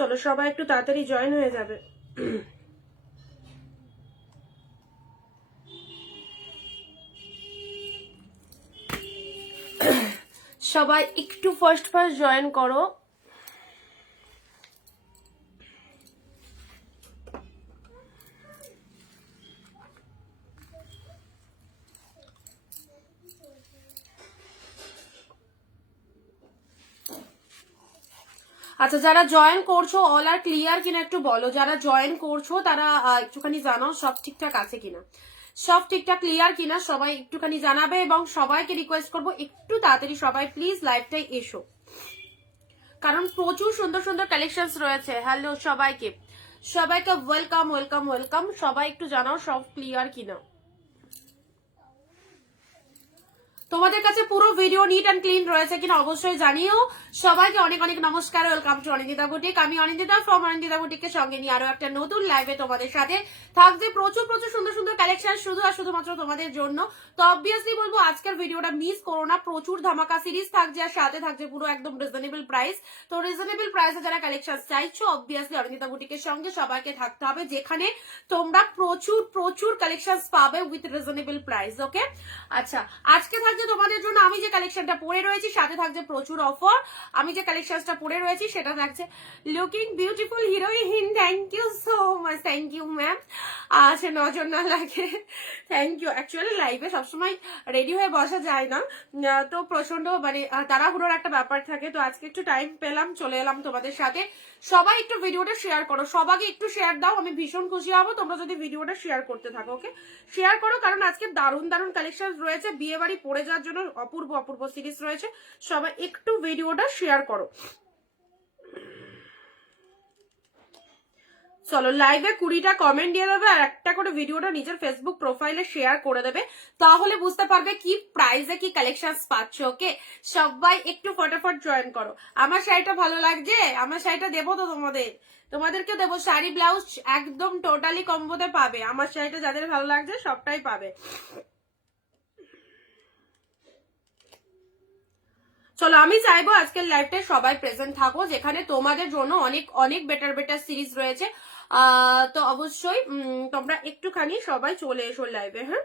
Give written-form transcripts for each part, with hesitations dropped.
চলো সবাই একটু তাড়াতাড়ি জয়েন হয়ে যাবে। সবাই একটু ফার্স্ট জয়েন করো। আচ্ছা, যারা জয়েন করছো অল আর ক্লিয়ার কিনা একটু বলো। যারা জয়েন করছো তারা একটুখানি জানাও সব ঠিকঠাক আছে কিনা, সব ঠিকঠাক ক্লিয়ার কিনা সবাই একটুখানি জানাবে। এবং সবাইকে রিকোয়েস্ট করবো একটু তাড়াতাড়ি সবাই প্লিজ লাইভটাই এসো, কারণ প্রচুর সুন্দর সুন্দর কালেকশনস রয়েছে। হ্যালো সবাইকে, সবাইকে ওয়েলকাম ওয়েলকাম ওয়েলকাম। সবাই একটু জানাও সব ক্লিয়ার কিনা। তোমাদের কাছে পুরো ভিডিও নিট অ্যান্ড ক্লিন রয়েছে কিনা অবশ্যই জানিও। সবাইকে অনেক অনেক নমস্কার, ওয়েলকাম টু অনিন্দিতা বুটিক। আমি অনিন্দিতা ফ্রম অনিন্দিতা বুটিকের সঙ্গে নিয়ে আরো একটা নতুন লাইভে তোমাদের সাথে থাকছে প্রচুর প্রচুর সুন্দর সুন্দর কালেকশন শুধু আর শুধুমাত্র তোমাদের জন্য। তো অবভিয়াসলি বলবো আজকের ভিডিওটা মিস করো না, প্রচুর ধামাকা সিরিজ থাকছে আর সাথে থাকছে পুরো একদম রিজনেবল প্রাইস। তো রিজনেবল প্রাইসে যারা কালেকশন চাইছো অবভিয়াসলি অনিন্দিতা বুটিকের সঙ্গে সবাইকে থাকতে হবে, যেখানে তোমরা প্রচুর প্রচুর কালেকশন পাবে উইথ রিজনেবল প্রাইস। ওকে, আচ্ছা আজকে থাকছে তোমাদের জন্য আমি যে কালেকশনটা পরে রয়েছি, সাথে থাকছে প্রচুর অফার। আমি যে কালেকশনটা পরে রয়েছি সেটা থাকছে looking beautiful heroine. Thank you so much, thank you ma'am. আচ্ছা নজর না লাগে, থ্যাংক ইউ। অ্যাকচুয়ালি লাইভে সবসময় রেডি হয়ে বসা যায় না, তো প্রচন্ড মানে তাড়াহুড়োর একটা ব্যাপার থাকে। তো আজকে একটু টাইম পেলাম, চলে এলাম তোমাদের সাথে। সবাই একটু ভিডিওটা শেয়ার করো, সবাইকে একটু শেয়ার দাও, আমি ভীষণ খুশি হবো তোমরা যদি ভিডিওটা শেয়ার করতে থাকো। ওকে, শেয়ার করো, কারণ আজকে দারুণ দারুণ কালেকশন রয়েছে, বিয়ে বাড়ি পড়ে যাওয়ার জন্য অপূর্ব অপূর্ব সিরিজ রয়েছে। সবাই একটু ভিডিওটা শেয়ার করো। চলো লাইভে 20টা কমেন্ট দিয়ে দেবে আর একটা করে ভিডিওটা নিজের ফেসবুক প্রোফাইলে শেয়ার করে দেবে, তাহলে বুঝতে পারবে কি প্রাইসে কি কালেকশন পাচ্ছ। ওকে, সবাই একটু ফটাফট জয়েন করো। আমার শাড়িটা ভালো লাগছে, আমার শাড়িটা দেবো তো তোমাদেরকে দেবো। শাড়ি ব্লাউজ একদম টোটালি কম্বোতে পাবে। আমার শাড়িটা যাদের ভালো লাগছে সবটাই পাবে। চলো আমি চাইবো আজকের লাইভটায় সবাই প্রেজেন্ট থাকো, যেখানে তোমাদের জন্য অনেক অনেক বেটার বেটার সিরিজ রয়েছে। তো অবশ্যই তোমরা একটুখানি সবাই চলে এসো লাইভে। হ্যাঁ,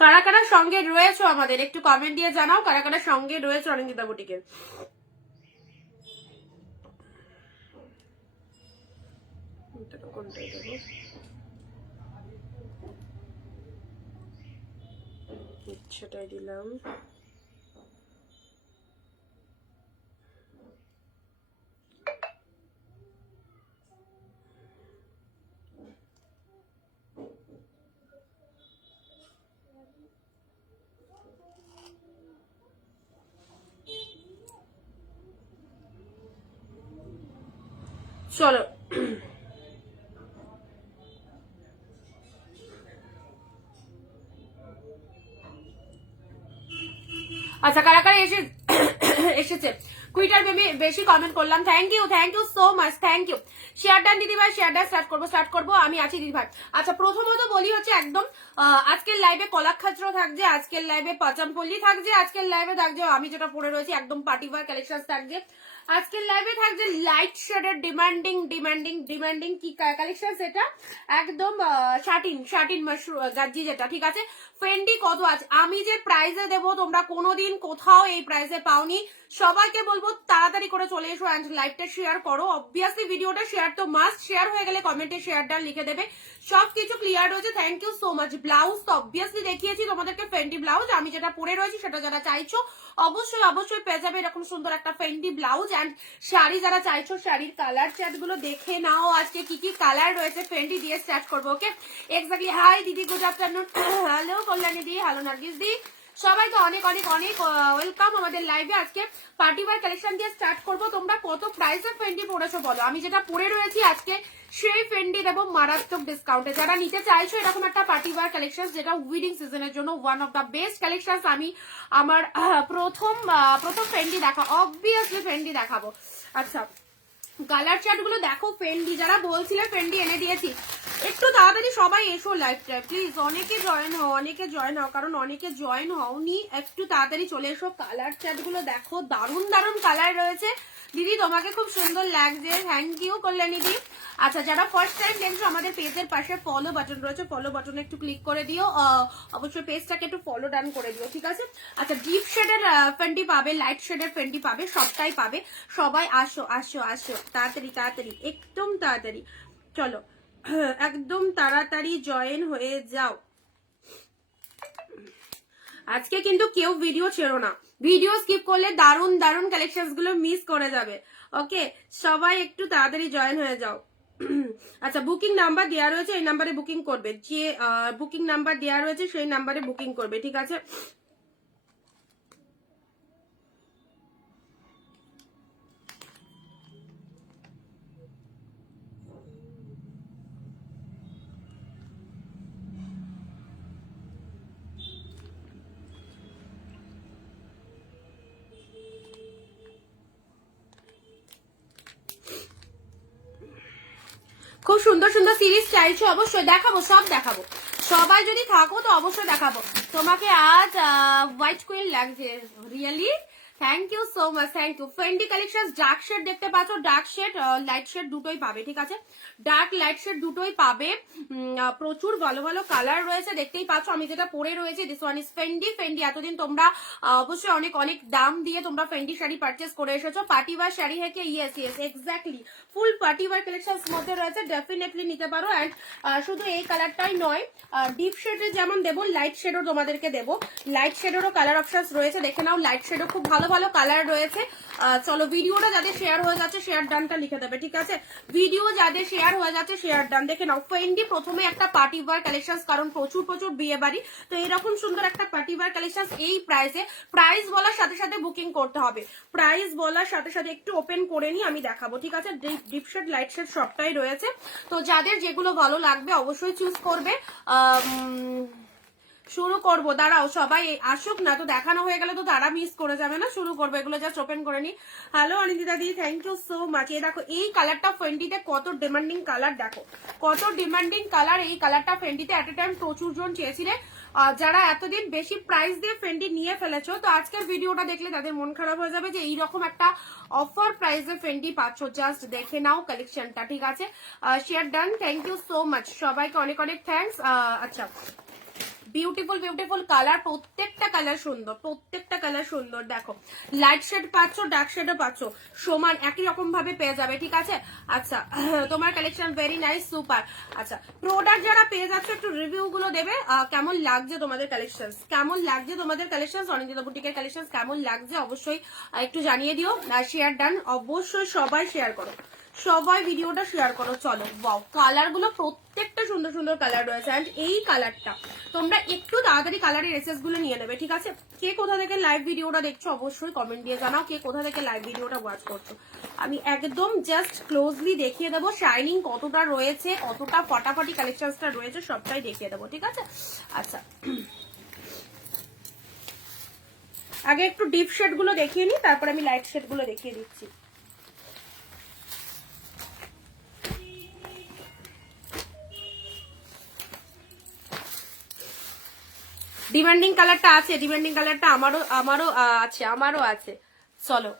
কারা কারা সঙ্গে রয়েছো আমাদের একটু কমেন্ট দিয়ে জানাও, কারা কারা সঙ্গে রয়েছে অনিন্দিতা বুটিকের। কোনটাই দেবো, সেটাই দিলাম। চলো আচ্ছা, কারা কারা এসেছে কুইটার বেশি কমেন্ট করলাম। Thank you so much, thank you. Share done দিদি ভাই, শেয়ার ডান স্টার্ট করবো আমি আছি দিদি ভাই। আচ্ছা প্রথমত বলি হচ্ছে একদম আজকের লাইভে কলাক্ষেত্র থাকছে, আজকের লাইভে পাচামপল্লি থাকছে, আজকের লাইভে থাকছে আমি যেটা পরে রয়েছি একদম পার্টি ওয়্যার কালেকশন থাকছে। আজকের লাইভে থাকছে লাইট শেডের ডিমান্ডিং ডিমান্ডিং ডিমান্ডিং কি কালেকশন, সেটা একদম শাটিন গাজ্জি যেটা, ঠিক আছে। ফেন্ডি কত আছে, আমি যে প্রাইজে দেবো তোমরা কোনোদিন কোথাও এই প্রাইজে পাওনি। সবাইকে বলবো তাড়াতাড়ি করে চলে এসো অ্যান্ড লাইভটা শেয়ার করো। অবভিয়াসলি ভিডিওটা শেয়ার তো মাস্ট, শেয়ার হয়ে গেলে কমেন্টে শেয়ারটা লিখে দেবে। সবকিছু ক্লিয়ার রয়েছে, thank you so much. Blouse তো অবভিয়াসলি দেখিয়েছি তোমাদেরকে ফেন্ডি ব্লাউজ, আমি যেটা পরে রয়েছি সেটা যারা চাইছো অবশ্যই অবশ্যই পেয়ে যাবে এরকম সুন্দর একটা ফেন্ডি ব্লাউজ। অ্যান্ড শাড়ি যারা চাইছো শাড়ির কালার চ্যাট গুলো দেখে নাও, আজকে কি কি কালার রয়েছে। ফেন্ডি দিয়ে স্টার্ট করবো। ওকে, এক্স্যাক্টলি। হাই দিদি, গুড আফটারনুন। হ্যালো কল্যাণী দি, হ্যালো নার্গিস দি, সবাইকে অনেক অনেক অনেক ওয়েলকাম আমাদের লাইভে। আজকে পার্টি ওয়্যার কালেকশন দিয়ে স্টার্ট করবো। তোমরা কত প্রাইসে ফেন্ডি পড়েছো বলো, আমি যেটা পরে রয়েছি আজকে সেই ফেন্ডি দেবো মারাত্মক ডিসকাউন্টে। যারা নিতে চাইছো এরকম একটা পার্টি ওয়্যার কালেকশন যেটা উইডিং সিজনের জন্য one of the best collection, আমি আমার প্রথম ফেন্ডি অবভিয়াসলি ফেন্ডি দেখাবো। আচ্ছা কালার চার্ট গুলো দেখো, ফেন্ডি যারা বলছিলে ফেন্ডি এনে দিয়েছি, একটু তাড়াতাড়ি সবাই এসো লাইভটা প্লিজ, অনেকে জয়েন হও কারণ অনেকে জয়েন হওনি, একটু তাড়াতাড়ি চলে এসো। কালার চ্যাট গুলো দেখো, দারুণ দারুণ কালার রয়েছে। দিদি তোমাকে খুব সুন্দর লাগছে, থ্যাংক ইউ কল্যাণী দি। আচ্ছা, যারা ফার্স্ট টাইম দেখছো আমাদের পেজের পাশে ফলো বাটন রয়েছে, ফলো বাটনে একটু ক্লিক করে দিও, অবশ্যই পেজটাকে একটু ফলো ডান করে দিও, ঠিক আছে। আচ্ছা, ডিপ শেডের ফেন্ডি পাবে, লাইট শেডের ফেন্ডি পাবে, সবটাই পাবে। সবাই আসো আসো আসো, তাড়াতাড়ি তাড়াতাড়ি, একদম তাড়াতাড়ি চলো, একদম তাড়াতাড়ি জয়েন হয়ে যাও। আজকে কিন্তু কেউ ভিডিও ছেড়ো না, ভিডিও স্কিপ করলে দারুণ দারুণ কালেকশনস গুলো মিস করে যাবে। ওকে, সবাই একটু তাড়াতাড়ি জয়েন হয়ে যাও। আচ্ছা, বুকিং নাম্বার দেওয়া রয়েছে, এই নাম্বারে বুকিং করবে, যে বুকিং নাম্বার দেওয়া রয়েছে সেই নাম্বারে বুকিং করবে, ঠিক আছে। খুব সুন্দর সুন্দর সিরিজ চাইছো, অবশ্যই দেখাবো, সব দেখাবো। সবাই যদি থাকো তো অবশ্যই দেখাবো। তোমাকে আজ হোয়াইট কুইন লাগছে, really thank you so much, thank you. Fendi collection dark shade দেখতে পাচ্ছ, ডার্ক শেড লাইট শেড দুটোই পাবে, ঠিক আছে। ডার্ক লাইট শেড দুটোই পাবে, প্রচুর ভালো ভালো কালার রয়েছে, দেখতেই পাচ্ছ আমি যেটা পরে রয়েছে। This one is Fendi. Fendi এতদিন তোমরা অবশ্যই অনেক অনেক দাম দিয়ে তোমরা ফেন্ডি শাড়ি পারচেস করে এসেছো, পার্টি ওয়্যার শাড়ি হেকে, yes yes exactly full party wear collection মধ্যে রয়েছে, ডেফিনেটলি নিতে পারো। অ্যান্ড শুধু এই কালারটাই নয়, ডিপ শেডের যেমন দেবো, লাইট শেডও তোমাদেরকে দেবো, লাইট শেডেরও কালার অপশন রয়েছে, দেখে নাও। লাইট শেডও খুব ভালো ভালো কালার রয়েছে। চলো, ভিডিওটা যাদের শেয়ার হয়ে যাচ্ছে শেয়ার ডানটা লিখে দেবে, ঠিক আছে। ভিডিও যাদের শেয়ার হয়ে যাচ্ছে শেয়ার ডান, দেখে নাও। ফেন্ডি প্রথমে একটা পার্টি ওয়্যার কালেকশন, কারণ প্রচুর প্রচুর বিয়ে বাড়ি, তো এরকম সুন্দর একটা পার্টি ওয়্যার কালেকশন এই প্রাইসে। প্রাইস বলার সাথে সাথে বুকিং করতে হবে, প্রাইস বলার সাথে সাথে একটু ওপেন করে নিয়ে আমি দেখাবো, ঠিক আছে। ডিপ শেড লাইট শেড সবটাই রয়েছে, তো যাদের যেগুলো ভালো লাগবে অবশ্যই চুজ করবে। শুরু করবো, দাঁড়াও সবাই আসুক না, তো দেখানো হয়ে গেলে তো তারা মিস করে যাবে না। শুরু করবো, এগুলো জাস্ট ওপেন করে নি। হ্যালো অনিন্দিতা দি, থ্যাংক ইউ সো মাচ। এই দেখো এই কালারটা ফেন্ডিতে কত ডিমান্ডিং কালার, দেখো কত ডিমান্ডিং কালার। এই কালারটা ফেন্ডিতে এট এ টাইম প্রচুর জন চেয়েছিলে, যারা এতদিন বেশি প্রাইস দিয়ে ফেন্ডি নিয়ে ফেলেছো, তো আজকের ভিডিওটা দেখলে তাদের মন খারাপ হয়ে যাবে যে এইরকম একটা অফার প্রাইসে ফেন্ডি পাচ্ছ। জাস্ট দেখে নাও কালেকশনটা, ঠিক আছে। Share done, thank you so much, সবাইকে অনেক অনেক থ্যাংকস। আচ্ছা, বিউটিফুল বিউটিফুল কালার, প্রত্যেকটা কালার সুন্দর, প্রত্যেকটা কালার সুন্দর। দেখো লাইট শেড পাচ্ছ, ডার্ক শেডও পাচ্ছ, সমান একই রকম ভাবে পেয়ে যাবে, ঠিক আছে। আচ্ছা, তোমার কালেকশন ভেরি নাইস, সুপার। আচ্ছা, প্রোডাক্ট যারা পেয়ে যাচ্ছে একটু রিভিউ গুলো দেবে, কেমন লাগছে তোমাদের কালেকশন, কেমন লাগছে তোমাদের কালেকশন, অনিন্দিতা বুটিকের কালেকশন কেমন লাগছে অবশ্যই একটু জানিয়ে দিও। শেয়ার ডান, অবশ্যই সবাই শেয়ার করো, সবাই ভিডিওটা শেয়ার করো। চলো, ওয়াও কালার গুলো প্রত্যেকটা সুন্দর সুন্দর কালার রয়েছে। এন্ড এই কালারটা তোমরা একটু তাড়াতাড়ি কালারের এসেস গুলো নিয়ে নেবে, ঠিক আছে। কে কোথা থেকে লাইভ ভিডিওটা দেখছো অবশ্যই কমেন্ট দিয়ে জানাও, কে কোথা থেকে লাইভ ভিডিওটা ওয়াচ করছো। আমি একদম জাস্ট ক্লোজলি দেখিয়ে দেবো শাইনিং কতটা রয়েছে, কতটা ফটাফটি কালেকশনটা রয়েছে, সবটাই দেখিয়ে দেবো, ঠিক আছে। আচ্ছা, আগে একটু ডিপ শেড গুলো দেখিয়ে নিই, তারপর আমি লাইট শেড গুলো দেখিয়ে দিচ্ছি। ডিমান্ডিং কালারটা আছে, ডিমান্ডিং কালারটা আমারও আছে। চলো,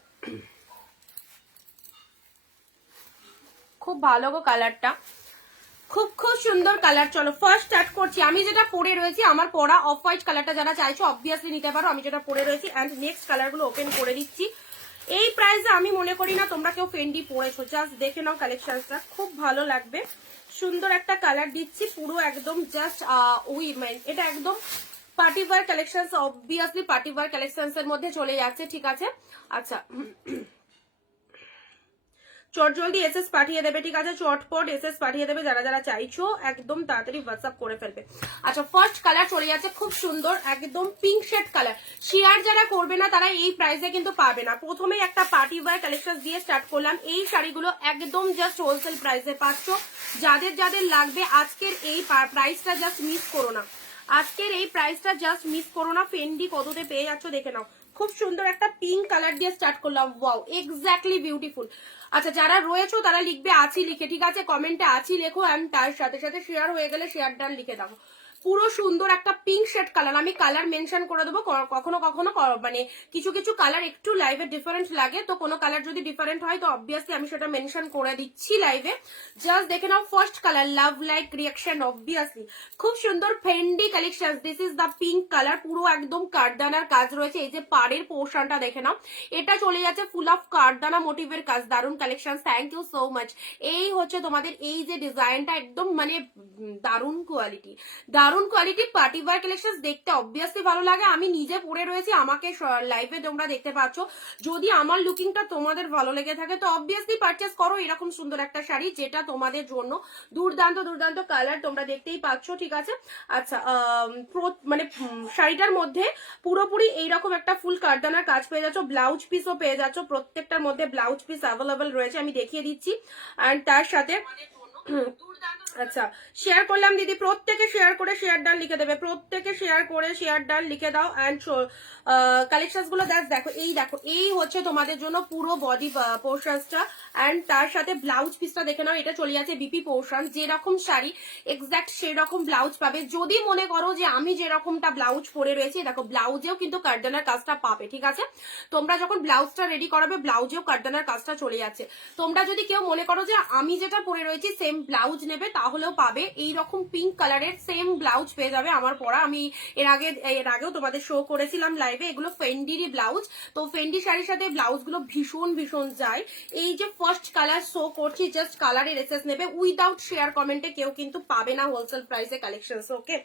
খুব ভালো গো কালারটা, খুব খুব সুন্দর কালার। চলো ফার্স্ট স্টার্ট করছি, আমি যেটা পরে রয়েছি, আমার পরা অফ হোয়াইট কালারটা যারা চাইছো অবভিয়াসলি নিতে পারো, আমি যেটা পরে রয়েছি। অ্যান্ড নেক্সট কালারগুলো ওপেন করে দিচ্ছি। এই প্রাইসে আমি মনে করি না তোমরা কেউ ফেন্ডি পরেছো, জাস্ট দেখে নাও কালেকশনটা, খুব ভালো লাগবে। সুন্দর একটা কালার দিচ্ছি, পুরো একদম জাস্ট এটা একদম party wear collection, obviously party wear collections এর মধ্যে চলে যাচ্ছে, ঠিক আছে। আচ্ছা, চট জলদি এসএস পাঠিয়ে দেবে, ঠিক আছে, চটপট এসএস পাঠিয়ে দেবে যারা যারা চাইছো, একদম তাড়াতাড়ি হোয়াটসঅ্যাপ করে ফেলবে। আচ্ছা, ফার্স্ট কালার চলে যাচ্ছে, খুব সুন্দর একদম পিঙ্ক শেড কালার। শেয়ার যারা করবে না তারা এই প্রাইসে কিন্তু পাবে না। প্রথমে একটা পার্টি ওয়্যার কালেকশন দিয়ে স্টার্ট করলাম, এই শাড়িগুলো একদম জাস্ট হোলসেল প্রাইসে পাচ্ছ। যাদের যাদের লাগবে আজকের এই প্রাইসটা জাস্ট মিস করো না, আজকের এই প্রাইসটা জাস্ট মিস করো না। ফেন্ডি কততে পেয়ে যাচ্ছ দেখে নাও, খুব সুন্দর একটা পিঙ্ক কালার দিয়ে স্টার্ট করলাম। Wow, exactly beautiful. আচ্ছা, যারা রয়েছো তারা লিখবে আছি লিখে, ঠিক আছে? কমেন্টে আছি লেখো, এন্ড তার সাথে সাথে শেয়ার হয়ে গেলে শেয়ার ডান লিখে দাও। পুরো সুন্দর একটা পিঙ্ক শেড কালার, আমি কালার মেনশন করে দেবো। কখনো কখনো মানে কিছু কিছু কালার একটু লাইভে ডিফারেন্ট লাগে, তো কোনো কালার যদি ডিফারেন্ট হয় তো অবভিয়াসলি আমি সেটা মেনশন করে দিচ্ছি লাইভে। জাস্ট দেখে নাও first colour, love like reaction, obviously খুব সুন্দর Fendi collection. This is the pink colour, পুরো একদম কাঠদানার কাজ রয়েছে। এই যে পাড়ের পোর্শনটা দেখে নাও, এটা চলে যাচ্ছে ফুল অফ কাঠদানা মোটিভের কাজ। দারুন collection, thank you so much. এই হচ্ছে তোমাদের এই যে ডিজাইনটা, একদম মানে দারুন কোয়ালিটি, দারুন কোয়ালিটি পার্টি ওয়্যার কালেকশন। দেখতে অবভিয়াসলি ভালো লাগে, আমি নিজে পরে রয়েছি, আমাকে লাইভে তোমরা দেখতে পাচ্ছ। যদি আমার লুকিংটা তোমাদের ভালো লেগে থাকে তো অবভিয়াসলি পারচেস করো এরকম সুন্দর একটা শাড়ি, যেটা তোমাদের জন্য দুর্দান্ত দুর্দান্ত কালার তোমরা দেখতেই পাচ্ছ, ঠিক আছে? আচ্ছা, মানে শাড়িটার মধ্যে পুরোপুরি এইরকম একটা ফুল কাঠদানার কাজ পেয়ে যাচ্ছ, ব্লাউজ পিসও পেয়ে যাচ্ছ। প্রত্যেকটার মধ্যে ব্লাউজ পিস অ্যাভেলেবেল রয়েছে, আমি দেখিয়ে দিচ্ছি। অ্যান্ড তার সাথে আচ্ছা, শেয়ার করলাম দিদি, প্রত্যেকে শেয়ার করে শেয়ার ডান লিখে দেবে, প্রত্যেকে শেয়ার করে শেয়ার ডান লিখে দাও। অ্যান্ড কালেকশন গুলো দেখো, এই হচ্ছে তোমাদের জন্য পুরো বডি পোর্শনসটা, অ্যান্ড তার সাথে ব্লাউজ পিসটা দেখে নাও। এটা চলে যাচ্ছে বিপি পোর্শন, যেরকম শাড়ি এক্সাক্ট সেরকম ব্লাউজ পাবে। যদি মনে করো যে আমি যেরকমটা ব্লাউজ পরে রয়েছি, দেখো ব্লাউজেও কিন্তু কাঠদানার কাজটা পাবে, ঠিক আছে? তোমরা যখন ব্লাউজটা রেডি করাবে ব্লাউজেও কাঠদানার কাজটা চলে যাচ্ছে। তোমরা যদি কেউ মনে করো যে আমি যেটা পরে রয়েছি সেম ব্লাউজ নেবে, তাহলেও পাবে। এইরকম পিঙ্ক কালারের সেম ব্লাউজ পেয়ে যাবে আমার পরা। আমি এর আগেও তোমাদের শো করেছিলাম লাইভে, এগুলো ফেন্ডিরই ব্লাউজ। তো ফেন্ডি শাড়ির সাথে ব্লাউজ গুলো ভীষণ ভীষণ যায়। এই যে ফার্স্ট কালার শো করছি, জাস্ট কালারের এসএস নেবে, উইদাউট শেয়ার কমেন্টে কেউ কিন্তু পাবে না হোলসেল প্রাইসে কালেকশন। ওকে,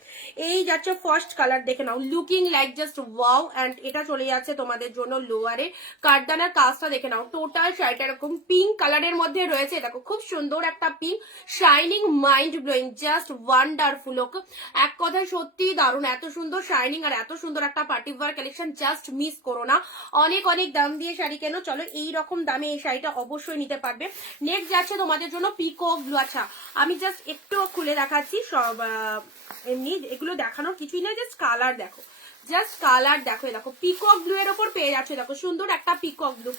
এই যাচ্ছে ফার্স্ট কালার, দেখে নাও, looking like just wow. And এটা চলে যাচ্ছে তোমাদের জন্য লোয়ারে, কাঠদানার কাজটা দেখে নাও। টোটাল শাড়িটা এরকম পিঙ্ক কালারের মধ্যে রয়েছে, দেখো খুব সুন্দর একটা pink, shining, mind blowing, just wonderful. Okay, এক কথায় সত্যি দারুণ, এত সুন্দর শাইনিং আর এত সুন্দর একটা party wear collection, just miss করো না। অনেক অনেক দাম দিয়ে শাড়ি কেন, চলো এই রকম দামে এই শাড়িটা অবশ্যই নিতে পারবে। নেক্সট যাচ্ছে তোমাদের জন্য পিকক ব্লু। আচ্ছা, আমি জাস্ট একটু খুলে দেখাচ্ছি, সব এমনি এগুলো দেখানোর কিছুই না, জাস্ট কালার দেখো, জাস্ট কালার দেখো। দেখো পিকক ব্লু এর ওপর পেয়ে যাচ্ছে, দেখো সুন্দর একটা peacock blue,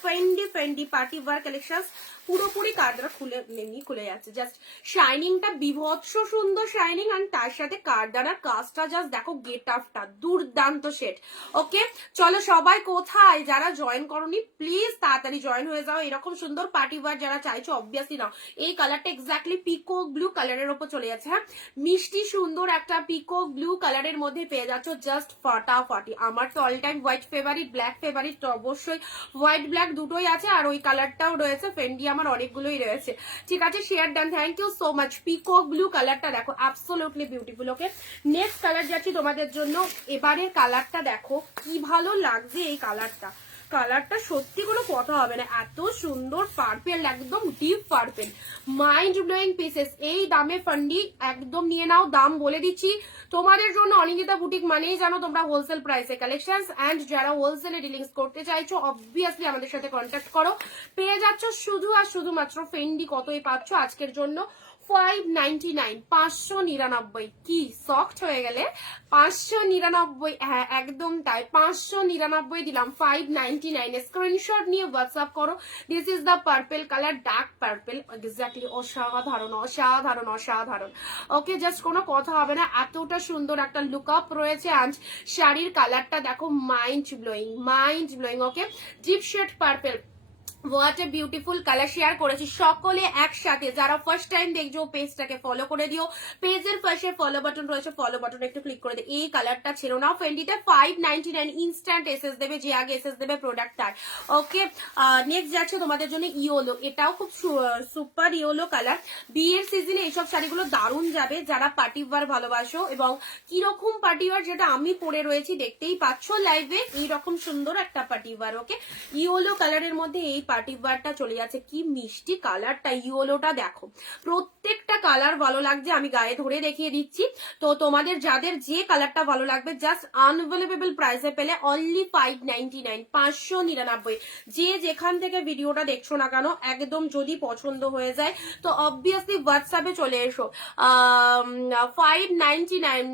Fendi party wear collection, পুরোপুরি কার্ডটা খুলে যাচ্ছে। জাস্ট শাইনিংটা বিভৎস সুন্দর শাইনিং, আর তার সাথে কার্ডানার কাজটা জাস্ট দেখো, গেট আপটা দুর্দান্ত সেট। ওকে, চলো সবাই কোথায় যারা জয়েন করনি প্লিজ তাড়াতাড়ি জয়েন হয়ে যাও। এরকম সুন্দর পার্টি ওয়্যার যারা চাইছো অবভিয়াসলি নাও। এই কালারটা এক্স্যাক্টলি পিকক ব্লু কালারের ওপর চলে যাচ্ছে। হ্যাঁ, মিষ্টি সুন্দর একটা পিকক ব্লু কালারের মধ্যে পেয়ে যাচ্ছ, জাস্ট ফাটাফাটি। আমার তো all time white favourite, black favourite, তো অবশ্যই হোয়াইট ব্ল্যাক দুটোই আছে, আর ওই কালারটাও রয়েছে, ফেন্ডি আমার অনেকগুলোই রয়েছে, ঠিক আছে? Share done, thank you so much. Peacock blue কালারটা দেখো, absolutely beautiful. Okay, next colour যাচ্ছি তোমাদের জন্য। এবারের কালারটা দেখো কি ভালো লাগছে, এই কালারটা সত্যি কোনো কথা হবে না, এত সুন্দর পার্পেল, একদম deep purple, mind blowing pieces. এই দামে ফান্ডি একদম নিয়ে নাও, দাম বলে দিচ্ছি তোমাদের জন্য। অনিন্দিতা বুটিক মানেই জানো তোমরা হোলসেল প্রাইসে কালেকশন, এন্ড যারা হোলসেলে ডিলিংস করতে চাইছো অবভিয়াসলি আমাদের সাথে কন্ট্যাক্ট করো। পেয়ে যাচ্ছ শুধু আর শুধুমাত্র ফেন্ডি কতই পাচ্ছ আজকের জন্য, 599, 599। কি সফট হয়ে গেলে 599? হ্যাঁ একদম তাই, 599 দিলাম, 599। স্ক্রিনশট নিয়ে হোয়াটসঅ্যাপ করো। This is the purple colour, dark purple, exactly অসাধারণ অসাধারণ অসাধারণ। ওকে, জাস্ট কোনো কথা হবে না, এতটা সুন্দর একটা লুক আপ রয়েছে। আজ শাড়ির কালারটা দেখো, mind blowing. Okay, deep shade purple, what a beautiful colour share করেছি সকলে একসাথে। যারা ফার্স্ট টাইম দেখছো পেজটাকে ফলো করে দিও, পেজের পাশে ফলো বাটন রয়েছে, ফলো বাটন একটু ক্লিক করে দিও। এই কালারটা ছেড়ো নাও, ফেন্ডিতে 599 ইনস্ট্যান্ট এসএস দেবে, যে আগে এসএস দেবে প্রোডাক্ট তার। ওকে, নেক্সট যাচ্ছে তোমাদের জন্য ইয়েলো, এটাও খুব সুপার ইয়েলো কালার। বিয়ের সিজনে এইসব শাড়িগুলো দারুণ যাবে যারা পার্টি ওয়্যার ভালোবাসো, এবং কিরকম পার্টি ওয়্যার যেটা আমি পরে রয়েছি দেখতেই পাচ্ছ লাইভে, এইরকম সুন্দর একটা পার্টি ওয়্যার। ওকে, ইয়েলো কালারের মধ্যে এই পার্টি ওয়্যারটা চলে যাচ্ছে। কি মিষ্টি কালারটা, ইয়েলোটা দেখো, প্রত্যেকটা কালার ভালো লাগছে, আমি গায়ে ধরে দেখিয়ে দিচ্ছি। তো তোমাদের যাদের যে কালারটা ভালো লাগবে জাস্ট আনভেলেবেল প্রাইসে পেলে অনলি 599, 599। যে যেখান থেকে ভিডিওটা দেখছো না কেন একদম যদি পছন্দ হয়ে যায় তো অবভিয়াসলি হোয়াটসঅ্যাপে চলে এসো। 599,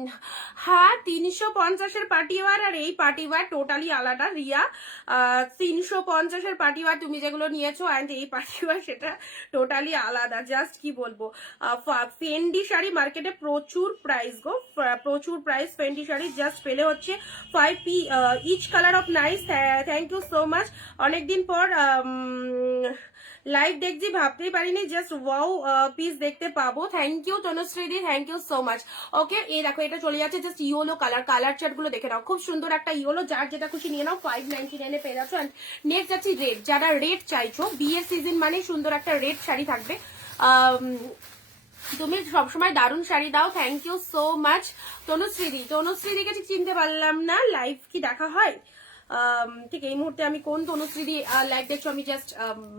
হ্যাঁ 350-এর পার্টি ওয়্যার আর এই পার্টি ওয়্যার টোটালি আলাদা রিয়া। 350-এর পার্টি ওয়্যার তুমি যেগুলো নিয়েছো অ্যান্ড এই পার্টি ওয়্যার সেটা টোটালি আলাদা। জাস্ট কি বলবো, ফেন্ডি শাড়ি মার্কেটে প্রচুর প্রাইস গো, প্রচুর প্রাইস। ফেন্ডি শাড়ি জাস্ট পেলে হচ্ছে 5p each colour of nice. Thank you so much. অনেকদিন পর লাইভ দেখছি, ভাবতেই পারিনি জাস্ট ওয়াও পিস দেখতে পাবো। থ্যাংক ইউ তনুশ্রীদি, thank you so much. Okay, এই দেখো এটা চলে যাচ্ছে just yellow colour. Colour chart গুলো দেখে নাও, খুব সুন্দর একটা ইয়েলো, যার যেটা খুশি নিয়ে নাও। 599 পেয়ে যাচ্ছ। অ্যান্ড নেক্সট যাচ্ছি রেড। যারা রেড চাইছো, বিয়ের সিজন মানে সুন্দর একটা রেড শাড়ি থাকবে। তুমি সবসময় দারুণ শাড়ি দাও, থ্যাংক ইউ সো মাচ তনুশ্রীদি। তনুশ্রীদিকে ঠিক চিনতে পারলাম না, লাইভ কি দেখা হয় ঠিক এই মুহূর্তে? আমি কোন তনুশ্রীদি লাইভ দেখছো আমি জাস্ট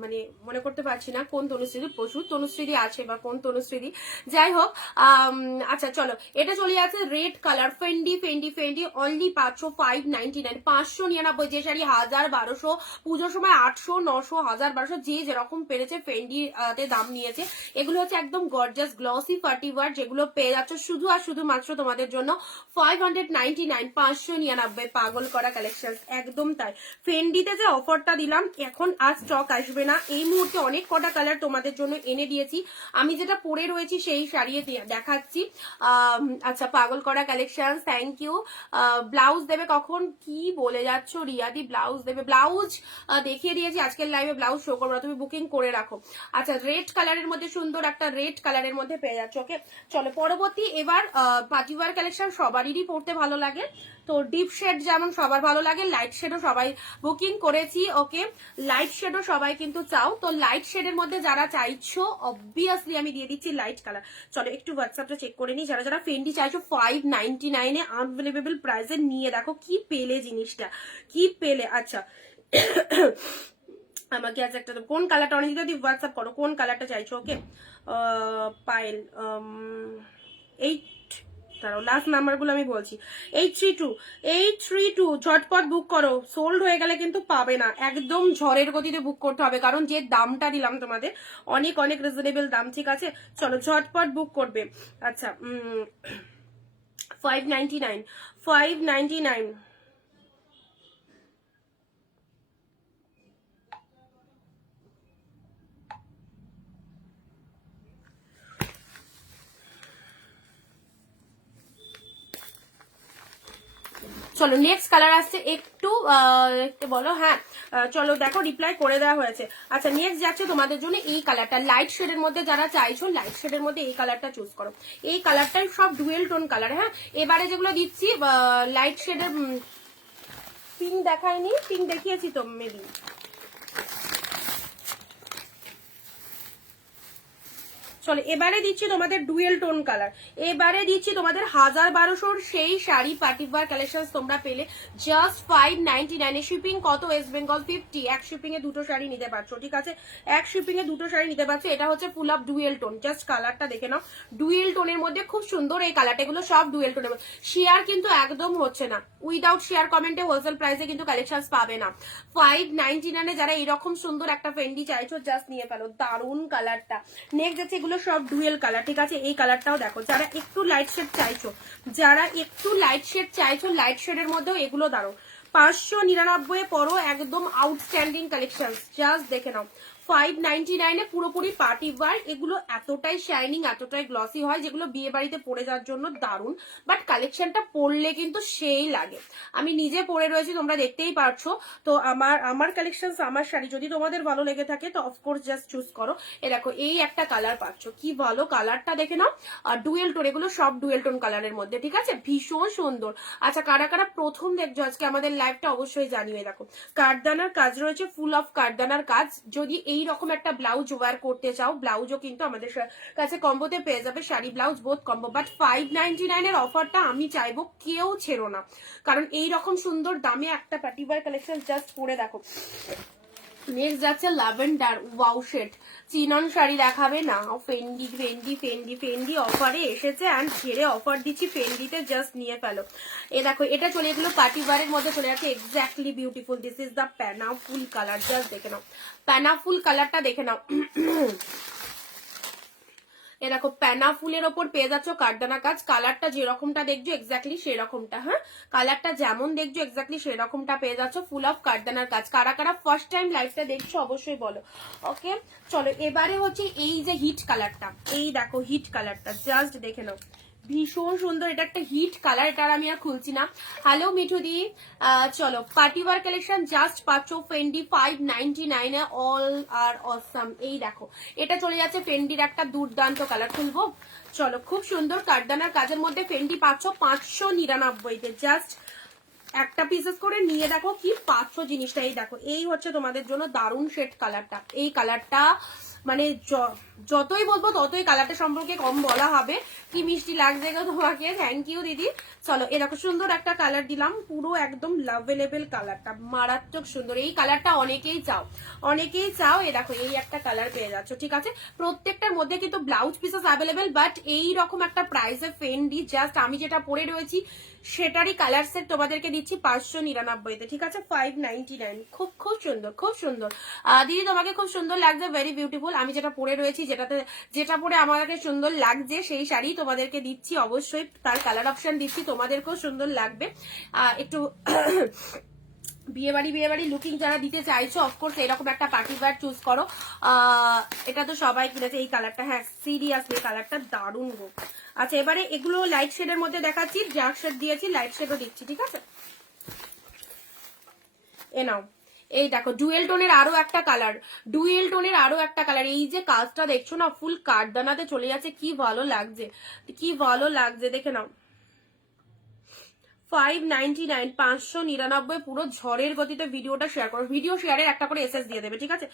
মানে মনে করতে পারছি না কোন তনুশ্রীদি। প্রচুর তনুশ্রীদি আছে, বা কোন তনুশ্রীদি, যাই হোক। আচ্ছা চলো, এটা চলে যাচ্ছে red colour. Fendi Fendi Fendi only 599, 599। যে শাড়ি 1000, 1200, পুজোর সময় 800, 900, 1000, 1200 যে যেরকম পেরেছে ফেন্ডি তে দাম নিয়েছে। এগুলো হচ্ছে একদম গর্জাস গ্লসি পার্টি ওয়্যার, যেগুলো পেয়ে যাচ্ছ শুধু আর শুধুমাত্র তোমাদের জন্য 599, 599। পাগল করা কালেকশন, একদম তাই। ফেন্ডিতে যে অফারটা দিলাম এখন আর স্টক আসবে না। এই মুহূর্তে অনেক কটা কালার তোমাদের জন্য এনে দিয়েছি। আমি যেটা পরে রয়েছি সেই শাড়ি দেখাচ্ছি। আচ্ছা, পাগল করা কালেকশন, থ্যাংক ইউ। ব্লাউজ দেবে কখন? কি বলে যাচ্ছ রিয়াদি, ব্লাউজ দেবে? ব্লাউজ দেখিয়ে দিয়েছি আজকের লাইভে, ব্লাউজ শো করবো না, তুমি বুকিং করে রাখো। আচ্ছা, রেড কালারের মধ্যে সুন্দর একটা রেড কালারের মধ্যে পেয়ে যাচ্ছ। ওকে চলো পরবর্তী। এবার পার্টি ওয়্যার কালেকশন সবারই পড়তে ভালো লাগে, তো ডিপ শেড যেমন সবার ভালো লাগে, লাইট শেডও সবাই বুকিং করেছি। ওকে, লাইট শেডও সবাই কিন্তু চাও, তো লাইট শেডের মধ্যে যারা চাইছো অবভিয়াসলি আমি দিয়ে দিচ্ছি লাইট কালার। চলো একটু হোয়াটসঅ্যাপটা চেক করে নিই। যারা যারা ফেন্ডি চাইছো 599 আনভেলেবেল প্রাইসে নিয়ে দেখো কি পেলে জিনিসটা, কি পেলে। আচ্ছা আমাকে আজ একটা কোন কালারটা অনেক যদি হোয়াটসঅ্যাপ করো কোন কালারটা চাইছো। ওকে পায়েল 8, লাস্ট নাম্বার গুলো আমি বলছি, 832 ঝটপট বুক করো। সোল্ড হয়ে গেলে কিন্তু পাবে না, একদম ঝড়ের গতিতে বুক করতে হবে, কারণ যে দামটা দিলাম তোমাদের অনেক অনেক রিজনেবল দাম। ঠিক আছে চলো ঝটপট বুক করবে। আচ্ছা 599, 599। চলো নেক্সট কালার আসছে, একটু দেখতে বলো। হ্যাঁ চলো দেখো রিপ্লাই করে দেওয়া হয়েছে। আচ্ছা নেক্সট যাচ্ছে তোমাদের জন্য এই কালারটা, লাইট শেডের মধ্যে যারা চাইছো লাইট শেডের মধ্যে এই কালারটা চুজ করো। এই কালারটাই সব ডুয়েল টোন কালার। হ্যাঁ এবারে যেগুলো দিচ্ছি লাইট শেডের, পিঙ্ক দেখায়নি, পিঙ্ক দেখিয়েছি তো মেবি। চলো এবারে দিচ্ছি তোমাদের ডুয়েল টোন কালার, এবারে দিচ্ছি তোমাদের 1000-1200 সেই শাড়ি পার্টি ওয়্যার কালেকশন তোমরা পেলে জাস্ট 599 এ। শিপিং কত? ওয়েস্ট বেঙ্গল 50। এক শিপিং এ দুটো শাড়ি নিতে পারছো। ঠিক আছে এক শিপিং এ দুটো শাড়ি নিতে পারছো। এটা হচ্ছে full of dual tone, just কালারটা দেখে নাও, ডুয়েল টোনের মধ্যে খুব সুন্দর এই কালারটা। এগুলো সব ডুয়েল টোনের মধ্যে, শেয়ার কিন্তু একদম হচ্ছে না, উইদাউট শেয়ার কমেন্টে হোলসেল প্রাইসে কিন্তু কালেকশন পাবে না। 599 এ যারা এরকম সুন্দর একটা ফেন্ডি চাইছো জাস্ট নিয়ে ফেলো, দারুন কালারটা। নেক্সট যাচ্ছে এগুলো সব ডুয়েল কালার। ঠিক আছে এই কালারটাও দেখো, যারা একটু লাইট শেড চাইছো, যারা একটু লাইট শেড চাইছো লাইট শেডের মধ্যেও এগুলো দারুন। 599 পরো, একদম আউটস্ট্যান্ডিং কালেকশন, জাস্ট দেখে নাও। 599 এ পুরোপুরি পার্টি ওয়্যার। এগুলো এতটাই শাইনিং এতটাই গ্লসি হয় যেগুলো বিয়ে বাড়িতে পরে যাওয়ার জন্য দারুন, বাট কালেকশনটা পরলে কিন্তু সেই লাগে। আমি নিজে পরে রয়েছি তোমরা দেখতেই পারছো। তো আমার কালেকশন আমার শাড়ি যদি তোমাদের ভালো লেগে থাকে তো অফকোর্স জাস্ট চুজ করো। এ দেখো এই একটা কালার পাচ্ছ, কি ভালো কালারটা দেখে নাও। আর ডুয়েল টোন, এগুলো সব ডুয়েল টোন কালারের মধ্যে। ঠিক আছে ভীষণ সুন্দর। আচ্ছা কারা কারা প্রথম দেখছো আজকে আমাদের লাইভটা অবশ্যই জানিয়ে। দেখো কাঠদানার কাজ রয়েছে, ফুল অফ কাঠদানার কাজ। যদি এইরকম একটা ব্লাউজ ওয়্যার করতে চাও ব্লাউজও কিন্তু আমাদের কাছে কম্বোতে পেয়ে যাবে, sari blouse both combo. But 599 এর অফারটা আমি চাইবো কেউ ছেড়ো না, কারণ এইরকম সুন্দর দামে একটা পার্টি ওয়্যার কালেকশন জাস্ট পরে দেখো। নেক্সট যাচ্ছে lavender wow shade chinon sari দেখাবে না। ফেন্ডি ফেন্ডি ফেন্ডি ফেন্ডি অফারে এসেছে অ্যান্ড ঝেড়ে অফার দিচ্ছি, ফেন্ডিতে জাস্ট নিয়ে ফেলো। এ দেখো এটা চলে গেলো পার্টি ওয়ারের মধ্যে চলে যাচ্ছে, exactly beautiful. This is the প্যানা ফুল কালার, জাস্ট দেখে নাও প্যানা ফুল কালারটা দেখে নাও। এ দেখো প্যানা ফুলের ওপর পেয়ে যাচ্ছ কারদানা কাজ, কালারটা যেরকমটা দেখছো এক্স্যাক্টলি সেরকমটা, হ্যাঁ কালারটা যেমন দেখছো এক্স্যাক্টলি সেরকমটা পেয়ে যাচ্ছ, ফুল অফ কারদানার কাজ। কারা কারা ফার্স্ট টাইম লাইভটা দেখছো অবশ্যই বলো। ওকে চলো এবারে হচ্ছে এই যে হিট কালারটা, এই দেখো হিট কালারটা জাস্ট দেখে নাও, ভীষণ সুন্দর। এটা একটা হিট কালার, এটা আমি আর খুলছি না। হ্যালো মিঠু দি, চলো পার্টি ওয়ার কালেকশন জাস্ট পাচ্ছ ফেন্ডি 599 এ, অল আর অসাম। এই দেখো এটা চলে যাচ্ছে ফেন্ডির একটা দুর্দান্ত কালার, খুলবো চলো। খুব সুন্দর কারদানার কাজের মধ্যে ফেন্ডি পাচ্ছ 599-তে, জাস্ট একটা পিসেস করে নিয়ে দেখো কি পাচ্ছ জিনিসটা। এই দেখো এই হচ্ছে তোমাদের জন্য দারুণ শেড কালারটা। এই কালারটা মানে যতই বলবো ততই কালারটা সম্পর্কে কম বলা হবে। কি মিষ্টি লাগছে গো তোমাকে, থ্যাংক ইউ দিদি। চলো এরকম সুন্দর একটা কালার দিলাম, পুরো একদম লাভেলেবল কালারটা, মারাত্মক সুন্দর। এই কালারটা অনেকেই চাও, অনেকেই চাও। এ দেখো এই একটা কালার পেয়ে যাচ্ছ, ঠিক আছে। প্রত্যেকটার মধ্যে কিন্তু ব্লাউজ পিসেস অ্যাভেলেবেল, বাট এই রকম একটা প্রাইসে ফেন্ডি জাস্ট আমি যেটা পরে রয়েছি সেটারই কালার সেট তোমাদেরকে দিচ্ছি 599-তে, ঠিক আছে 599। খুব খুব সুন্দর, খুব সুন্দর দিদি, তোমাকে খুব সুন্দর লাগছে, ভেরি বিউটিফুল। আমি যেটা পরে রয়েছি, যেটা পরে আমাকে সুন্দর লাগছে সেই শাড়ি তোমাদেরকে দিচ্ছি, অবশ্যই তার কালার অপশন দিচ্ছি, তোমাদেরকেও সুন্দর লাগবে। একটু বিয়ে বাড়ি লুকিং যারা দিতে চাইছো অফকোর্স এরকম একটা পার্টি ওয়্যার চুজ করো। এটা তো সবাই কিনেছে এই কালারটা, হ্যাঁ সিরিয়াসলি কালারটা দারুণ গো। আচ্ছা এবারে এগুলো লাইট শেডের মধ্যে দেখাচ্ছি, ডার্ক শেড দিয়েছি, লাইট শেডও দিচ্ছি, ঠিক আছে। এ নাও এই দেখো ডুয়েল টোনের আরো একটা কালার, ডুয়েল টোনের আরো একটা কালার। এই যে কাজটা দেখছো না ফুল কারদানাতে চলে যাচ্ছে, কি ভালো লাগছে, কি ভালো লাগছে, দেখে নাও 599, 599, পুরো ঝড়ের গতিতে ভিডিওটা শেয়ার করো। ভিডিও শেয়ারের একটা করে এসএস দিয়ে দেবে, ঠিক আছে,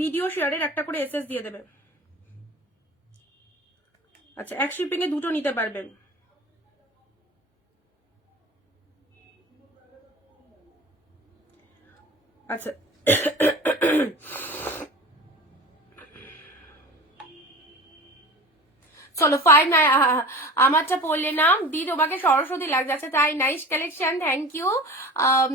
ভিডিও শেয়ারের একটা করে এসএস দিয়ে দেবে। আচ্ছা এক শিপিং এ দুটো নিতে পারবেন। আচ্ছা চলো 5 আমারটা পড়লে না দি, তোমাকে সরস্বতী লাগছে। আচ্ছা তাই, নাইস কালেকশন, থ্যাংক ইউ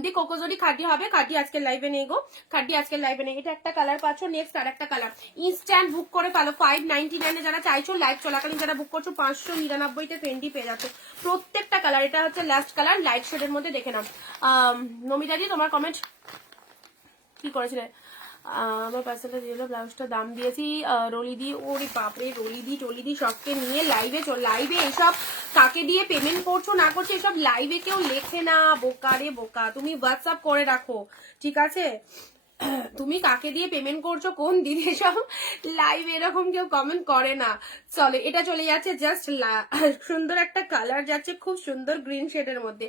দি। কোকোজরি খাটি হবে, খাটি আজকের লাইভে নেই গো, খাটি আজকের লাইভে নেই। এটা একটা কালার পাচ্ছ, নেক্সট আর একটা কালার ইনস্ট্যান্ট বুক করে ফেলো 599-এ। যারা চাইছো লাইভ চলাকালীন যারা বুক করছো 599-তে ফেন্ডি পেয়ে যাচ্ছে প্রত্যেকটা কালার। এটা হচ্ছে লাস্ট কালার লাইট শেডের মধ্যে, দেখে নাও। নমিতা দি তোমার কমেন্ট কি করেছিলে, আমার পার্সেলটা দিয়ে ব্লাউজটা দাম দিয়েছি রলিদি। ওরে বাপরে রলিদি টলিদি সবকে নিয়ে লাইভে লাইভে এসব কাকে দিয়ে পেমেন্ট করছো না করছো এসব লাইভে কেউ লেখে না, বোকা রে বোকা। তুমি হোয়াটসঅ্যাপ করে রাখো, ঠিক আছে। তুমি কাকে দিয়ে পেমেন্ট করছো কোন দিনে সব লাইভ এরকম কেউ কমেন্ট করে না। চলো এটা চলে যাচ্ছে জাস্ট সুন্দর একটা কালার যাচ্ছে, খুব সুন্দর গ্রিন শেডের মধ্যে,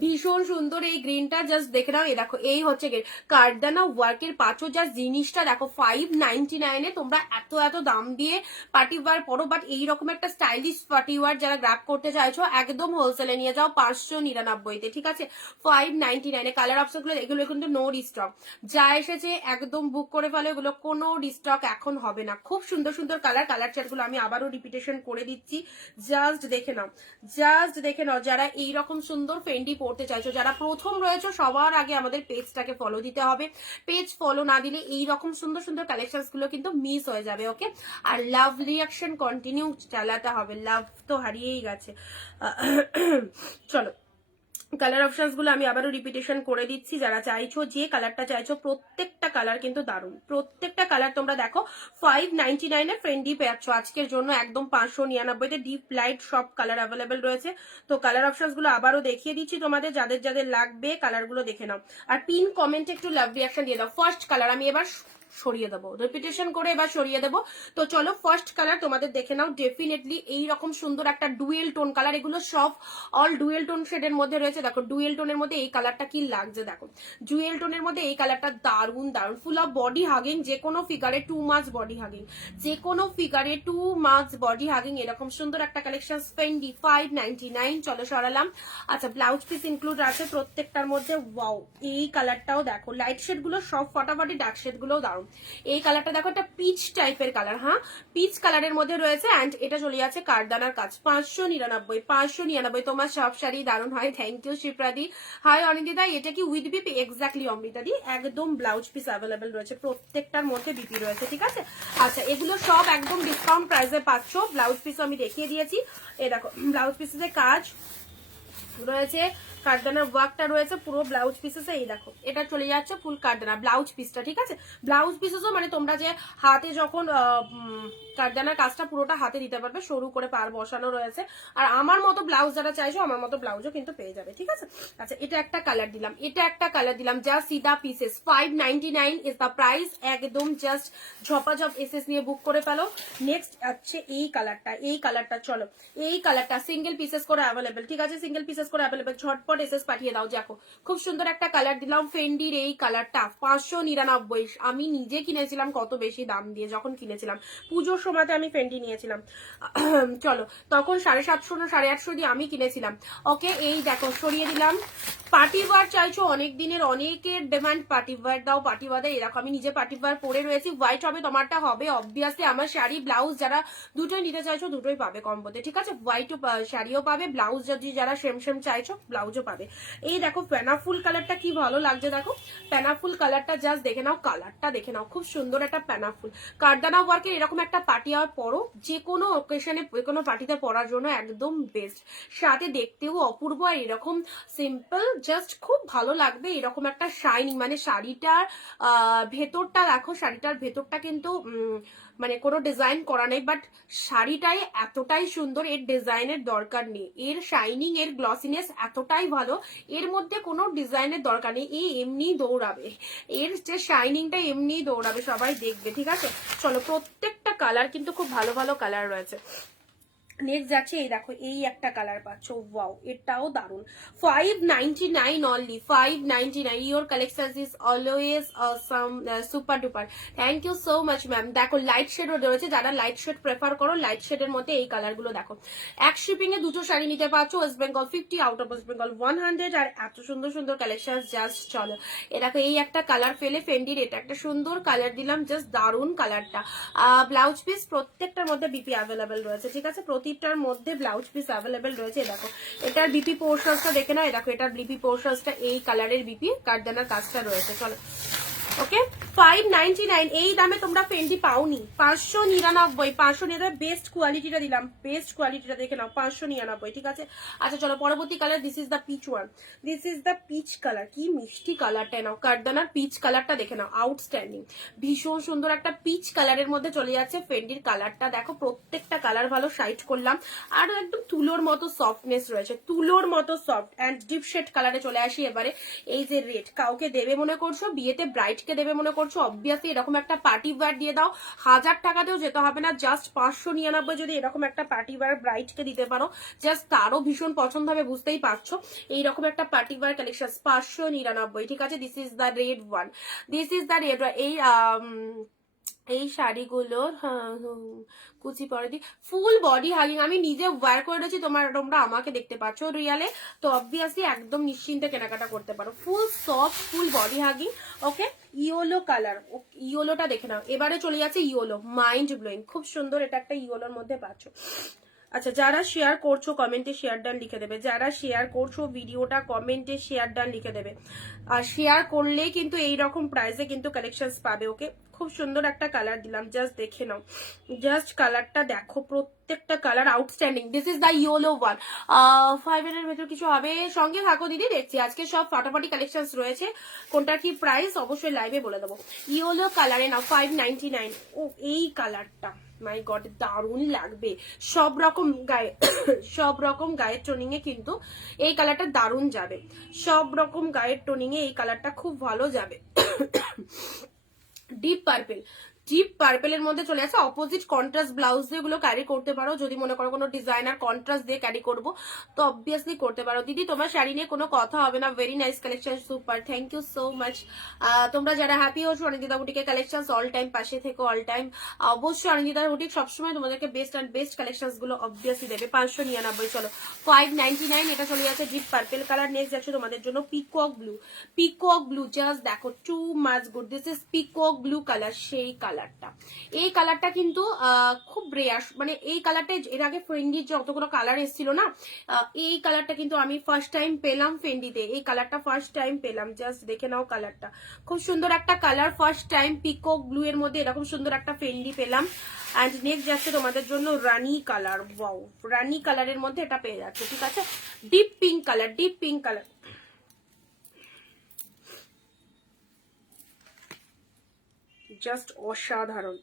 ভীষণ সুন্দর এই গ্রিনটা জাস্ট দেখে নাও। এই দেখো এই হচ্ছে কারদানা ওয়ার্কের পাঁচও জাস্ট জিনিসটা দেখো 599-এ। তোমরা এত এত দাম দিয়ে পার্টি ওয়ার পরো, বাট এইরকম একটা স্টাইলিশ পার্টি ওয়ার যারা গ্র্যাব করতে চাইছো একদম হোলসেলে নিয়ে যাও 599-তে, ঠিক আছে 599-এ। কালার অপশনগুলো এগুলো কিন্তু নো রিস্টক, যা এসেছে একদম বুক করে ফেলো, এগুলো কোনো রিস্টক এখন হবে না। খুব সুন্দর সুন্দর কালার, কালার চার্টগুলো আমি আবারও রিপিটেশন করে দিচ্ছি, জাস্ট দেখে নাও, জাস্ট দেখে নাও। যারা এইরকম সুন্দর ফেন্ডি পড়তে চাইছো, যারা প্রথম রয়েছে সবার আগে আমাদের পেজটাকে ফলো দিতে হবে। পেজ ফলো না দিলে এইরকম সুন্দর সুন্দর কালেকশনস গুলো কিন্তু মিস হয়ে যাবে, ওকে। আর লাভ রিয়াকশন কন্টিনিউ চালাতে হবে, লাভ তো হারিয়েই গেছে। চলো কালার অপশনস গুলো আমি আবারও রিপিটেশন করে দিচ্ছি। যারা চাইছো যে কালারটা চাইছো প্রত্যেকটা কালার কিন্তু দারুণ, প্রত্যেকটা কালার তোমরা দেখো 599-এ ফ্রেন্ডি পাচ্ছ আজকের জন্য একদম 599-তে। ডিপ লাইট সব কালার অ্যাভেলেবেল রয়েছে। তো কালার অপশনস গুলো আবারও দেখিয়ে দিচ্ছি তোমাদের, যাদের যাদের লাগবে কালার গুলো দেখে নাও। আর পিন কমেন্টে একটু লাভ রিয়াকশন দিয়ে দাও। ফার্স্ট কালার আমি এবার সরিয়ে দেবো, রিপিটেশন করে এবার সরিয়ে দেবো। তো চলো ফার্স্ট কালার তোমাদের দেখে নাও। ডেফিনেটলি এইরকম সুন্দর একটা ডুয়েল টোন কালার, এগুলো সব অল ডুয়েল টোন শেডের মধ্যে রয়েছে। দেখো ডুয়েল টোনের মধ্যে এই কালারটা কি লাগছে, দেখো ডুয়েল টোনের মধ্যে এই কালারটা দারুন দারুন, ফুল অফ বডি হাগিং, যে কোনো ফিগারে 2 মাস বডি হাগিং, যে কোনো ফিগারে 2 মাস বডি হাগিং, এরকম সুন্দর একটা কালেকশন। ফেন্ডি 599। চলো সরালাম। আচ্ছা ব্লাউজ পিস ইনক্লুড আছে প্রত্যেকটার মধ্যে। ওয়াও, এই কালারটাও দেখো, লাইট শেড গুলো সব ফাটাফাটি, ডার্ক শেড গুলোও দারুন। এই কালারটা দেখো, একটা পিচ টাইপের কালার, হ্যাঁ পিচ কালারের মধ্যে রয়েছে। অ্যান্ড এটা চলে যাচ্ছে কারদানার কাজ। 599, 599। তোমার সব শাড়ি দারুন হয়। থ্যাংক ইউ শিপ্রাদি। হাই অনিন্দিতা, এটা কি উইথ বিপি? এক্স্যাক্টলি অমৃতাদি, একদম ব্লাউজ পিস অ্যাভেলেবেল রয়েছে, প্রত্যেকটার মধ্যে বিপি রয়েছে, ঠিক আছে। আচ্ছা এগুলো সব একদম ডিসকাউন্ট প্রাইসে পাচ্ছ। ব্লাউজ পিস আমি দেখিয়ে দিয়েছি, এই দেখো ব্লাউজ পিসের কাজ রয়েছে, কারদানার ওয়ার্কটা রয়েছে পুরো ব্লাউজ পিসেসে। এই দেখো এটা চলে যাচ্ছে ফুল কারদানা ব্লাউজ পিসটা, ঠিক আছে। ব্লাউজ পিসেসও মানে তোমরা যে হাতে যখন কারদানার কাজটা পুরোটা হাতে দিতে পারবে, সরু করে পার বসানো রয়েছে। আর আমার মতো ব্লাউজ যারা চাইছো, আমার মতো ব্লাউজও কিন্তু পেয়ে যাবে, ঠিক আছে। আচ্ছা এটা একটা কালার দিলাম, এটা একটা কালার দিলাম, জাস্ট সিদা পিসেস 599 ইজ দ্য প্রাইস। একদম জাস্ট ঝপাঝপ এসএস নিয়ে বুক করে ফেলো। নেক্সট আছে এই কালারটা, এই কালারটা চলো, এই কালারটা সিঙ্গেল পিসেস করে অ্যাভেলেবেল, ঠিক আছে, সিঙ্গেল পিসেস করে অ্যাভেলেবেল। ঝটপট এসএস পাঠিয়ে দাও। দেখো খুব সুন্দর একটা কালার দিলাম, ফেন্ডির এই কালারটা 599। আমি নিজে কিনেছিলাম কত বেশি দাম দিয়ে, যখন কিনেছিলাম পুজোর সময়তে আমি ফেন্ডি নিয়েছিলাম চলো, তখন 750 না 850 দিয়ে আমি কিনেছিলাম। ওকে এই দেখো সরিয়ে দিলাম। পার্টি ওয়ার চাইছো অনেক দিনের, অনেকের ডিমান্ড পার্টি ওয়ার দাও, পার্টি ওয়ার দেয়। এরকম আমি নিজে পার্টি ওয়ার পরে রয়েছি। হোয়াইট হবে তোমারটা, হবে অবভিয়াসলি। আমার শাড়ি ব্লাউজ যারা দুটোই নিতে চাইছো দুটোই পাবে কম্বোতে, ঠিক আছে। হোয়াইট শাড়িও পাবে, ব্লাউজ যদি যারা সেম সেম চাইছো ব্লাউজও পাবে। এই দেখো প্যানাফুল কালারটা কি ভালো লাগছে, দেখো প্যানাফুল কালারটা জাস্ট দেখে নাও, কালারটা দেখে নাও, খুব সুন্দর একটা প্যানাফুল কারদানা ওয়ার্কের। এরকম একটা পার্টি আর পরো, যে কোনো অকেশনে কোনো পার্টিতে পরার জন্য একদম বেস্ট। সাথে দেখতেও অপূর্ব, আর এরকম সিম্পল জাস্ট খুব ভালো লাগবে। এরকম একটা শাইনিং, মানে শাড়িটার ভেতরটা দেখো, শাড়িটার ভেতরটা কিন্তু মানে কোনো ডিজাইন করা নেই, বাট শাড়িটাই এতটাই সুন্দর, এর ডিজাইনের দরকার নেই। এর শাইনিং, এর গ্লসিনেস এতটাই ভালো, এর মধ্যে কোনো ডিজাইনের দরকার নেই। এই এমনি দৌড়াবে, এর যে শাইনিংটা এমনি দৌড়াবে, সবাই দেখবে, ঠিক আছে। চলো প্রত্যেকটা কালার কিন্তু খুব ভালো ভালো কালার রয়েছে। নেক্সট যাচ্ছে, এই দেখো এই একটা কালার পাচ্ছ, ওয়াও এটাও দারুন। 599 only, 599। Your collection is always awesome, super duper. Thank you so much ma'am. দেখো লাইট শেডও রয়েছে, যারা লাইট শেড প্রেফার করো, লাইট শেডের মধ্যে এই কালার গুলো দেখো। এক শিপিং এ দুটো শাড়ি নিতে পারছো, West Bengal 50, out of West Bengal 100। আর এত সুন্দর সুন্দর কালেকশন, জাস্ট চলো। এ দেখো এই একটা কালার ফেলে ফেন্ডির, এটা একটা সুন্দর কালার দিলাম, জাস্ট দারুন কালারটা। ব্লাউজ পিস প্রত্যেকটার মধ্যে বিপি অ্যাভেলেবেল রয়েছে, ঠিক আছে, প্রতিটার মধ্যে ব্লাউজ পিস অ্যাভেলেবেল রয়েছে। দেখো এটার বিপি পোর্শনসটা দেখে নাও, দেখো এটার বিপি পোর্শনসটা এই কালারের বিপি কারদানার কাজটা রয়েছে। চলো ওকে 599। এই দামে তোমরা ফেন্ডি পাওনি। 599, 599 বেস্ট কোয়ালিটিটা দিলাম, বেস্ট কোয়ালিটিটা দেখে নাও, 599, ঠিক আছে। আচ্ছা চলো পরবর্তী colour, this is the peach one, this is the peach colour. কি মিষ্টি কালারটা, নাও কারদানার পিচ কালারটা দেখে নাও, আউটস্ট্যান্ডিং, ভীষণ সুন্দর একটা পিচ কালারের মধ্যে চলে যাচ্ছে ফেন্ডির কালারটা। দেখো প্রত্যেকটা কালার ভালো, সাইড করলাম। আর একদম তুলোর মতো সফটনেস রয়েছে, তুলোর মতো সফট অ্যান্ড ডিপ শেড কালারে চলে আসি এবারে। এই যে রেড, কাউকে দেবে মনে করছো, বিয়েতে ব্রাইট কে দেবে মনে করছো, অবভিয়াসলি এরকম একটা পার্টি ওয়্যার দিয়ে দাও। 1000 টাকাতেও যেতে হবে না, জাস্ট 599 যদি এরকম একটা পার্টি ওয়্যার ব্রাইট কে দিতে পারো, জাস্ট তারও ভীষণ পছন্দ হবে, বুঝতেই পারছো। এইরকম একটা পার্টি ওয়্যার কালেকশন 599, ঠিক আছে। This is the red one, this is the red. এই শাড়িগুলোর কুচি পরে দি ফুল বডি হাগিং, আমি নিজে ওয়্যার করে রয়েছি, তোমরা আমাকে দেখতে পাচ্ছ রিয়ালে, তো অবভিয়াসলি একদম নিশ্চিন্তে কেনাকাটা করতে পারো। ফুল সফট, ফুল বডি হাগিং। ওকে ইয়েলো কালার, ইয়েলোটা দেখে নাও। এবারে চলে যাচ্ছে ইয়েলো, মাইন্ড ব্লোয়িং, খুব সুন্দর। এটা একটা ইয়েলোর মধ্যে পাচ্ছ। আচ্ছা যারা শেয়ার করছো কমেন্টে শেয়ার ডান লিখে দেবে, যারা শেয়ার করছো ভিডিওটা কমেন্টে শেয়ার ডান লিখে দেবে। আর শেয়ার করলেই কিন্তু এইরকম প্রাইসে কিন্তু কালেকশনস পাবে। ওকে খুব সুন্দর একটা কালার দিলাম, জাস্ট দেখে নাও, জাস্ট কালারটা দেখো, প্রত্যেকটা colour outstanding. This is the yellow one. 5 এর ভেতর কিছু হবে, সঙ্গে থাকো দিদি, দেখছি আজকে সব ফাটাফাটি কালেকশনস রয়েছে। কোনটার কি প্রাইস অবশ্যই লাইভে বলে দেবো। ইয়েলো কালারে নাও 599। ও এই কালারটা মাই গড দারুণ লাগবে, সব রকম গায়ে সব রকম গায়ের টোনিং এ কিন্তু এই কালারটা দারুণ যাবে, সব রকম গায়ের টোনিং এ এই কালারটা খুব ভালো যাবে। ডিপ পার্পেল, ডিপ পার্পেলের মধ্যে চলে আসে। অপোজিট কন্ট্রাস্ট ব্লাউজ দিয়ে এগুলো ক্যারি করতে পারো, যদি মনে করো কোনো ডিজাইনার কন্ট্রাস্ট দিয়ে ক্যারি করবো তো অবভিয়াসলি করতে পারো। দিদি তোমার শাড়ি নিয়ে কোনো কথা হবে না, very nice collection, super, thank you so much. তোমরা যারা হ্যাপি হচ্ছ অনিন্দিতা বুটিকের কালেকশন অল টাইম পাশে থেকে, অল টাইম অবশ্যই অনিন্দিতা বুটিক সবসময় তোমাদেরকে বেস্ট অ্যান্ড বেস্ট কালেকশন গুলো অবভিয়াসলি দেবে। 599। চলো 599, এটা চলে যাচ্ছে ডিপ পার্পেল কালার। নেক্সট যাচ্ছে তোমাদের জন্য peacock blue, peacock blue, just দেখো too much good, this is peacock blue colour. সেই কালারটা, এই কালারটা কিন্তু খুব রেয়ার, মানে এই কালারটা এর আগে ফেন্ডির যতগুলো কালার এসেছিল না, এই কালারটা কিন্তু আমি ফার্স্ট টাইম পেলাম ফেন্ডিতে, এই কালারটা ফার্স্ট টাইম পেলাম। জাস্ট দেখে নাও কালারটা, খুব সুন্দর একটা colour, first time peacock blue এর মধ্যে এরকম সুন্দর একটা ফেন্ডি পেলাম। অ্যান্ড নেক্সট যাচ্ছে তোমাদের জন্য রানী কালার, ওয়াও রানী কালারের মধ্যে এটা পেয়ে যাচ্ছে, ঠিক আছে। Deep pink colour, deep pink colour, just অসাধারণ।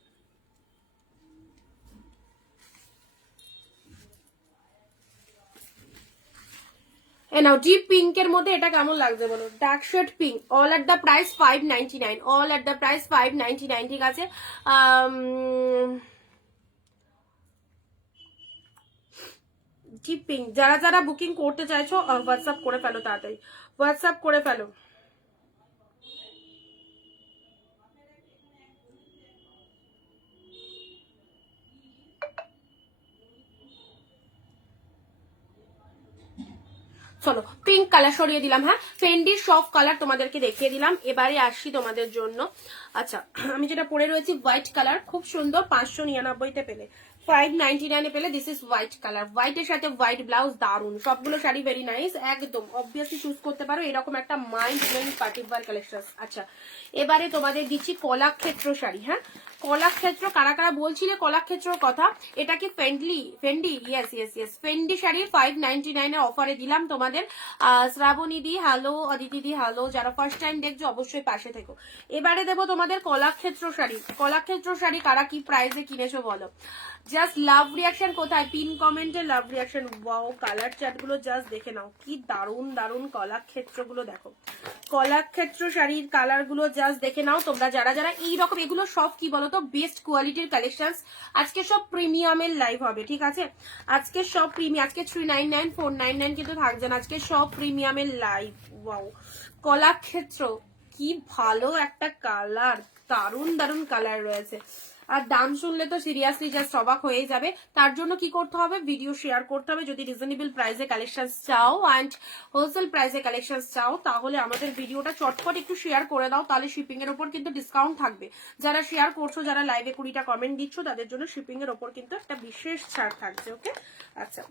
নাও ডিপ পিঙ্ক এর মধ্যে এটা কেমন লাগছে বলো, dark shade pink, all at the price 599, all at the price 599, ঠিক আছে। ডিপ পিঙ্ক, যারা যারা বুকিং করতে চাইছো হোয়াটসঅ্যাপ করে ফেলো, তাড়াতাড়ি হোয়াটসঅ্যাপ করে ফেলো। চলো পিঙ্ক কালার সরিয়ে দিলাম, হ্যাঁ ফেন্ডির সব কালার তোমাদেরকে দেখিয়ে দিলাম। এবারে আসি তোমাদের জন্য, আচ্ছা আমি যেটা পরে রয়েছি হোয়াইট কালার, খুব সুন্দর, 599 পেলে, 599 পেলে। দিস ইজ হোয়াইট কালার, হোয়াইটের সাথে হোয়াইট ব্লাউজ, দারুন, সবগুলো শাড়ি ভেরি নাইস, একদম অবভিয়াসলি চুজ করতে পারো এরকম একটা mind blowing party wear collection. আচ্ছা এবারে তোমাদের দিচ্ছি কলাক্ষেত্র শাড়ি, হ্যাঁ কলাক্ষেত্র, কারা কারা বলছিলে কলাক্ষেত্রর কথা, এটা কি Fendi, yes yes yes, Fendi sari 599 এর অফারে দিলাম তোমাদের। শ্রাবণী দি হ্যালো, অদিতি দি হ্যালো, যারা ফার্স্ট টাইম দেখছো অবশ্যই পাশে থেকো। এবারে দেবো তোমাদের কলাক্ষেত্র শাড়ি, কলাক্ষেত্র শাড়ি কারা কি প্রাইসে কিনেছো বলো, জাস্ট লাভ রিয়াকশন কোথায়, পিন কমেন্টে লাভ রিয়াকশন। ওয়াও কালার চার্ট গুলো জাস্ট দেখে নাও, কি দারুন দারুন কলাক্ষেত্র গুলো দেখো, কলাক্ষেত্র শাড়ির কালার গুলো জাস্ট দেখে নাও তোমরা, যারা যারা এইরকম, এগুলো সব কি বলতো বেস্ট কোয়ালিটির কালেকশন। আজকে সব প্রিমিয়ামের লাইভ হবে, ঠিক আছে, আজকে সব প্রিমিয়াম, আজকে 399 499 কিন্তু থাকছে না, আজকে সব প্রিমিয়ামের লাইভ। ওয়াও কলাক্ষেত্র, কি ভালো একটা কালার, দারুন দারুন কালার রয়েছে। আর দাম শুনলে তো সিরিয়াসলি জাস্ট অবাক হয়ে যাবে। তার জন্য কি করতে হবে, ভিডিও শেয়ার করতে হবে, যদি রিজনেবল প্রাইসে কালেকশন চাও অ্যান্ড হোলসেল প্রাইসে কালেকশন চাও, তাহলে আমাদের ভিডিওটা চটপট একটু শেয়ার করে দাও, তাহলে শিপিং এর উপর কিন্তু ডিসকাউন্ট থাকবে। যারা শেয়ার করছো, যারা লাইভে 20টা কমেন্ট দিচ্ছ, তাদের জন্য শিপিং এর উপর কিন্তু একটা বিশেষ ছাড় থাকছে, ওকে। আচ্ছা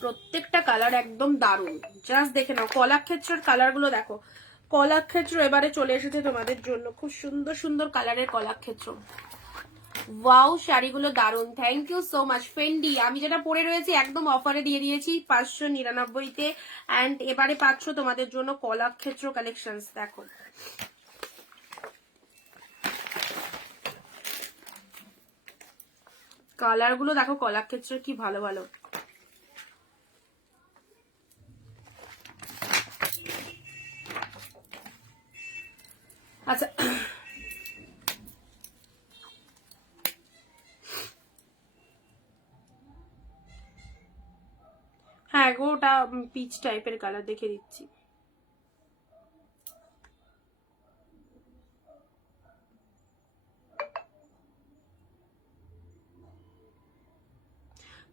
প্রত্যেকটা কালার একদম দারুণ, জাস্ট দেখে নাও কলাক্ষেত্রের কালার গুলো দেখো, কলাক্ষেত্র এবারে চলে এসেছে তোমাদের জন্য, খুব সুন্দর সুন্দর কালারের কলাক্ষেত্র। ওয়াও শাড়িগুলো দারুন, thank you so much. Fendi আমি যেটা পরে রয়েছি একদম অফারে দিয়ে দিয়েছি 599-তে, অ্যান্ড এবারে পাচ্ছ তোমাদের জন্য কলাক্ষেত্র কালেকশন। দেখো কালার গুলো দেখো, কলাক্ষেত্র কি ভালো ভালো। আচ্ছা হ্যাঁ গো, ওটা পিচ টাইপের কালার, দেখে দিচ্ছি।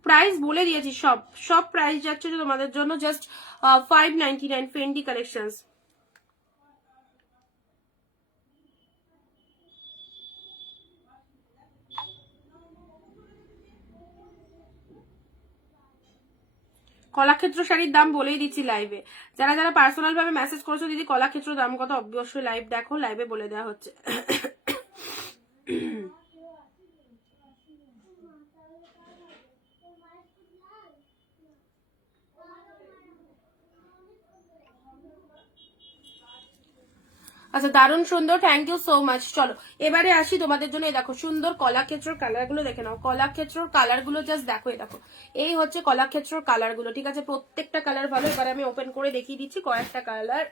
প্রাইস বলে দিয়েছি, সব সব প্রাইস যাচ্ছে তোমাদের জন্য জাস্ট 599, ফেন্ডি কালেকশন। কলাক্ষেত্র শাড়ির দাম বলেই দিচ্ছি লাইভে, যারা যারা পার্সোনাল ভাবে মেসেজ করেছো দিদি কলাক্ষেত্র দাম কত, অবশ্যই লাইভ দেখো, লাইভে বলে দেওয়া হচ্ছে। আচ্ছা দারুণ সুন্দর, থ্যাংক ইউ সো মাচ। চলো এবারে আসি তোমাদের জন্য, এই দেখো সুন্দর কলাক্ষেত্রর কালার গুলো দেখে নাও, কলাক্ষেত্রর কালার গুলো জাস্ট দেখো, এই দেখো এই হচ্ছে কলাক্ষেত্রর কালার গুলো, ঠিক আছে, প্রত্যেকটা কালার ভালো। এবারে আমি ওপেন করে দেখিয়ে দিচ্ছি কয়েকটা কালার।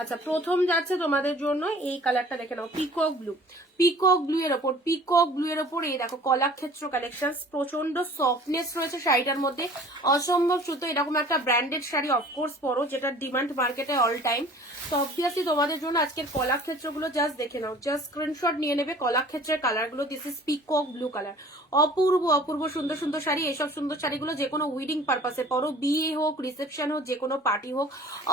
আচ্ছা প্রথম যাচ্ছে তোমাদের জন্য এই কালারটা দেখে নাও, পিকক ব্লু। পিকক ব্লু এর ওপর, পিকক ব্লু এর ওপর এই দেখো কলাক্ষেত্র কালেকশন, প্রচন্ড সফটনেস রয়েছে শাড়িটার মধ্যে, অসম্ভব সুতো। এরকম একটা ব্র্যান্ডেড শাড়ি অফকোর্স পরো, যেটা ডিমান্ড মার্কেটে অল টাইম। তো অবভিয়াসলি তোমাদের জন্য আজকের কলাক্ষেত্র গুলো জাস্ট দেখে নাও, জাস্ট স্ক্রিনশট নিয়ে নেবে কলাক্ষেত্রের কালার গুলো। This is peacock blue colour, অপূর্ব অপূর্ব সুন্দর সুন্দর শাড়ি। এসব সুন্দর শাড়িগুলো যে কোনো উইডিং পারপাসে পরো, বিয়ে হোক, রিসেপশন হোক, যে কোনো পার্টি হোক,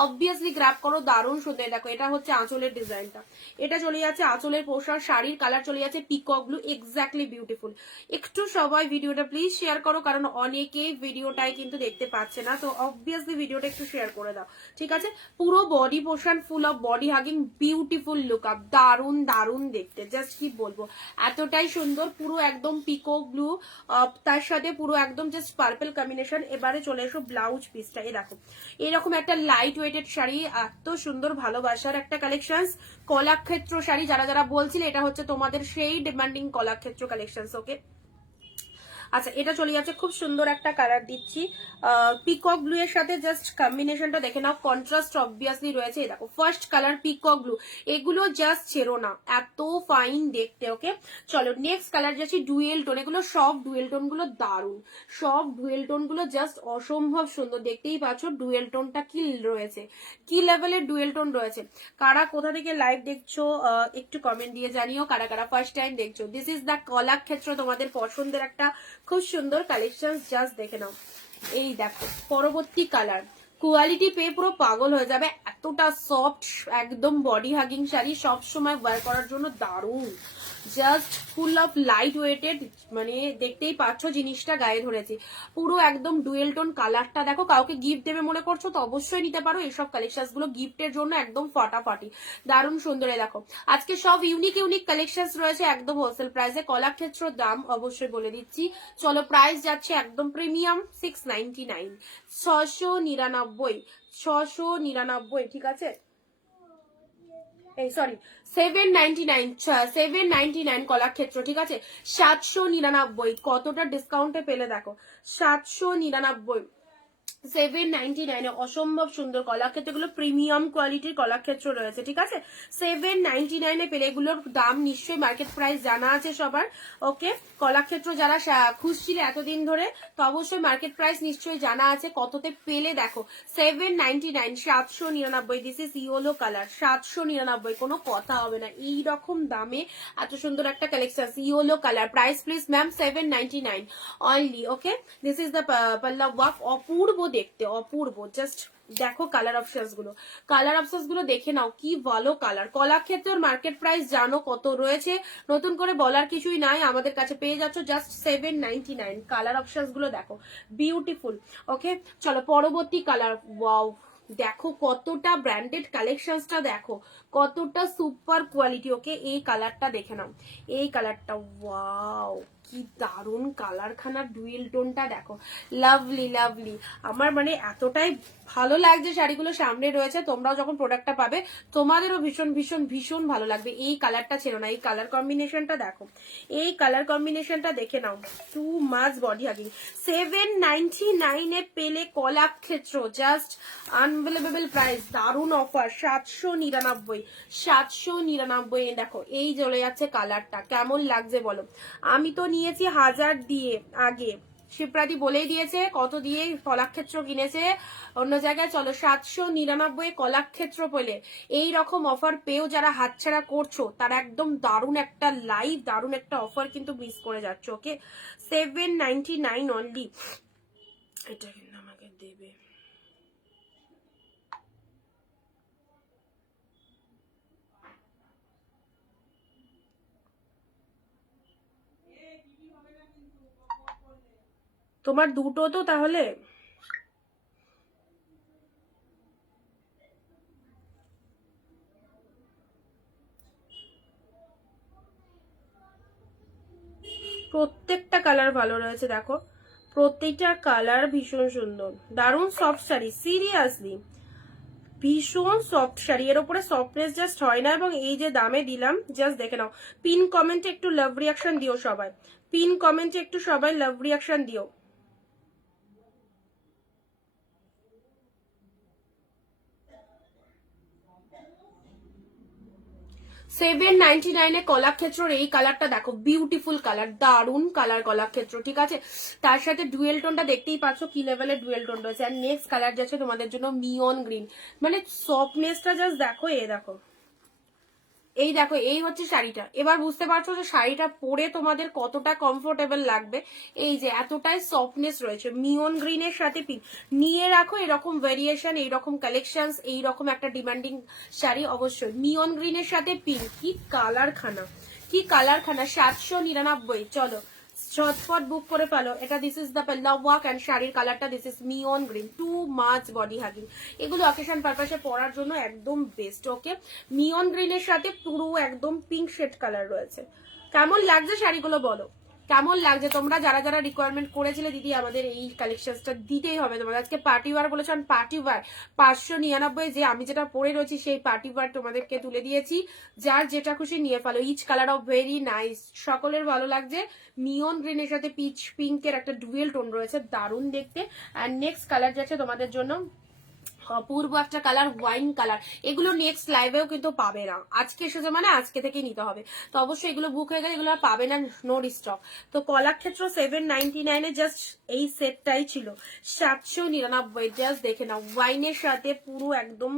অবভিয়াসলি গ্র্যাব করো, দারুণ সুন্দর। দেখো এটা হচ্ছে আঁচলের ডিজাইনটা, এটা চলে যাচ্ছে আঁচলের পোশাক, শাড়ির কালার চলে যাচ্ছে পিকক ব্লু, এক্স্যাক্টলি বিউটিফুল। একটু সবাই ভিডিওটা প্লিজ শেয়ার করো, কারণ অনেকেই ভিডিওটাই কিন্তু দেখতে পাচ্ছে না, তো অবভিয়াসলি ভিডিওটা একটু শেয়ার করে দাও, ঠিক আছে? পুরো body portion full of body hugging, beautiful look up, দারুণ দারুণ দেখতে, জাস্ট কি বলবো, এতটাই সুন্দর। পুরো একদম পিকক ব্লু, তার সাথে পুরো একদম জাস্ট পার্পল কম্বিনেশন। এবারে চলে এসো ব্লাউজ পিসটা, এই দেখো এরকম একটা লাইট ওয়েটেড শাড়ি, এত সুন্দর, ভালোবাসার একটা কালেকশন। কলাক্ষেত্র শাড়ি, যারা যারা বলছিলে এটা হচ্ছে তোমাদের সেই ডিমান্ডিং কলাক্ষেত্র কালেকশন। ওকে আচ্ছা এটা চলে যাচ্ছে, খুব সুন্দর একটা কালার দিচ্ছি পিকক ব্লু এর সাথে, জাস্ট কম্বিনেশনটা দেখে নাও, কন্ট্রাস্ট অবভিয়াসলি রয়েছে। দেখো ফার্স্ট কালার পিকক ব্লু, এগুলো জাস্ট ছেড়ো না, এত ফাইন দেখতে। ওকে চলো নেক্সট কালার যাচ্ছি ডুয়েল টোন, এগুলো সব ডুয়েল টোন গুলো দারুন, সব ডুয়েল টোন গুলো জাস্ট অসম্ভব সুন্দর। দেখতেই পাচ্ছ ডুয়েল টোনটা কি রয়েছে, কি লেভেলের ডুয়েল টোন রয়েছে। কারা কোথা থেকে লাইভ দেখছো একটু কমেন্ট দিয়ে জানিও, কারা কারা ফার্স্ট টাইম দেখছো। দিস ইজ দ্য কলাক্ষেত্র, তোমাদের পছন্দের একটা খুব সুন্দর কালেকশন, জাস্ট দেখে নাও। এই দেখো পরবর্তী কালার, কোয়ালিটি পেয়ে পুরো পাগল হয়ে যাবে, এতটা সফট একদম বডি হাগিং শাড়ি, সব সময় ওয়্যার করার জন্য দারুণ, just full of light weighted, মানে দেখতেই পাচ্ছ জিনিসটা গায়ে ধরেছি। পুরো একদম ডুয়েল টোন কালারটা দেখো, কাউকে গিফট দেবে মনে করছো তো অবশ্যই নিতে পারো, এসব কালেকশন গুলো গিফটের জন্য একদম ফাটাফাটি, দারুণ সুন্দর। দেখো আজকে সব ইউনিক ইউনিক কালেকশন রয়েছে একদম হোলসেল প্রাইসে। কলাক্ষেত্র দাম অবশ্যই বলে দিচ্ছি, চলো প্রাইস যাচ্ছে একদম প্রিমিয়াম 699, 699, 699, ঠিক আছে? এই সরি 799, 799 কলাক্ষেত্র, ঠিক আছে? 799, কতটা ডিসকাউন্টে পেলে দেখো, 799, 799 অসম্ভব সুন্দর কলাক্ষেত্র, এগুলো প্রিমিয়াম কোয়ালিটির কলাক্ষেত্র রয়েছে, ঠিক আছে? 799 পেলে, এগুলোর দাম নিশ্চয়ই মার্কেট প্রাইস জানা আছে সবার। ওকে কলাক্ষেত্র যারা খুঁজছিলে এতদিন ধরে, তো অবশ্যই মার্কেট প্রাইস নিশ্চয়ই জানা আছে, কততে পেলে দেখো 799, 799। দিস ইজ ইয়েলো কালার, 799, কোনো কথা হবে না, এইরকম দামে এত সুন্দর একটা collection. Yellow colour, price please ma'am 799 only. Okay this is the পাল্লা ওয়ার্ক, অপূর্ব দেখতে, অপূর্ব। জাস্ট দেখো কালার অপশনস গুলো, কালার অপশনস গুলো দেখে নাও, কি ভালো কালার। কলাক্ষেত্রের মার্কেট প্রাইস জানো কত রয়েছে, নতুন করে বলার কিছুই নাই, আমাদের কাছে পেয়ে যাচ্ছ জাস্ট 799। কালার অপশনস গুলো দেখো, বিউটিফুল। ওকে চলো পরবর্তী কালার, ওয়াও দেখো কতটা ব্র্যান্ডেড কালেকশনসটা, দেখো কতটা সুপার কোয়ালিটি। ওকে এই কালারটা দেখে নাও, এই কালারটা, ওয়াও কি দারুন কালার খানা, ডুয়েল টোনটা দেখো, লাভলি লাভলি। আমার মানে এতটাই ভালো লাগছে শাড়িগুলো সামনে রয়েছে, তোমরাও যখন প্রোডাক্টটা পাবে তোমাদেরও ভীষণ ভীষণ ভীষণ ভালো লাগবে। এই কালারটা ছিল না, এই কালার কম্বিনেশনটা দেখো, এই কালার কম্বিনেশনটা দেখে নাও, টু মাচ বডি হাগিং। 799 এ পেলে কলাক্ষেত্র, জাস্ট আনবিলিভেবল প্রাইস, দারুণ অফার। 799, 799 দেখো এই চলে যাচ্ছে কালারটা, কেমন লাগছে বলো? আমি তো নিয়েছি 1000 দিয়ে, আগে শিবপ্রাতি বলেই দিয়েছে কত দিয়ে কলাক্ষেত্র কিনেছে অন্য জায়গায়। চলো 799 কলাক্ষেত্র পেলে, এই রকম অফার পেয়েও যারা হাতছাড়া করছো তারা একদম দারুণ একটা লাইভ, দারুণ একটা অফার কিন্তু মিস করে যাচ্ছে। ওকে 799 অনলি, এটা কিন্তু আমাকে দেবে। তোমার দুটো তো তাহলে, প্রত্যেকটা কালার ভালো রয়েছে, দেখো প্রত্যেকটা কালার ভীষণ সুন্দর, দারুণ সফট শাড়ি, সিরিয়াসলি ভীষণ সফট শাড়ি, এর উপরে সফটনেস জাস্ট হয় না। এবং এই যে দামে দিলাম, জাস্ট দেখে নাও। পিন কমেন্টে একটু লাভ রিয়াকশন দিও সবাই, পিন কমেন্টে একটু সবাই লাভ রিয়াকশন দিও। 799 কলাক্ষেত্রের এই কালারটা দেখো, বিউটিফুল কালার, দারুন কালার কলাক্ষেত্র, ঠিক আছে। তার সাথে ডুয়েল টোনটা দেখতেই পাচ্ছ কি লেভেলের ডুয়েল টোন রয়েছে। আর নেক্সট কালার যাচ্ছে তোমাদের জন্য মিয়ন গ্রিন, মানে সফটনেসটা জাস্ট দেখো, দেখো এই দেখো, এই হচ্ছে শাড়িটা। এবার বুঝতে পারছো যে শাড়িটা পরে তোমাদের কতটা কমফোর্টেবল লাগবে। এই যে এতটাই সফটনেস রয়েছে, মিয়ন গ্রিনের সাথে পিঙ্ক নিয়ে রাখো। এরকম ভেরিয়েশন, এইরকম কালেকশন, এইরকম একটা ডিমান্ডিং শাড়ি অবশ্যই। মিয়ন গ্রিনের সাথে পিঙ্ক, কি কালার খানা, কি কালার খানা। 799। চলো ঝটপট বুক করে ফেলো এটা। দিস ইজ দ্য পেল্লা ওয়ার্ক অ্যান্ড শাড়ির কালারটা, দিস ইজ মিয়ন green, too much body hugging. এগুলো অকেশন পারপাসে পরার জন্য একদম বেস্ট। ওকে, মিয়ন গ্রিনের সাথে পুরো একদম পিঙ্ক শেড কালার রয়েছে। কেমন লাগছে শাড়িগুলো বলো, কেমন লাগছে? তোমরা যারা যারা রিকোয়ারমেন্ট করেছিলে দিদি আমাদের এই কালেকশনটা দিতেই হবে তোমাদের। আজকে পার্টি ওয়ার বলেছেন, পার্টি ওয়ার 599, যে আমি যেটা পরে রয়েছি সেই পার্টি ওয়ার তোমাদেরকে তুলে দিয়েছি। যার যেটা খুশি নিয়ে ফেলো। Each colour of very nice, সকলের ভালো লাগছে। নিয়ন গ্রিনের সাথে পিচ পিঙ্কের একটা ডুয়েল টোন রয়েছে, দারুণ দেখতে। আর নেক্সট কালার যাচ্ছে তোমাদের জন্য অপূর্ব একটা কালার, ওয়াইন কালার। এগুলো নেক্সট লাইভেও কিন্তু পাবে না, আজকে এসেছে মানে আজকে থেকেই নিতে হবে। তো অবশ্যই এগুলো বুক হয়ে গেলে এগুলো পাবে না, নো স্টক। তো কলাক্ষেত্র 799 জাস্ট এই সেটটাই ছিল। 799 জাস্ট দেখে নাও, ওয়াইনের সাথে পুরো একদম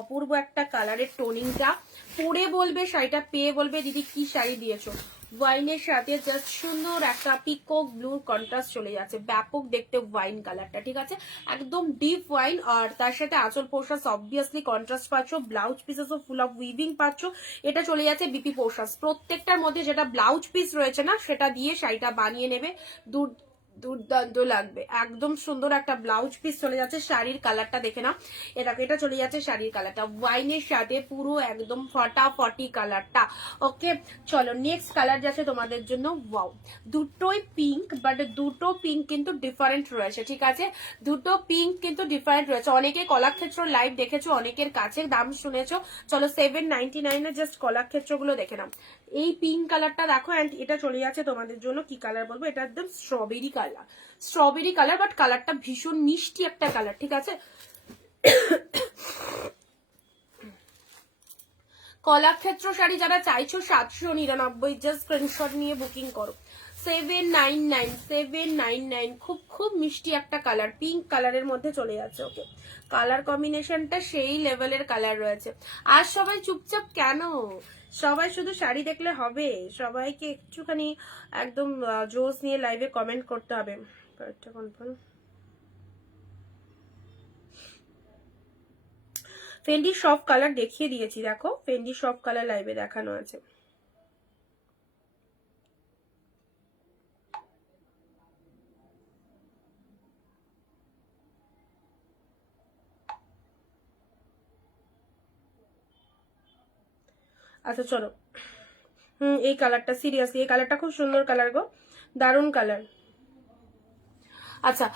অপূর্ব একটা কালারের টোনিংটা। পরে বলবে শাড়িটা পেয়ে বলবে দিদি কি শাড়ি দিয়েছো। ওয়াইনের সাথে জাস্ট সুন্দর একটা পিকক ব্লু কন্ট্রাস্ট চলে যাচ্ছে, ব্যাপক দেখতে ওয়াইন কালারটা, ঠিক আছে, একদম ডিপ ওয়াইন। আর তার সাথে আঁচল পোর্শাস অবভিয়াসলি কন্ট্রাস্ট পাচ্ছ, blouse pieces full of weaving পাচ্ছ। এটা চলে যাচ্ছে বিপি পোর্শাস, প্রত্যেকটার মধ্যে যেটা ব্লাউজ পিস রয়েছে না সেটা দিয়ে শাড়িটা বানিয়ে নেবে, দুর্দান্ত লাগবে। একদম সুন্দর একটা ব্লাউজ পিস চলে যাচ্ছে। শাড়ির কালারটা দেখে নাও, এটা চলে যাচ্ছে শাড়ির কালারটা, ওয়াইনের সাথে পুরো একদম ফটাফটি কালারটা। ওকে, চলো নেক্সট কালার যাচ্ছে তোমাদের জন্য। ওয়াও, দুটোই পিঙ্ক, বাট দুটো পিঙ্ক কিন্তু ডিফারেন্ট রয়েছে, ঠিক আছে, দুটো পিঙ্ক কিন্তু ডিফারেন্ট রয়েছে। অনেকে কলাক্ষেত্র লাইভ দেখেছো, অনেকের কাছে দাম শুনেছো। চলো 799 জাস্ট কলাক্ষেত্র গুলো দেখে নাও। এই পিঙ্ক কালারটা দেখো, অ্যান্ড এটা চলে যাচ্ছে তোমাদের জন্য কি কালার বলবো, এটা একদম strawberry colour, strawberry colour, but কালারটা ভীষণ মিষ্টি একটা কালার, ঠিক আছে। কলাক্ষেত্র শাড়ি যারা চাইছো 799, জাস্ট স্ক্রিনশট নিয়ে বুকিং করো। 799 খুব খুব মিষ্টি একটা কালার, পিঙ্ক কালারের মধ্যে চলে যাচ্ছে। ওকে, কালার কম্বিনেশনটা সেই লেভেলের কালার রয়েছে। আর সবাই চুপচাপ কেন? সবাই শুধু শাড়ি দেখলে হবে? সবাইকে একটুখানি একদম জোশ নিয়ে লাইভে কমেন্ট করতে হবে। ফেন্ডি সব কালার দেখিয়ে দিয়েছি, দেখো ফেন্ডি সব কালার লাইভে দেখানো আছে। আচ্ছা চলো, এই কালারটা সিরিয়াসলি, এই কালারটা খুব সুন্দর কালার গো, দারুণ কালার। আচ্ছা,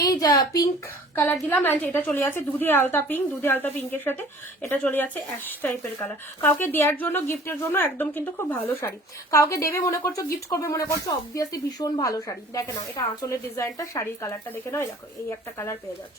এই পিঙ্ক কালার দিলাম, অ্যান্ড এটা চলে যাচ্ছে দুধে আলতা পিঙ্ক, দুধে আলতা পিঙ্কের সাথে এটা চলে যাচ্ছে অ্যাশ টাইপের কালার। কাউকে দেওয়ার জন্য, গিফটের জন্য একদম কিন্তু খুব ভালো শাড়ি। কাউকে দেবে মনে করছো, গিফট করবে মনে করছো, অবভিয়াসলি ভীষণ ভালো শাড়ি। দেখে নাও এটা আঁচলের ডিজাইনটা, শাড়ির কালারটা দেখে নাও, দেখো এই একটা কালার পেয়ে যাচ্ছ।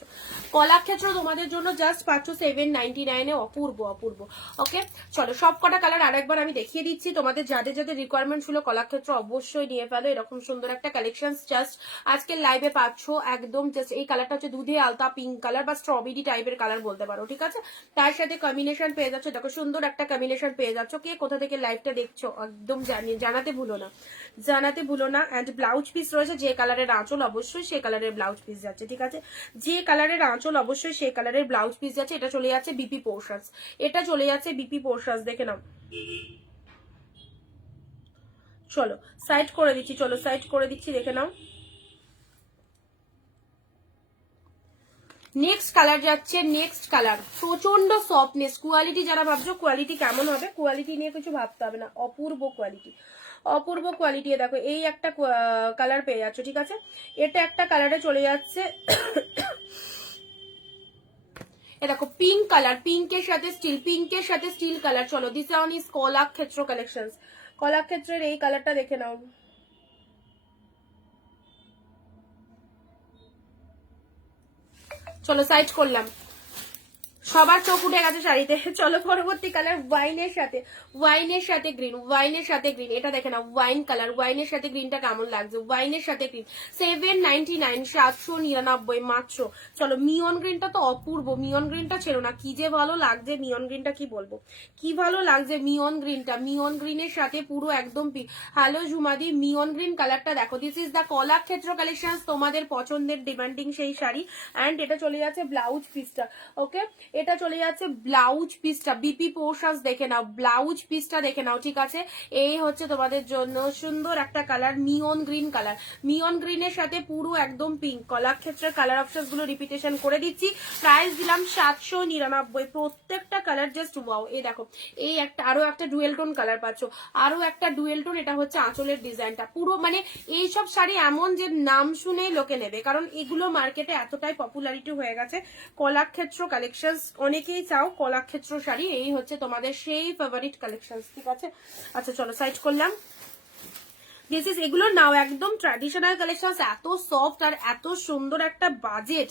কলাক্ষেত্র তোমাদের জন্য জাস্ট পাচ্ছ 799, অপূর্ব অপূর্ব। ওকে, চলো সব কটা কালার আরেকবার আমি দেখিয়ে দিচ্ছি তোমাদের, যাদের যাদের রিকোয়ারমেন্ট ছিল কলাক্ষেত্র অবশ্যই নিয়ে ফেলো। এরকম সুন্দর একটা কালেকশন জাস্ট আজকের লাইভে পাচ্ছ একদম। জাস্ট এই কালারটা হচ্ছে দুধে আলতা পিঙ্ক কালার বা স্ট্রবেরি টাইপের কালার বলতে পারো, ঠিক আছে। তার সাথে কম্বিনেশন পেয়ে যাচ্ছ, দেখো সুন্দর একটা কম্বিনেশন পেয়ে যাচ্ছ। কে কোথা থেকে লাইভটা দেখছো একদম জানাতে ভুলো না, জানাতে ভুলো না। অ্যান্ড ব্লাউজ পিস রয়েছে, যে কালারের আঁচল অবশ্যই সেই কালারের ব্লাউজ পিস যাচ্ছে, ঠিক আছে, যে কালারের আঁচল অবশ্যই সেই কালারের ব্লাউজ পিস যাচ্ছে। এটা চলে যাচ্ছে বিপি পোর্শাস, এটা চলে যাচ্ছে বিপি পোর্শাস, দেখে নাও। চলো সাইড করে দিচ্ছি, চলো সাইড করে দিচ্ছি, দেখে নাও। নেক্সট কালার যাচ্ছে, নেক্সট কালার প্রচন্ড সফটনেস, কোয়ালিটি যারা ভাবছো কোয়ালিটি কেমন হবে, কোয়ালিটি নিয়ে কিছু ভাবতে হবে না, অপূর্ব কোয়ালিটি, অপূর্ব কোয়ালিটি। দেখো এই একটা কালার পেয়ে যাচ্ছ, ঠিক আছে, এটা একটা কালারে চলে যাচ্ছে। এ দেখো পিঙ্ক কালার, পিঙ্কের সাথে স্টিল, পিঙ্কের সাথে স্টিল কালার। চলো this one is Kalakshetra collections, কলাক্ষেত্রের এই কালারটা দেখে নাও। চলো সাইড করলাম। সবার চোখ উঠে গেছে শাড়িতে। চলো পরবর্তী কালার ওয়াইনের সাথে গ্রিন, ওয়াইনের সাথে গ্রিন। এটা দেখে না ওয়াইন কালার, ওয়াইনের সাথে গ্রিনটা কেমন লাগছে, ওয়াইনের সাথে গ্রিন 799, 799 মাত্র। চলো মিয়ন গ্রিনটা তো অপূর্ব, মিয়ন গ্রিনটা ছিল না, কি যে ভালো লাগছে মিয়ন গ্রিনটা, কি বলবো কি ভালো লাগছে মিয়ন গ্রিনটা। মিয়ন গ্রিনের সাথে পুরো একদম হ্যালো ঝুমাদি, মিয়ন গ্রিন কালারটা দেখো। This is the Kalakshetra collection, তোমাদের পছন্দের ডিমান্ডিং সেই শাড়ি। অ্যান্ড এটা চলে যাচ্ছে ব্লাউজ পিসটা। ওকে, এটা চলে যাচ্ছে ব্লাউজ পিসটা, বিপি পোর্শনস দেখে নাও, ব্লাউজ পিসটা দেখে নাও, ঠিক আছে। এই হচ্ছে তোমাদের জন্য সুন্দর একটা কালার, মিয়ন গ্রিন কালার, মিয়ন গ্রিনের সাথে পুরো একদম পিঙ্ক। কলাক্ষেত্রের কালার অপশন গুলো রিপিটেশন করে দিচ্ছি, প্রাইস দিলাম 799। প্রত্যেকটা কালার জাস্ট ওয়াও। এই দেখো, এই একটা আরো একটা ডুয়েল টোন কালার পাচ্ছ, আরো একটা ডুয়েল টোন। এটা হচ্ছে আঁচলের ডিজাইনটা পুরো, মানে এইসব শাড়ি এমন যে নাম শুনেই লোকে নেবে, কারণ এগুলো মার্কেটে এতটাই পপুলারিটি হয়ে গেছে। কলাক্ষেত্র কালেকশন অনেকেই চাও, কলাক্ষেত্র শাড়ি, এই হচ্ছে তোমাদের সেই ফেভারিট কালেকশন, ঠিক আছে। আচ্ছা চলো সাইড করলাম। দিস ইজ এগুলো নাও একদম ট্র্যাডিশনাল কালেকশন, এত সফট আর এত সুন্দর একটা বাজেট।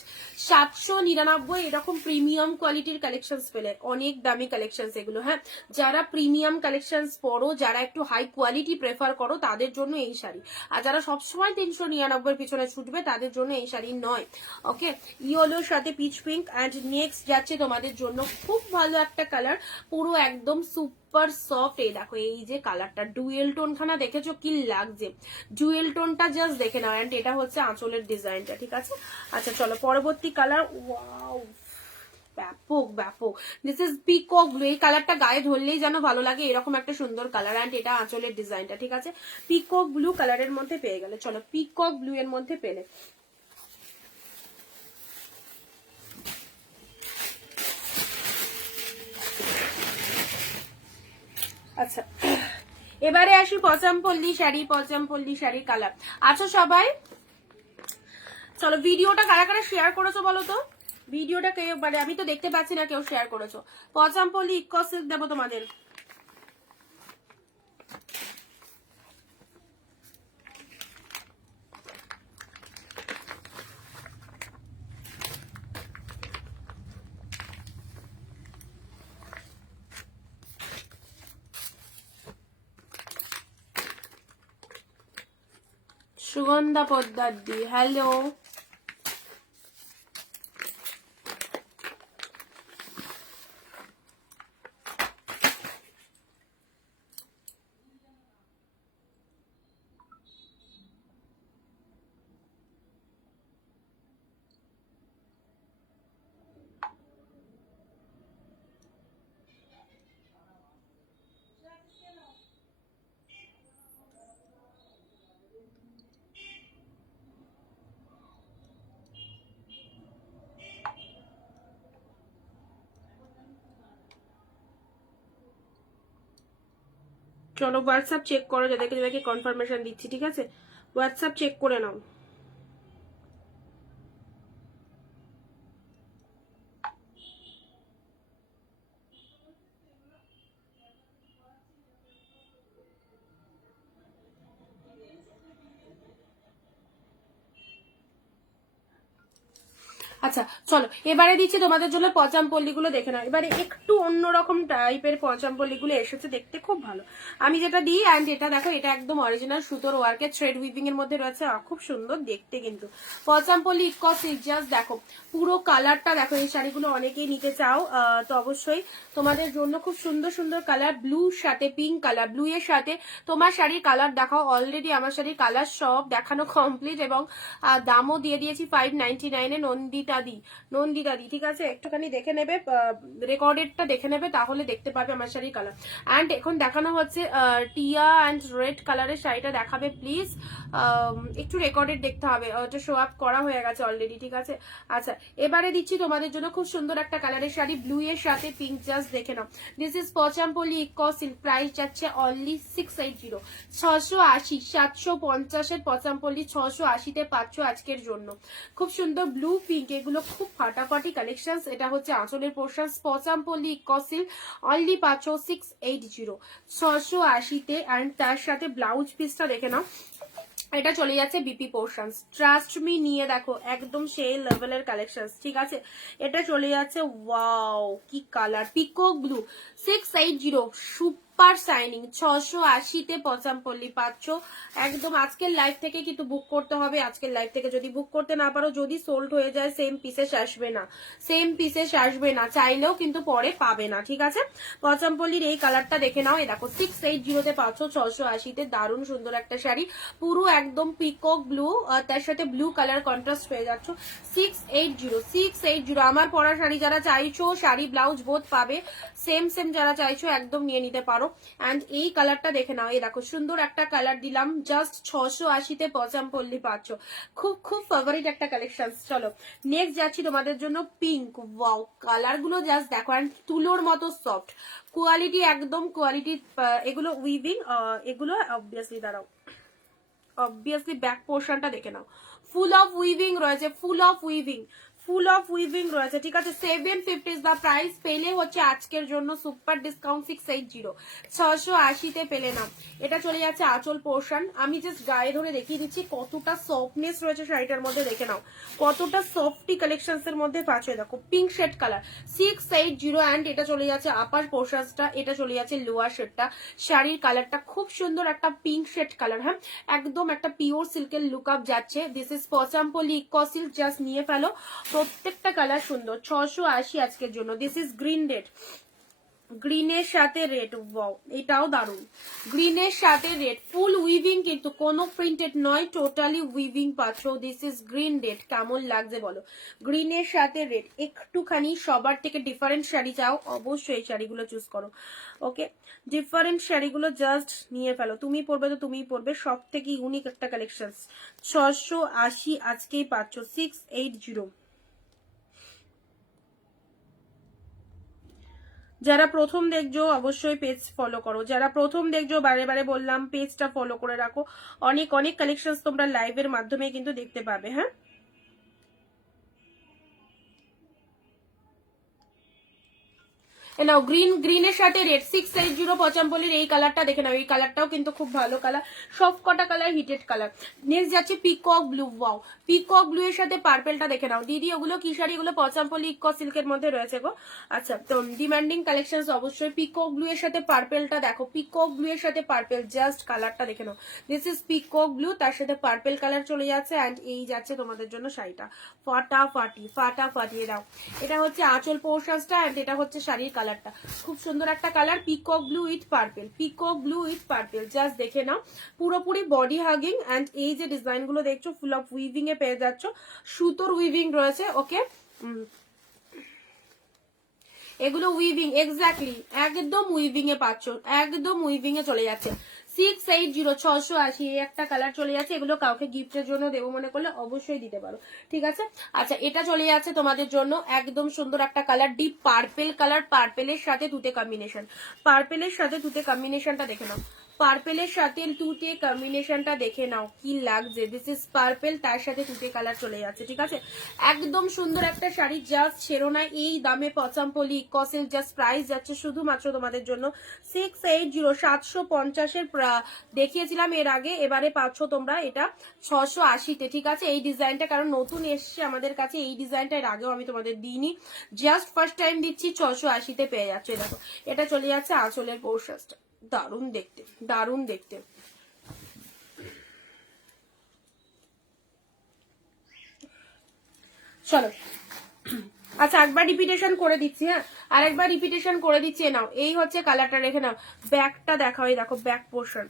799 এরকম প্রিমিয়াম কোয়ালিটির কালেকশন পেলে, অনেক দামি কালেকশন এগুলো। হ্যাঁ, যারা প্রিমিয়াম কালেকশন পরো, যারা একটু হাই কোয়ালিটি প্রেফার করো, তাদের জন্য এই শাড়ি। আর যারা সবসময় 399 পিছনে ছুটবে, তাদের জন্য এই শাড়ি নয়। ওকে, ইয়েলোর সাথে পিচ পিঙ্ক। অ্যান্ড নেক্সট যাচ্ছে তোমাদের জন্য খুব ভালো একটা কালার, পুরো একদম সুপার সফট। এই দেখো, এই যে কালারটা ডুয়েল টোন খানা দেখেছো কি লাগছে, ডুয়েল টোনটা জাস্ট দেখে নাও। এন্ড এটা হচ্ছে আঁচলের ডিজাইনটা, ঠিক আছে। আচ্ছা চলো পরবর্তী কালার, ওয়াও ব্যাপক ব্যাপক, দিস ইজ পিকক ব্লু। এই কালারটা গায়ে ধরলেই যেন ভালো লাগে, এরকম একটা সুন্দর কালার। এন্ড এটা আঁচলের ডিজাইনটা, ঠিক আছে। পিকক ব্লু কালারের মধ্যে পেয়ে গেলে, চলো পিকক ব্লু এর মধ্যে পেলে। আচ্ছা এবারে আসি পচামপল্লী শাড়ি, পচামপল্লী শাড়ি কালার। আচ্ছা সবাই চলো, ভিডিওটা কারা কারা শেয়ার করেছো বলো তো, ভিডিওটা কেউ, মানে আমি তো দেখতে পাচ্ছি না কেউ শেয়ার করেছো। পচামপল্লী ইকো সিল্ক দেবো তোমাদের। সুগন্ধা পোদ্দার দি, হ্যালো। চলো হোয়াটসঅ্যাপ চেক করো, যাদেরকে যাদেরকে কনফার্মেশন দিচ্ছি, ঠিক আছে। হোয়াটসঅ্যাপ চেক করে নাও। আচ্ছা চলো এবারে দিচ্ছি তোমাদের জন্য পচামপল্লী গুলো দেখে নাও। এবারে একটু অন্যরকম টাইপের পচামপল্লী গুলো এসেছে, দেখতে খুব ভালো আমি যেটা দিই। অ্যান্ড এটা দেখো, এটা একদম অরিজিনাল সুতোর ওয়ার্কের থ্রেড উইভিং এর মধ্যে রয়েছে, খুব সুন্দর দেখতে কিন্তু। পচামপল্লী ইকো সিল্ক, জাস্ট দেখো পুরো কালারটা দেখো। এই শাড়িগুলো অনেকেই নিতে চাও, তো অবশ্যই তোমাদের জন্য খুব সুন্দর সুন্দর কালার। ব্লুর সাথে পিঙ্ক কালার, ব্লু এর সাথে তোমার শাড়ির কালার দেখাও। অলরেডি আমার শাড়ির কালার সব দেখানো কমপ্লিট, এবং দামও দিয়ে দিয়েছি 599 নন্দিতা দি, ঠিক আছে। একটুখানি দেখে নেবে, রেকর্ডেডটা দেখে নেবে, তাহলে দেখতে পাবে আমার শাড়ির কালার। অ্যান্ড এখন দেখানো হচ্ছে টিয়া অ্যান্ড রেড কালারের শাড়িটা দেখাবে প্লিজ। একটু রেকর্ডেড দেখতে হবে, ওটা শো আপ করা হয়ে গেছে অলরেডি, ঠিক আছে। আচ্ছা এবারে দিচ্ছি তোমাদের জন্য খুব সুন্দর একটা কালারের শাড়ি, ব্লু এর সাথে পিঙ্ক, জাস্ট দেখে নাও। This is Pochampally eco silk, price যাচ্ছে অনলি 680, 680, 750 এর পচামপল্লী 680-তে পাচ্ছ আজকের জন্য। খুব সুন্দর ব্লু পিঙ্ক, এগুলো খুব ফাটাফাটি কালেকশন। এটা হচ্ছে আঁচলের পোর্শন, পচামপল্লী ইকো সিল্ক অনলি পাচ্ছ 680, 680-তে। অ্যান্ড তার সাথে ব্লাউজ পিসটা দেখে নাও, এটা চলে যাচ্ছে বিপি পোর্শনস, ট্রাস্ট মি নিয়ে দেখো একদম সেই লেভেলের কালেকশন, ঠিক আছে। এটা চলে যাচ্ছে, ওয়াও কি colour, peacock blue, 680 super shining, 680-তে পচামপল্লি পাচ্ছ একদম। আজকের লাইভ থেকে কিন্তু বুক করতে হবে, আজকের লাইভ থেকে যদি বুক করতে না পারো, যদি সোল্ড হয়ে যায় সেম পিসেস আসবে না, সেম পিসেস আসবে না, চাইলেও কিন্তু পরে পাবে না, ঠিক আছে। পচামপল্লির এই কালারটা দেখে নাও, এই দেখো 680-তে পাচ্ছ 680-তে, দারুণ সুন্দর একটা শাড়ি, পুরো একদম পিকক ব্লু, তার সাথে ব্লু কালার কন্ট্রাস্ট পেয়ে যাচ্ছ। 680 আমার পরা শাড়ি যারা চাইছো, শাড়ি ব্লাউজ বোথ পাবে, সেম সেম যারা চাইছো একদম নিয়ে নিতে পারো। এন্ড এই কালারটা দেখে নাও, এই দেখো সুন্দর একটা কালার দিলাম, জাস্ট 680-তে পচামপল্লি পাচ্ছ, খুব খুব ফেভারিট একটা কালেকশন। চলো নেক্সট যাচ্ছি তোমাদের জন্য পিঙ্ক, ওয়াও কালার গুলো জাস্ট দেখো, এন্ড তুলোর মতো সফট, কোয়ালিটি একদম কোয়ালিটি। এগুলো উইভিং, এগুলো অবভিয়াসলি দাঁড়াও, অবভিয়াসলি ব্যাক পোর্শনটা দেখে নাও, ফুল অফ উইভিং রয়েছে, ফুল of weaving, full of weaving রয়েছে, ঠিক আছে। 750 ইজ দা প্রাইস, পেলে হচ্ছে আজকের জন্য সুপার ডিসকাউন্ট 680, 680-তে পেলে না। এটা চলে যাচ্ছে আঁচল পোর্শন, আমি জাস্ট গায়ে ধরে দেখিয়ে দিচ্ছি কতটা সফটনেস রয়েছে শাড়িটার মধ্যে, দেখে নাও কতটা সফটি কালেকশনস এর মধ্যে পাচ্ছ। দেখো পিঙ্ক শেড কালার, 680, অ্যান্ড এটা চলে যাচ্ছে আপার পোর্শনসটা, এটা চলে যাচ্ছে লোয়ার শেডটা। শাড়ির কালারটা খুব সুন্দর একটা পিঙ্ক শেড কালার, হ্যাঁ একদম একটা পিওর সিল্কের লুক আপ যাচ্ছে। This is Pochampally eco silk, just নিয়ে ফেলো, প্রত্যেকটা কালার সুন্দর। 680 আজকের জন্য। দিস ইজ গ্রিন রেড, গ্রিনের সাথে রেড, ওয়াও এটাও দারুন, গ্রিনের সাথে রেড, ফুল উইভিং কিন্তু কোনো প্রিন্টেড নয়, টোটালি উইভিং পাচ্ছ। দিস ইজ গ্রিন রেড, কেমন লাগছে বলো, গ্রিনের সাথে রেড। একটুখানি সবার থেকে ডিফারেন্ট শাড়ি চাও, অবশ্যই এই শাড়িগুলো চুজ করো, ওকে ডিফারেন্ট শাড়িগুলো জাস্ট নিয়ে ফেলো, তুমি পরবে তো তুমিই পরবে, সব থেকে ইউনিক একটা কালেকশন। 680 আজকেই পাচ্ছ, 680। যারা প্রথম দেখছো অবশ্যই পেজ ফলো করো, যারা প্রথম দেখছো বারে বারে বললাম পেজটা ফলো করে রাখো, অনেক অনেক কালেকশন তোমরা লাইভের মাধ্যমে কিন্তু দেখতে পাবে। হ্যাঁ নাও গ্রিন, গ্রিনের সাথে রেড, 680 পচামপল্লির এই কালারটা দেখে নাও, এই কালারটাও কিন্তু খুব ভালো কালার, সব কটা কালার হিটেড কালার। নেক্সট যাচ্ছে peacock blue, wow peacock blue এর সাথে পার্পেলটা দেখে নাও। দিদি ওগুলো কি শাড়ি, এগুলো পচামপল্লি ইকো সিল্কের মধ্যে রয়েছে গো। আচ্ছা তো ডিমান্ডিং কালেকশন অবশ্যই। পিকক ব্লু এর সাথে পার্পেলটা দেখো, পিকক ব্লু এর সাথে পার্পেল, জাস্ট কালারটা দেখে নাও। দিস ইজ পিকক ব্লু, তার সাথে পার্পেল কালার চলে যাচ্ছে, অ্যান্ড এই যাচ্ছে তোমাদের জন্য শাড়িটা, ফাটাফাটি ফাটাফাটিয়ে দাও। এটা হচ্ছে আঁচল পোর্শনসটা, অ্যান্ড এটা হচ্ছে শাড়ির কালারটা, খুব সুন্দর একটা colour, peacock blue with purple, peacock blue with purple, just দেখে নাও পুরোপুরি বডি হাগিং। অ্যান্ড এই যে ডিজাইন গুলো দেখছো ফুল অফ উইভিং এ পেয়ে যাচ্ছ, সুতোর উইভিং রয়েছে, ওকে এগুলো উইভিং, এক্স্যাক্টলি একদম উইভিং এ পাচ্ছ, একদম উইভিং এ চলে যাচ্ছে। 680, 680 একটা কালার চলে যাচ্ছে, এগুলো কাউকে গিফটের জন্য দেবো মনে করলে অবশ্যই দিতে পারো, ঠিক আছে। আচ্ছা এটা চলে যাচ্ছে তোমাদের জন্য একদম সুন্দর একটা কালার, ডিপ পার্পেল কালার, পার্পেলের সাথে তুতে কম্বিনেশন, পার্পেলের সাথে তুতে কম্বিনেশনটা দেখে নাও, পার্পেলের সাথে তুতে কম্বিনেশনটা দেখে নাও কি লাগছে। দিস ইজ পার্পেল, তার সাথে তুতে কালার চলে যাচ্ছে, ঠিক আছে একদম সুন্দর একটা শাড়ি, জাস্ট ছেড়ো না এই দামে। পচামপল্লি ইকো সিল্ক, জাস্ট প্রাইস যাচ্ছে শুধুমাত্র তোমাদের জন্য 680, 750-এর দেখিয়েছিলাম এর আগে, এবারে পাচ্ছ তোমরা এটা 680-তে, ঠিক আছে। এই ডিজাইনটা কারণ নতুন এসছে আমাদের কাছে, এই ডিজাইনটা এর আগেও আমি তোমাদের দিইনি, জাস্ট ফার্স্ট টাইম দিচ্ছি, 680-তে পেয়ে যাচ্ছে। দেখো এটা চলে যাচ্ছে আঁচলের পোর্শনটা, দারুণ দেখতে, দারুণ দেখতে। চলো আচ্ছা একবার রিপিটেশন করে দিচ্ছি, হ্যাঁ আরেকবার রিপিটেশন করে দিচ্ছি, নাও এই হচ্ছে কালারটা, রেখে নাও। ব্যাকটা দেখাও, এই দেখো ব্যাক পোর্শন,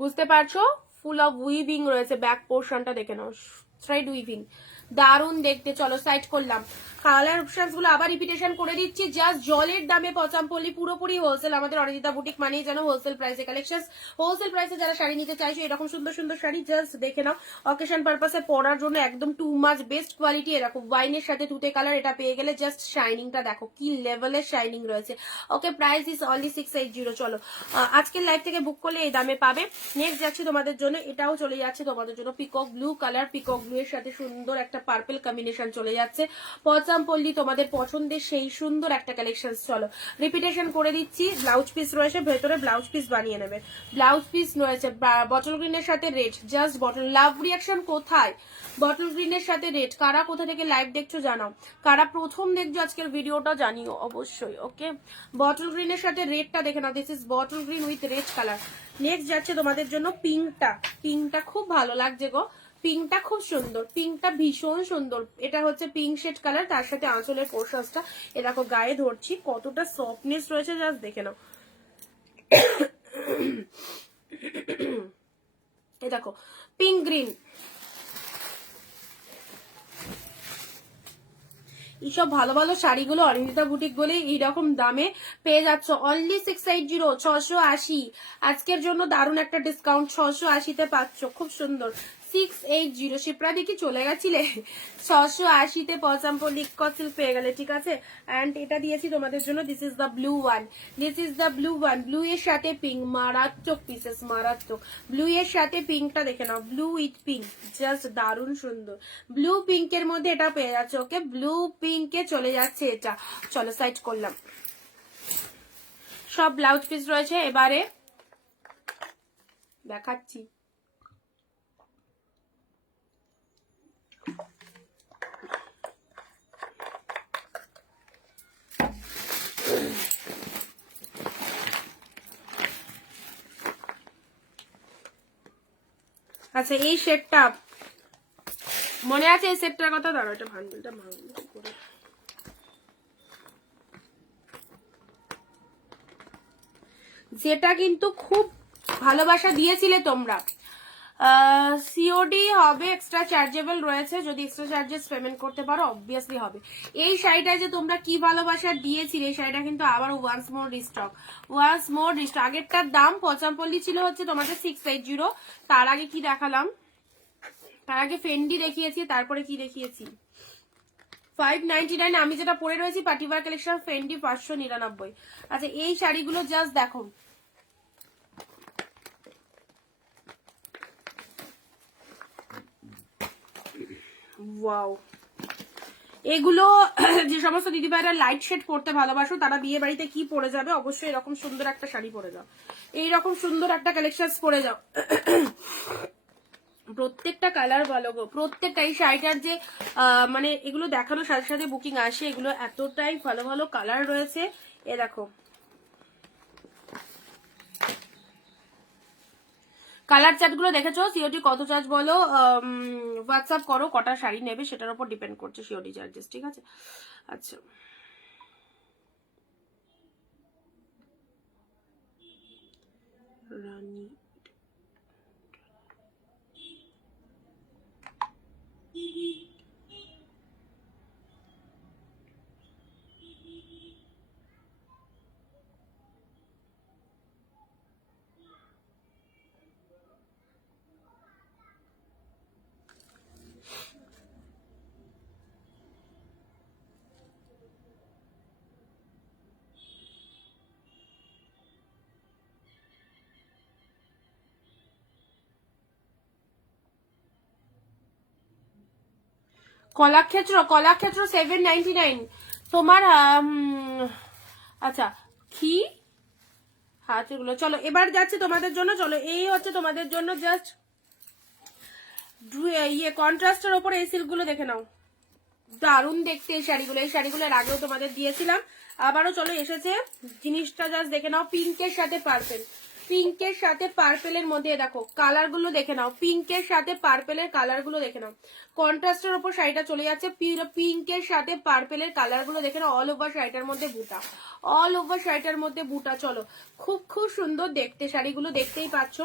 বুঝতে পারছো ফুল অফ উইভিং রয়েছে, ব্যাক পোর্শনটা দেখে নাও, থ্রেড উইভিং, দারুণ দেখতে। চলো সাইড করলাম, কালার অপশনস গুলো আবার রিপিটেশন করে দিচ্ছি, জাস্ট জলের দামে পচামপল্লি, পুরোপুরি হোলসেল, আমাদের অরিজিতা বুটিক মানেই যেন হোলসেল প্রাইসে কালেকশন, হোলসেল প্রাইসে যারা শাড়ি নিতে চাইছো এরকম সুন্দর সুন্দর শাড়ি জাস্ট দেখে নাও, অকেশন পারপাসে পরার জন্য একদম টু মাচ বেস্ট কোয়ালিটি। এরকম ওয়াইনের সাথে তুতে কালার, এটা পেয়ে গেলে জাস্ট শাইনিংটা দেখো কি লেভেলের শাইনিং রয়েছে, ওকে প্রাইস ইজ অনলি 680। চলো আজকের লাইভ থেকে বুক করলে এই দামে পাবে। নেক্সট যাচ্ছে তোমাদের জন্য, এটাও চলে যাচ্ছে তোমাদের জন্য peacock blue colour, peacock blue এর সাথে সুন্দর একটা একটা পার্পল কম্বিনেশন চলে যাচ্ছে। পচামপল্লি তোমাদের পছন্দের সেই সুন্দর একটা কালেকশন। চলো রিপিটেশন করে দিচ্ছি, ব্লাউজ পিস রয়েছে, ভেতরে ব্লাউজ পিস বানিয়ে নেবে। ব্লাউজ পিস রয়েছে বটল গ্রিনের সাথে রেড, জাস্ট বটল। লাভ রিয়াকশন কোথায়? বটল গ্রিনের সাথে রেড। কারা কোথা থেকে লাইভ দেখছো জানাও, কারা প্রথম দেখছো আজকের ভিডিওটা জানিও অবশ্যই। ওকে, বটল গ্রিনের সাথে রেডটা দেখে নাও, this is bottle green with red colour. Next যাচ্ছে তোমাদের জন্য পিঙ্কটা। পিঙ্কটা খুব ভালো লাগছে গো, পিঙ্কটা খুব সুন্দর, পিঙ্কটা ভীষণ সুন্দর। এটা হচ্ছে পিঙ্ক শেড কালার, তার সাথে আঁচলের পোর্শনসটা এ দেখো গায়ে ধরছি, কতটা সফটনেস রয়েছে জাস্ট দেখে নাও। এ দেখো পিঙ্ক গ্রিন। এইসব ভালো ভালো শাড়িগুলো অরিন্দিতা বুটিক বলে এইরকম দামে পেয়ে যাচ্ছ। অনলি 680, 680। আজকের জন্য দারুণ একটা ডিসকাউন্ট, 680-তে পাচ্ছ, খুব সুন্দর। 680। শিপ্রা দিকে চলে গেছিলে, 680-তে পচামপল্লি সিল্ক পেয়ে গেলে, ঠিক আছে। অ্যান্ড এটা দিয়েছি তোমাদের জন্য, this is the blue one, this is the blue one. Blue এর সাথে পিঙ্ক, মারাত্মক পিসেস, মারাত্মক। ব্লু এর সাথে পিঙ্কটা দেখে নাও, ব্লু উইথ পিঙ্ক, জাস্ট দারুণ সুন্দর। ব্লু পিঙ্কের মধ্যে এটা পেয়ে যাচ্ছে। ওকে, ব্লু পিঙ্কে চলে যাচ্ছে এটা। চলো সাইড করলাম, সব ব্লাউজ পিস রয়েছে। এবারে দেখাচ্ছি আচ্ছা এই সেটটা মনে আছে, এই সেটটার কথা। দাঁড়াও, এটা ভান্ডেলটা ভাঙলো করে। যেটা কিন্তু খুব ভালোবাসা দিয়েছিলে তোমরা। সিওডি হবে, এক্সট্রা চার্জেবল রয়েছে, যদি এক্সট্রা চার্জেস পেমেন্ট করতে পারো অবভিয়াসলি হবে। এই শাড়িটা যে তোমরা কি ভালোবাসা দিয়েছিলে, এই শাড়িটা কিন্তু আবার once more restock, once more restock. আগেরটার দাম পচামপল্লি ছিল হচ্ছে তোমাদের 680। তার আগে কি দেখালাম, তার আগে ফেন্ডি দেখিয়েছি, তারপরে কি দেখিয়েছি 599। আমি যেটা পরে রয়েছি পার্টিওয়ার কালেকশন, ফেন্ডি 599। আচ্ছা এই শাড়িগুলো জাস্ট দেখো, ওয়াও। এগুলো যে সমস্ত দিদিভাইরা লাইট শেড পরতে ভালোবাসো, তারা বিয়ে বাড়িতে কি পরে যাবে, অবশ্যই এরকম সুন্দর একটা শাড়ি পরে যাও, এইরকম সুন্দর একটা কালেকশন পরে যাও। প্রত্যেকটা কালার ভালো গো, প্রত্যেকটা। এই শাড়িটার যে মানে এগুলো দেখানোর সাথে সাথে বুকিং আসে, এগুলো এতটাই ভালো ভালো কালার রয়েছে। এ দেখো কালার চার্ট গুলো দেখেছো। সিওটি কত চার্জ বলো, হোয়াটসঅ্যাপ করো, কটা শাড়ি নেবে সেটার উপর ডিপেন্ড করছে সিওটি চার্জেস, ঠিক আছে। আচ্ছা রানী, কলাক্ষেত্র, কলাক্ষেত্র 799 তোমার। আচ্ছা কি হাতগুলো, চলো এবার যাচ্ছে তোমাদের জন্য। চলো এই হচ্ছে তোমাদের জন্য জাস্ট ইয়ে কন্ট্রাস্টের ওপরে এই সিল্কগুলো দেখে নাও, দারুণ দেখতে এই শাড়িগুলো। এই শাড়িগুলোর আগেও তোমাদের দিয়েছিলাম, আবারও চলো এসেছে। জিনিসটা জাস্ট দেখে নাও, পিঙ্কের সাথে পার্পেল, পিঙ্কের সাথে পার্পেলের মধ্যে দেখো কালার গুলো দেখে নাও, পিঙ্কের সাথে পার্পেলের কালার গুলো দেখে নাও। কন্ট্রাস্টের উপর শাড়িটা চলে যাচ্ছে, পিঙ্কের সাথে পার্পেলের কালার গুলো দেখে নাও। অল ওভার শাড়িটার মধ্যে বুটা, অল ওভার শাড়িটার মধ্যে বুটা। চলো খুব খুব সুন্দর দেখতে শাড়িগুলো, দেখতেই পাচ্ছ।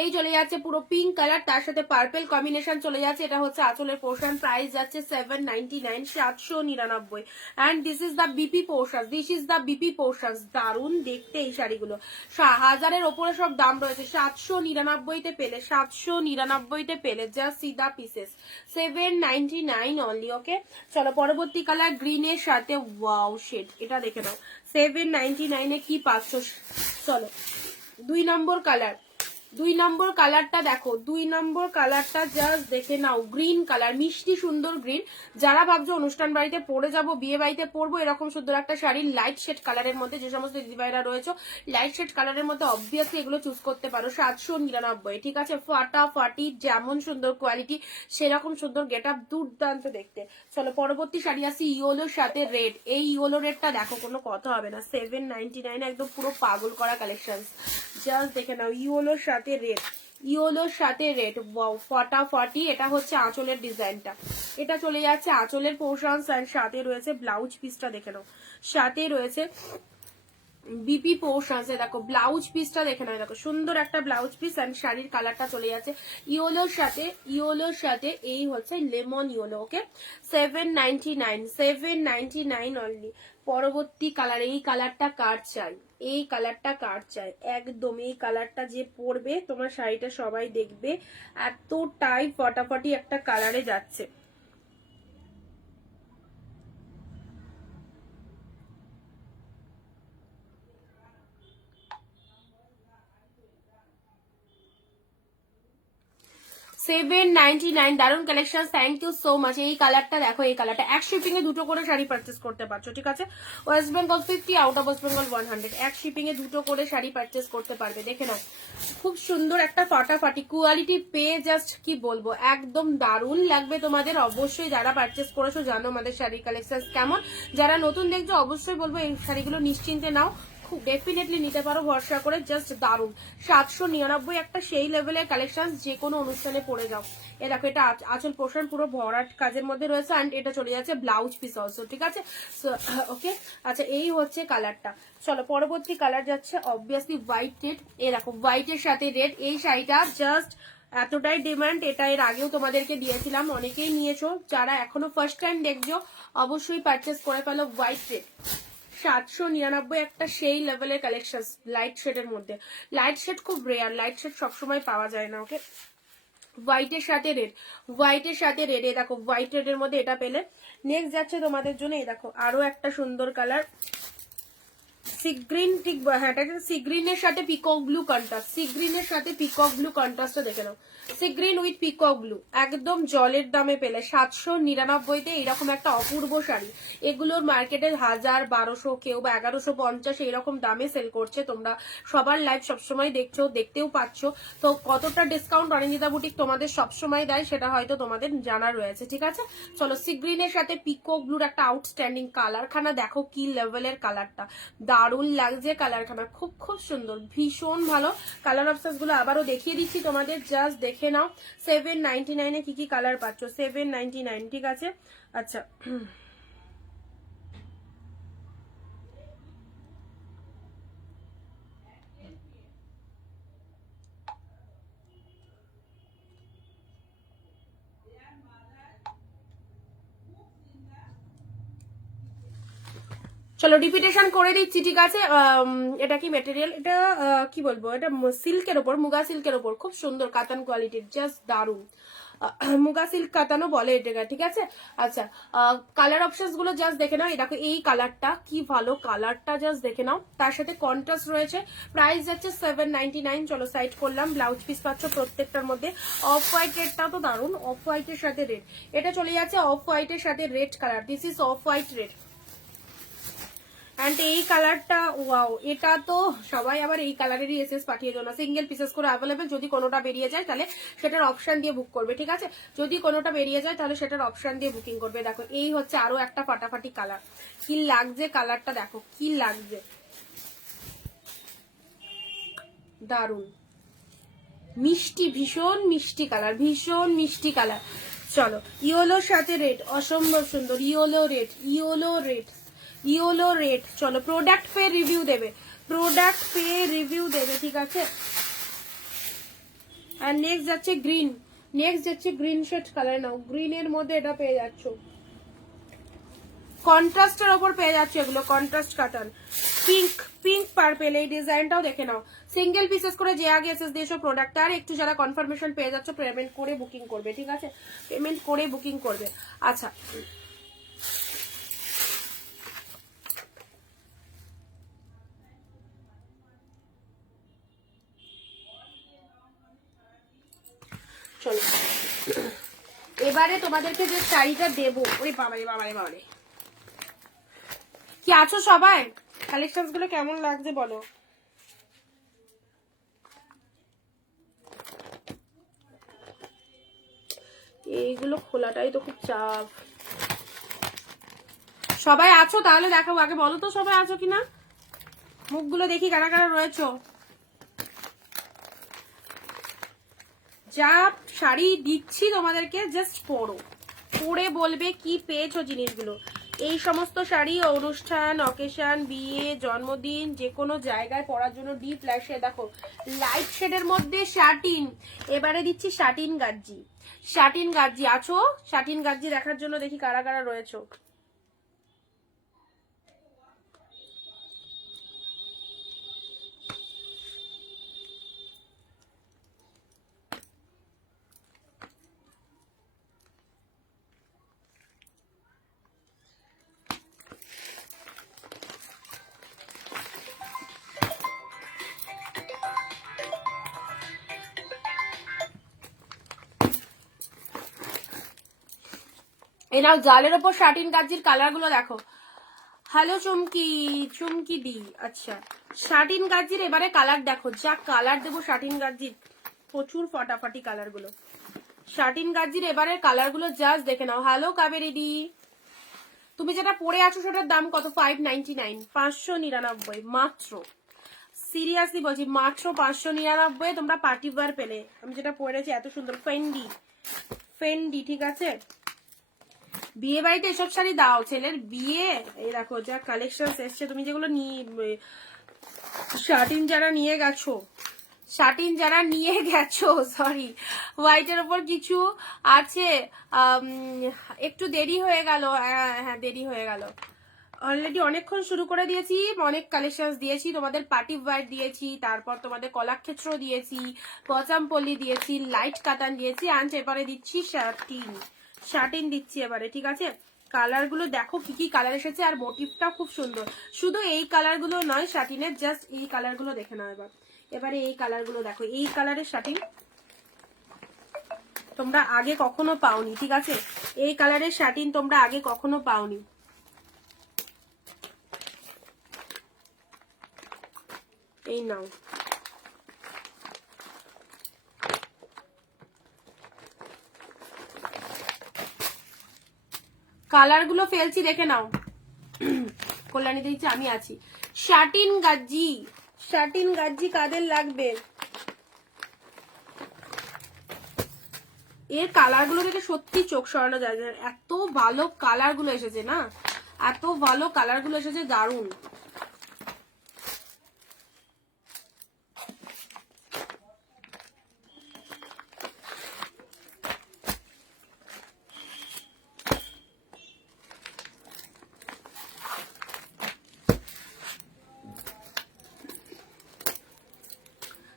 এই চলে যাচ্ছে পুরো পিঙ্ক কালার, তার সাথে পার্পল কম্বিনেশন চলে যাচ্ছে। এটা হচ্ছে আঁচলের পোর্শন, প্রাইস যাচ্ছে 799, 799। And this is the BP portion, this is the BP portion. দারুণ দেখতে এই শাড়িগুলো, 1000-এর ওপরে সব দাম রয়েছে। 799-তে পেলে, 799-তে পেলে, জাস্ট সি দা পিসেস, 799 অনলি। ওকে চলো পরবর্তী কালার গ্রিনের সাথে ওয়াও শেড, এটা দেখে নাও 799-এ কি পাচ্ছ। চলো 2 নম্বর কালার, 2 নম্বর কালারটা দেখো, 2 নম্বর কালারটা জাস্ট দেখে নাও, গ্রিন কালার, মিষ্টি সুন্দর গ্রিন। যারা ভাবছো অনুষ্ঠান বাড়িতে পরে যাব, বিয়ে বাড়িতে পরবো, এরকম সুন্দর একটা শাড়ি লাইট শেড কালারের মধ্যে, যে সমস্ত দিদিভাইরা রয়েছে লাইট শেড কালারের মধ্যে অবভিয়াসলি এগুলো চুজ করতে পারো। 799, ঠিক আছে, ফাটাফাটি, যেমন সুন্দর কোয়ালিটি সেরকম সুন্দর গেট আপ, দুর্দান্ত দেখতে। চলো পরবর্তী শাড়ি আসি ইয়েলোর সাথে রেড। এই ইয়েলো রেডটা দেখো, কোনো কথা হবে না, 799, একদম পুরো পাগল করা কালেকশন। জাস্ট দেখে নাও, ইয়েলোর সাথে রেড, ইয়েলোর সাথে রেড, ওয়াও ফাটাফাটি। এটা হচ্ছে আঁচলের ডিজাইনটা, এটা চলে যাচ্ছে আঁচলের পোর্শনস, এন্ড সাথে রয়েছে ব্লাউজ পিসটা দেখে নাও, সাথে রয়েছে বিপি পোর্শনস। দেখো ব্লাউজ পিসটা দেখে নাও, দেখো সুন্দর একটা ব্লাউজ পিস, এন্ড শাড়ির কালারটা চলে যাচ্ছে ইয়েলোর সাথে, ইয়েলোর সাথে এই হচ্ছে লেমন ইয়েলো। ওকে, 799 অনলি। পরবর্তী কালার, এই কালারটা কার চাই, এই কালারটা কার চাই, একদম এই কালারটা যে পরবে তোমার শাড়িটা সবাই দেখবে এতটাই ফটাফটি একটা কালারে যাচ্ছে। $799, দারুন collection, thank you so much. এই কালারটা দেখো, এই কালারটা এক শিপিং এ দুটো করে শাড়ি পারচেস করতে পারছো, ঠিক আছে। West Bengal 50, out of West Bengal 100, এক শিপিং এ দুটো করে শাড়ি পারচেস করতে পারবে। দেখে নাও, খুব সুন্দর একটা ফাটাফাটি কোয়ালিটি পেয়ে জাস্ট কি বলবো, একদম দারুণ লাগবে তোমাদের। অবশ্যই যারা পারচেস করেছো জানো আমাদের শাড়ি কালেকশন কেমন, যারা নতুন দেখছো অবশ্যই বলবো এই শাড়িগুলো নিশ্চিন্তে নাও, ডেফিনেটলি নিতে পারো ভরসা করে, জাস্ট দারুন। 799 একটা সেই লেভেলের কালেকশন, যে কোনো অনুষ্ঠানে পরে যাও। এ দেখো, এটা আঁচল পোর্শন পুরো ভরাট কাজের মধ্যে রয়েছে, এন্ড এটা চলে যাচ্ছে ব্লাউজ পিস অলসো, ঠিক আছে। ওকে, আচ্ছা এই হচ্ছে কালারটা। চলো পরবর্তী কালার যাচ্ছে অবভিয়াসলি হোয়াইট রেড। এ দেখো হোয়াইটের সাথে রেড, এই শাড়িটা জাস্ট এতটাই ডিমান্ড, এটা এর আগেও তোমাদেরকে দিয়েছিলাম, অনেকেই নিয়েছো। যারা এখনো ফার্স্ট টাইম দেখছো অবশ্যই পারচেস করে ফেলো হোয়াইট রেড। 799 একটা সেই লেভেলের কালেকশন লাইট শেডের মধ্যে। লাইট শেড খুব রেয়ার, লাইট শেড সবসময় পাওয়া যায় না। ওকে, হোয়াইটের সাথে রেড, হোয়াইটের সাথে রেড, এ দেখো হোয়াইট রেডের মধ্যে এটা পেলে। নেক্সট যাচ্ছে তোমাদের জন্য, এই দেখো আরো একটা সুন্দর কালার, সি গ্রিন, ঠিক হ্যাঁ, এটা সি গ্রিনের সাথে পিকক ব্লু কন্ট্রাস্ট, সি গ্রিনের সাথে পিকক ব্লু কন্ট্রাস্টটা দেখে নাও, sea green with peacock blue, একদম জলের দামে পেলে 799-তে এইরকম একটা অপূর্ব শাড়ি। এগুলোর মার্কেটে 1000, 1200, কেউ বা 1150 এইরকম দামে সেল করছে। তোমরা সবার লাইভ সবসময় দেখছো, দেখতেও পাচ্ছ, তো কতটা ডিসকাউন্ট অনিন্দিতা বুটিক তোমাদের সবসময় দেয় সেটা হয়তো তোমাদের জানা রয়েছে, ঠিক আছে। চলো, সি গ্রিনের সাথে পিকক ব্লুর একটা আউটস্ট্যান্ডিং কালারখানা দেখো, কি লেভেলের কালারটা, দারুণ লাগছে কালারখানা, খুব খুব সুন্দর, ভীষণ ভালো। কালার অপশনস গুলো আবারও দেখিয়ে দিচ্ছি তোমাদের, জাস্ট দেখে নাও। 799 কি কি কালার পাচ্ছ, 799, ঠিক আছে। আচ্ছা চলো রিপিটেশন করে দিচ্ছি, ঠিক আছে। এটা কি মেটেরিয়াল, এটা কি বলবো, এটা সিল্কের ওপর, মুগা সিল্কের ওপর, খুব সুন্দর কাতান কোয়ালিটির, জাস্ট দারুন। মুগা সিল্ক কাতানো বলে এটাকে, ঠিক আছে। আচ্ছা, কালার অপশনস গুলো জাস্ট দেখে নাও। এই দেখো এই কালারটা কি ভালো, কালারটা জাস্ট দেখে নাও, তার সাথে কন্ট্রাস্ট রয়েছে। প্রাইস যাচ্ছে 799। চলো সাইড করলাম, ব্লাউজ পিস পাচ্ছ প্রত্যেকটার মধ্যে। অফ হোয়াইট রেডটা তো দারুন, অফ হোয়াইটের সাথে রেড, এটা চলে যাচ্ছে অফ হোয়াইটের সাথে red colour, this is off white red. And এই কালারটা ওয়াও, এটা তো সবাই আবার এই কালারেরই এসএস পাঠিয়ে দেবো না, সিঙ্গেল পিসেস করে অ্যাভেলেবেল। যদি কোনোটা বেরিয়ে যায় তাহলে সেটার অপশন দিয়ে বুক করবে, ঠিক আছে। যদি কোনোটা বেরিয়ে যায় তাহলে সেটার অপশন দিয়ে বুকিং করবে। দেখো এই হচ্ছে আরো একটা ফাটাফাটি কালার, কি লাগছে কালারটা, দেখো কি লাগছে, দারুন মিষ্টি, ভীষণ মিষ্টি কালার, ভীষণ মিষ্টি কালার। চলো, ইয়েলোর সাথে রেড, অসম্ভব সুন্দর, yellow red, yellow red, yellow red. চলো প্রোডাক্ট পে রিভিউ দেবে, প্রোডাক্ট পে রিভিউ দেবে, ঠিক আছে। আর নেক্সট যাচ্ছে গ্রিন, নেক্সট যাচ্ছে গ্রিন শেড কালার, নাও গ্রিনের মধ্যে এটা পেয়ে যাচ্ছ, কন্ট্রাস্টের ওপর পেয়ে যাচ্ছে এগুলো, কন্ট্রাস্ট কাটান, পিঙ্ক, পিঙ্ক পার্পেল, এই ডিজাইনটাও দেখে নাও। সিঙ্গেল পিসেস করে যে আগে এসএস দিয়েছো প্রোডাক্ট, আর একটু যারা কনফার্মেশন পেয়ে যাচ্ছ পেমেন্ট করে বুকিং করবে, ঠিক আছে, পেমেন্ট করে বুকিং করবে। আচ্ছা চলো এবারে তোমাদেরকে যে শাড়িটা দেবো, ওরে বাবারে বাবারে বাবারে, কি আছো সবাই? কালেকশন গুলো কেমন লাগছে বলো। এইগুলো খোলাটাই তো খুব চাপ। সবাই আছো তাহলে দেখাবো, আগে বলো তো সবাই আছো কিনা, মুখগুলো দেখি কারা কারা রয়েছো। যা শাড়ি দিচ্ছি তোমাদেরকে জাস্ট পরো, পরে বলবে কি পেয়েছো জিনিসগুলো। এই সমস্ত শাড়ি অনুষ্ঠান, অকেশন, বিয়ে, জন্মদিন, যে কোনো জায়গায় পরার জন্য ডিপ ল্যাশে। দেখো লাইট শেডের মধ্যে শাটিন, এবারে দিচ্ছি শাটিন গাজ্জি। শাটিন গাজ্জি আছো? শাটিন গাজ্জি দেখার জন্য দেখি কারা কারা রয়েছো। এই নাও জালের ওপর শাটিন গাজ্জির কালার গুলো দেখো। হ্যালো চুমকি, চুমকি দি, আচ্ছা শাটিন গাজ্জির এবারে কালার দেখো, যা কালার দেবো শাটিন গাজ্জির, প্রচুর ফাটাফাটি কালার গুলো। শাটিন গাজ্জির এবারে কালার গুলো জাস্ট দেখে নাও। হ্যালো কাবেরি দি, তুমি যেটা পরে আছো সেটার দাম কত? 599, 599 মাত্র। সিরিয়াসলি বলছি মাত্র 599 তোমরা পার্টি ওয়্যার পেলে। আমি যেটা পরেছি এত সুন্দর, ফেন্ডি, ফেন্ডি, ঠিক আছে। বিয়ে বাড়িতে এসব শাড়ি দাও, ছেলের বিয়ে। এই দেখো যা কালেকশন এসছে, তুমি যেগুলো শার্টিন যারা নিয়ে গেছো, শার্টিন যারা নিয়ে গেছো, সরি, হোয়াইটের ওপর কিছু আছে। একটু দেরি হয়ে গেল, হ্যাঁ দেরি হয়ে গেল। অলরেডি অনেকক্ষণ শুরু করে দিয়েছি, অনেক কালেকশন দিয়েছি তোমাদের, পার্টি ওয়্যার দিয়েছি, তারপর তোমাদের কলাক্ষেত্র দিয়েছি, পচামপল্লি দিয়েছি, লাইট কাতান দিয়েছি, আর এবারে দিচ্ছি শার্টিন, শার্টিন দিচ্ছি এবারে, ঠিক আছে। কালার গুলো দেখো কি কি কালার এসেছে, আর মোটিভটা খুব সুন্দর। শুধু এই কালার গুলো নয় শার্টিনের, জাস্ট এই কালার গুলো দেখে নাও এবার। এবারে এই কালার গুলো দেখো, এই কালারের শার্টিন তোমরা আগে কখনো পাওনি, ঠিক আছে। এই কালারের শার্টিন তোমরা আগে কখনো পাওনি। এই নাও, কালার গুলো ফেলছি দেখে নাও। কল্যাণী দিচ্ছি, আমি আছি। শার্টিন গাজ্জি, শার্টিন গাজ্জি কাদের লাগবে? এর কালার গুলো দেখে সত্যি চোখ সরানো যায়, এত ভালো কালার গুলো এসেছে না, এত ভালো কালার গুলো এসেছে, দারুণ।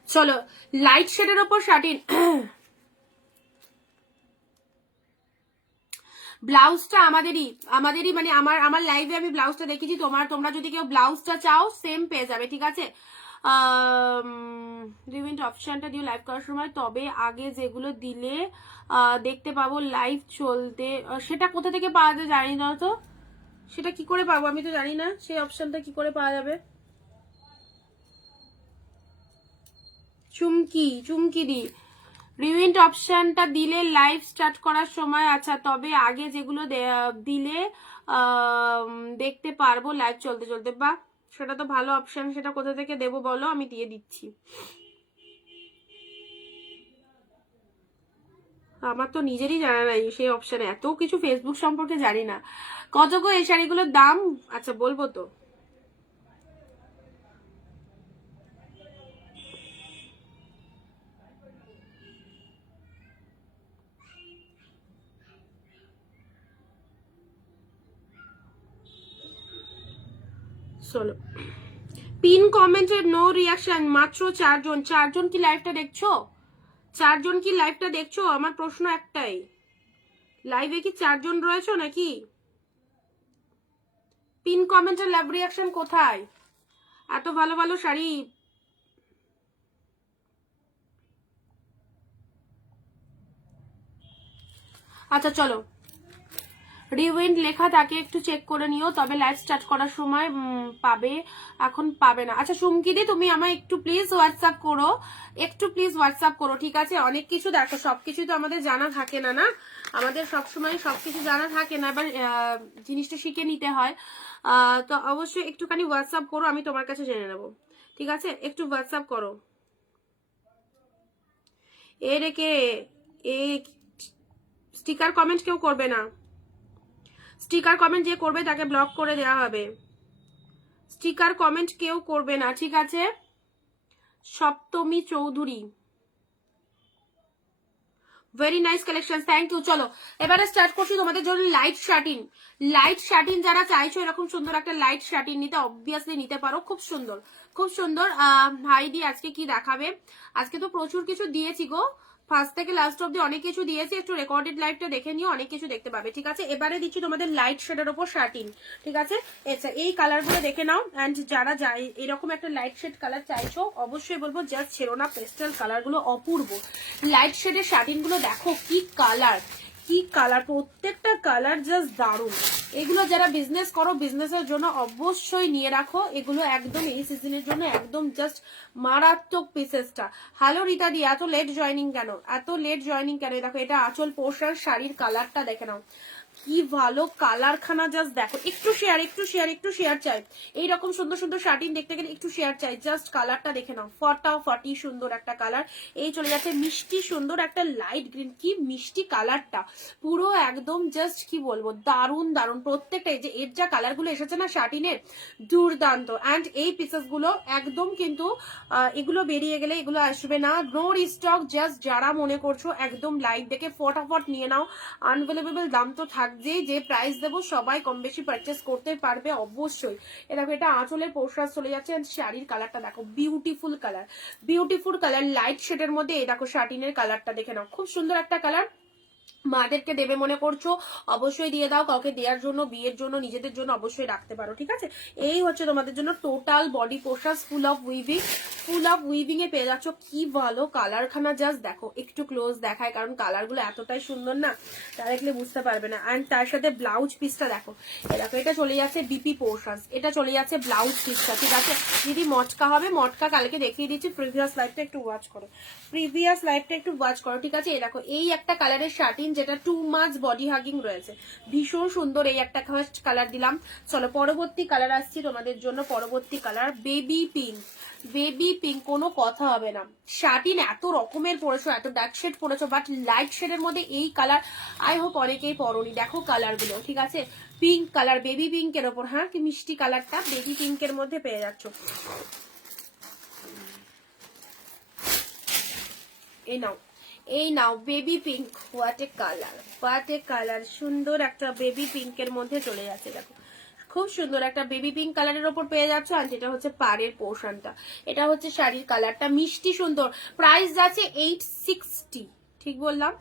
চলো লাইট শেডের ওপর শার্টিন। ব্লাউজটা আমাদেরই মানে আমার লাইভে আমি ব্লাউজটা দেখেছি। তোমরা যদি কেউ ব্লাউজটা চাও সেম পেয়ে যাবে, ঠিক আছে। ডিভিন্ট অপশনটা দিও লাইভ করার সময়, তবে আগে যেগুলো দিলে দেখতে পাবো লাইভ চলতে। সেটা কোথা থেকে পাওয়া যায় জানি না তো, সেটা কি করে পাবো আমি তো জানি না, সেই অপশনটা কি করে পাওয়া যাবে। চুমকি, চুমকি দি, রিউইন্ট অপশনটা দিলে লাইভ স্টার্ট করার সময়, আচ্ছা তবে আগে যেগুলো দিলে দেখতে পারবো লাইভ চলতে চলতে। বা সেটা তো ভালো অপশন, সেটা কোথা থেকে দেবো বলো, আমি দিয়ে দিচ্ছি। আমার তো নিজেরই জানা নাই সেই অপশনে, এত কিছু ফেসবুক সম্পর্কে জানি না। কত গো এই শাড়িগুলোর দাম? আচ্ছা বলবো তো, চলো। পিন কমেন্টে নো রিয়াকশন, মাত্র 4 জন। 4 জন কি লাইভটা দেখছো? 4 জন কি লাইভটা দেখছো? আমার প্রশ্ন একটাই, লাইভে কি 4 জন রয়েছো নাকি? পিন কমেন্টের লাইভ রিয়াকশন কোথায়? এত ভালো ভালো শাড়ি। আচ্ছা চলো, রিউইন্ড লেখা থাকে একটু চেক করে নিও, তবে লাইভ স্টার্ট করার সময় পাবে, এখন পাবে না। আচ্ছা সুমকিদি তুমি আমায় একটু প্লিজ হোয়াটসঅ্যাপ করো, একটু প্লিজ হোয়াটসঅ্যাপ করো, ঠিক আছে? অনেক কিছু দেখো, সবকিছু তো আমাদের জানা থাকে না, না আমাদের সবসময় সবকিছু জানা থাকে না, এবার জিনিসটা শিখে নিতে হয়। তো অবশ্যই একটুখানি হোয়াটসঅ্যাপ করো, আমি তোমার কাছে জেনে নেবো, ঠিক আছে? একটু হোয়াটসঅ্যাপ করো। এ রেখে এ স্টিকার কমেন্ট কেউ করবে না, স্টিকার কমেন্ট যে করবে তাকে ব্লক করে দেওয়া হবে। স্টিকার কমেন্ট কেউ করবে না, ঠিক আছে? Saptami Chowdhury, very nice collection, thank you. চলো এবারে স্টার্ট করছি তোমাদের জন্য লাইট শার্টিন। লাইট শার্টিন যারা চাইছো এরকম সুন্দর একটা লাইট শার্টিন নিতে, অবভিয়াসলি নিতে পারো, খুব সুন্দর খুব সুন্দর। ভাইদি আজকে কি দেখাবে? আজকে তো প্রচুর কিছু দিয়েছি গো, ফার্স্ট থেকে লাস্ট অব্দি অনেক কিছু দিয়েছি, একটু রেকর্ডেড লাইভটা দেখে নিও, অনেক কিছু দেখতে পাবে, ঠিক আছে? এবারে দিচ্ছি তোমাদের লাইট শেডের ওপর শার্টিন, ঠিক আছে? আচ্ছা এই কালারগুলো দেখে নাও, অ্যান্ড যারা এরকম একটা লাইট শেড কালার চাইছো অবশ্যই বলবো জাস্ট ছেড়ো না, পেস্টেল কালারগুলো অপূর্ব। লাইট শেডের শার্টিনগুলো দেখো কি কালার, কি কালার, প্রত্যেকটা কালার জাস্ট দারুণ। এগুলো যারা বিজনেস করো, বিজনেসের জন্য অবশ্যই নিয়ে রাখো, এগুলো একদম এই সিজনের জন্য একদম জাস্ট মারাত্মক পিসেসটা। হ্যালো রীতা দি, এত লেট জয়নিং কেন, এত লেট জয়নিং কেন? দেখো এটা আঁচল পোর্শন, শাড়ির কালারটা দেখে নাও কি ভালো কালার খানা, জাস্ট দেখো। একটু শেয়ার একটু শেয়ার একটু শেয়ার চাই, এইরকম সুন্দর সুন্দর শার্টিন দেখতে গেলে একটু শেয়ার চাই, জাস্ট কালারটা দেখে নাও, ফটাফটি সুন্দর একটা কালার। এই চলে যাচ্ছে মিষ্টি সুন্দর একটা লাইট গ্রিন, কি মিষ্টি কালারটা, পুরো একদম জাস্ট কি বলবো, দারুন দারুন প্রত্যেকটা। এই যে এর যা কালার গুলো এসেছে না শার্টিনের, দুর্দান্ত। অ্যান্ড এই পিসেস গুলো একদম কিন্তু এগুলো বেরিয়ে গেলে এগুলো আসবে না, নো রিস্টক। জাস্ট যারা মনে করছো একদম লাইট দেখে ফটাফট নিয়ে নাও, আনভেলেবল দাম তো থাকবেই, যে প্রাইস দেবো সবাই কম বেশি পারচেস করতে পারবে অবশ্যই। এ দেখো এটা আঁচলের পোশাক চলে যাচ্ছে, শাড়ির কালারটা দেখো, beautiful colour, beautiful colour light শেডের মধ্যে। এই দেখো শার্টিনের কালারটা দেখে নাও, খুব সুন্দর একটা কালার। মাদেরকে দেবে মনে করছো অবশ্যই দিয়ে দাও, কাউকে দেওয়ার জন্য, বিয়ের জন্য, নিজেদের জন্য অবশ্যই রাখতে পারো, ঠিক আছে? এই হচ্ছে তোমাদের জন্য টোটাল বডি পোশাক, full of weaving, full of weaving এ পেয়ে যাচ্ছ। কি ভালো কালার খানা, জাস্ট দেখো, একটু ক্লোজ দেখায় কারণ কালার গুলো এতটাই সুন্দর না, তা দেখলে বুঝতে পারবে না। অ্যান্ড তার সাথে ব্লাউজ পিসটা দেখো, দেখো এটা চলে যাচ্ছে বিপি পোর্শন, এটা চলে যাচ্ছে ব্লাউজ পিসটা, ঠিক আছে? দিদি মটকা হবে, মটকা কালকে দেখিয়ে দিচ্ছি, প্রিভিয়াস লাইভটা একটু ওয়াচ করো, প্রিভিয়াস লাইভটা একটু ওয়াচ করো, ঠিক আছে? এই দেখো এই একটা কালারের শার্টিন যেটা 2 মাছ বডি হাগিং রয়েছে, ভীষণ সুন্দর। এই একটা ফার্স্ট কালার দিলাম। চলো পরবর্তী কালার আসছি তোমাদের জন্য, পরবর্তী colour baby pink, baby pink, কোনো কথা হবে না। শার্টিন এত রকমের পরেছো, এত ডার্ক শেড পরেছো, বাট লাইট শেডের মধ্যে এই কালার আই হোপ অনেকেই পরনি। দেখো কালার গুলো, ঠিক আছে? পিঙ্ক কালার, বেবি পিঙ্কের ওপর, হ্যাঁ কি মিষ্টি কালারটা, বেবি পিঙ্কের মধ্যে পেয়ে যাচ্ছ। এই নাও, এই নাও baby pink, what a colour, what a colour, সুন্দর একটা বেবি পিঙ্কের মধ্যে চলে যাচ্ছে। দেখো খুব সুন্দর একটা বেবি পিঙ্ক কালারের ওপর পেয়ে যাচ্ছ। আর যেটা হচ্ছে পাড়ের পোর্শনটা, এটা হচ্ছে শাড়ির কালারটা, মিষ্টি সুন্দর। প্রাইস যাচ্ছে 860, ঠিক বললাম?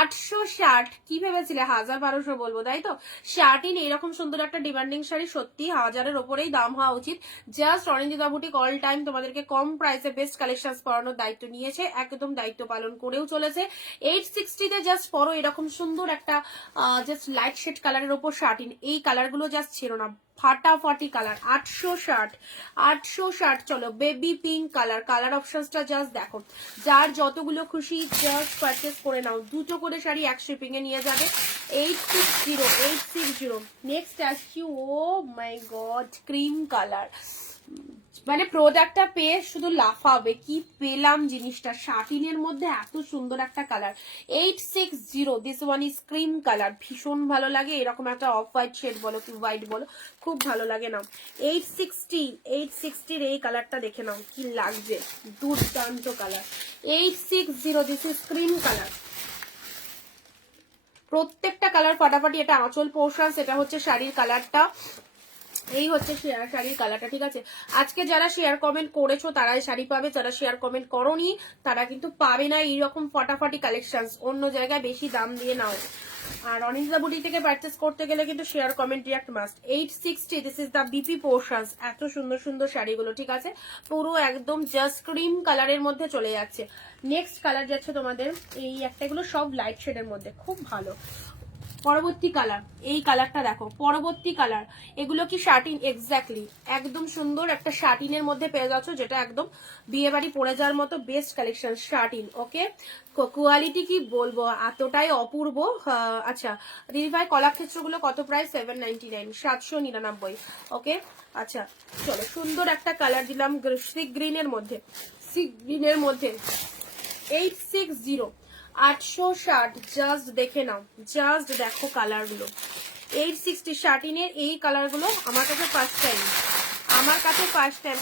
860। কি ভেবেছিলে 1000-1200 বলবো, তাই তো? শার্টিন এরকম সুন্দর একটা ডিমান্ডিং শাড়ি সত্যি 1000-এর ওপরেই দাম হওয়া উচিত। জাস্ট অরিন্দিতা বুটিক অল টাইম তোমাদেরকে কম প্রাইসে বেস্ট কালেকশন পরানোর দায়িত্ব নিয়েছে, একদম দায়িত্ব পালন করেও চলেছে। 860-তে জাস্ট পরো এরকম সুন্দর একটা জাস্ট লাইট শেড কালারের ওপর শার্টিন, এই কালারগুলো জাস্ট ছেড়ো না, ফাটাফাটি কালার। 860, 860। চলো বেবি পিঙ্ক কালার, কালার অপশনসটা জাস্ট দেখো, যার যতগুলো খুশি জাস্ট পারচেস করে নাও। দুটো করে শাড়ি এক শিপিং এ নিয়ে যাবে। 860, 860। নেক্সট আসছি, ও মাই গড, ক্রিম কালার, মানে প্রোডাক্টটা পেয়ে শুধু লাফাবে, কি পেলাম জিনিসটা, শার্টিনের মধ্যে এত সুন্দর একটা colour. 860, this one is cream colour, ভীষণ ভালো লাগে, এরকম একটা অফ হোয়াইট শেড বলো কি হোয়াইট বলো, খুব ভালো লাগে। নাও 860, 860 এই কালারটা দেখে নাও কি লাগছে, দুর্দান্ত colour. 860, this is cream colour. প্রত্যেকটা কালার ফাটাফাটি। এটা আঁচল পোর্শন, এটা হচ্ছে শাড়ির কালারটা, এই হচ্ছে শাড়ির কালারটা, ঠিক আছে। আজকে যারা শেয়ার কমেন্ট করেছো তারাই শাড়ি পাবে, যারা শেয়ার কমেন্ট করোনি তারা কিন্তু পাবে না এইরকম ফটাফটি কালেকশন। অন্য জায়গায় বেশি দাম দিয়ে নাও। আর অনিন্দা বুটি থেকে পারচেস করতে গেলে কিন্তু share comment react must. 860, this is the BP portions. এত সুন্দর সুন্দর শাড়িগুলো, ঠিক আছে, পুরো একদম জাস্ট ক্রিম কালারের মধ্যে চলে যাচ্ছে। নেক্সট কালার যাচ্ছে তোমাদের এই একটা, এগুলো সব লাইট শেডের মধ্যে, খুব ভালো। পরবর্তী কালার, এই কালারটা দেখো, পরবর্তী কালার, এগুলো কি শার্টিন, এক্স্যাক্টলি একদম সুন্দর একটা শার্টিনের মধ্যে পেয়ে যাচ্ছ, যেটা একদম বিয়ে বাড়ি পরে যাওয়ার মতো বেস্ট কালেকশন শার্টিন। ওকে, কোয়ালিটি কি বলবো, এতটাই অপূর্ব। আচ্ছা দিদিভাই কলাক্ষেত্রগুলো কত প্রাইস? 799, 799। ওকে, আচ্ছা চলো, সুন্দর একটা কালার দিলাম সি গ্রিনের মধ্যে, সি গ্রিনের মধ্যে 860, 860। জাস্ট দেখে নাও, জাস্ট দেখো কালারগুলো। 860 শার্টিনের এই কালারগুলো আমার কাছে ফার্স্ট টাইম,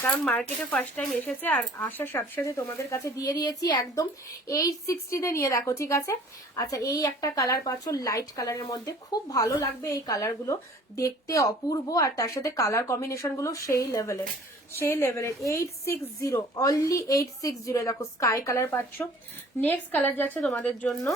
কারণ মার্কেটে ফার্স্ট টাইম এসেছে, আর আসার সাথে সাথে তোমাদের কাছে দিয়ে দিয়েছি একদম 860-তে নিয়ে দেখো, ঠিক আছে। আচ্ছা এই একটা কালার পাচ্ছ লাইট কালারের মধ্যে, খুব ভালো লাগবে এই কালারগুলো, দেখতে অপূর্ব, আর তার সাথে কালার কম্বিনেশন গুলো সেই লেভেলের, 860, অনলি 860। দেখো স্কাই কালার পাচ্ছ। নেক্সট কালার যাচ্ছে তোমাদের জন্য,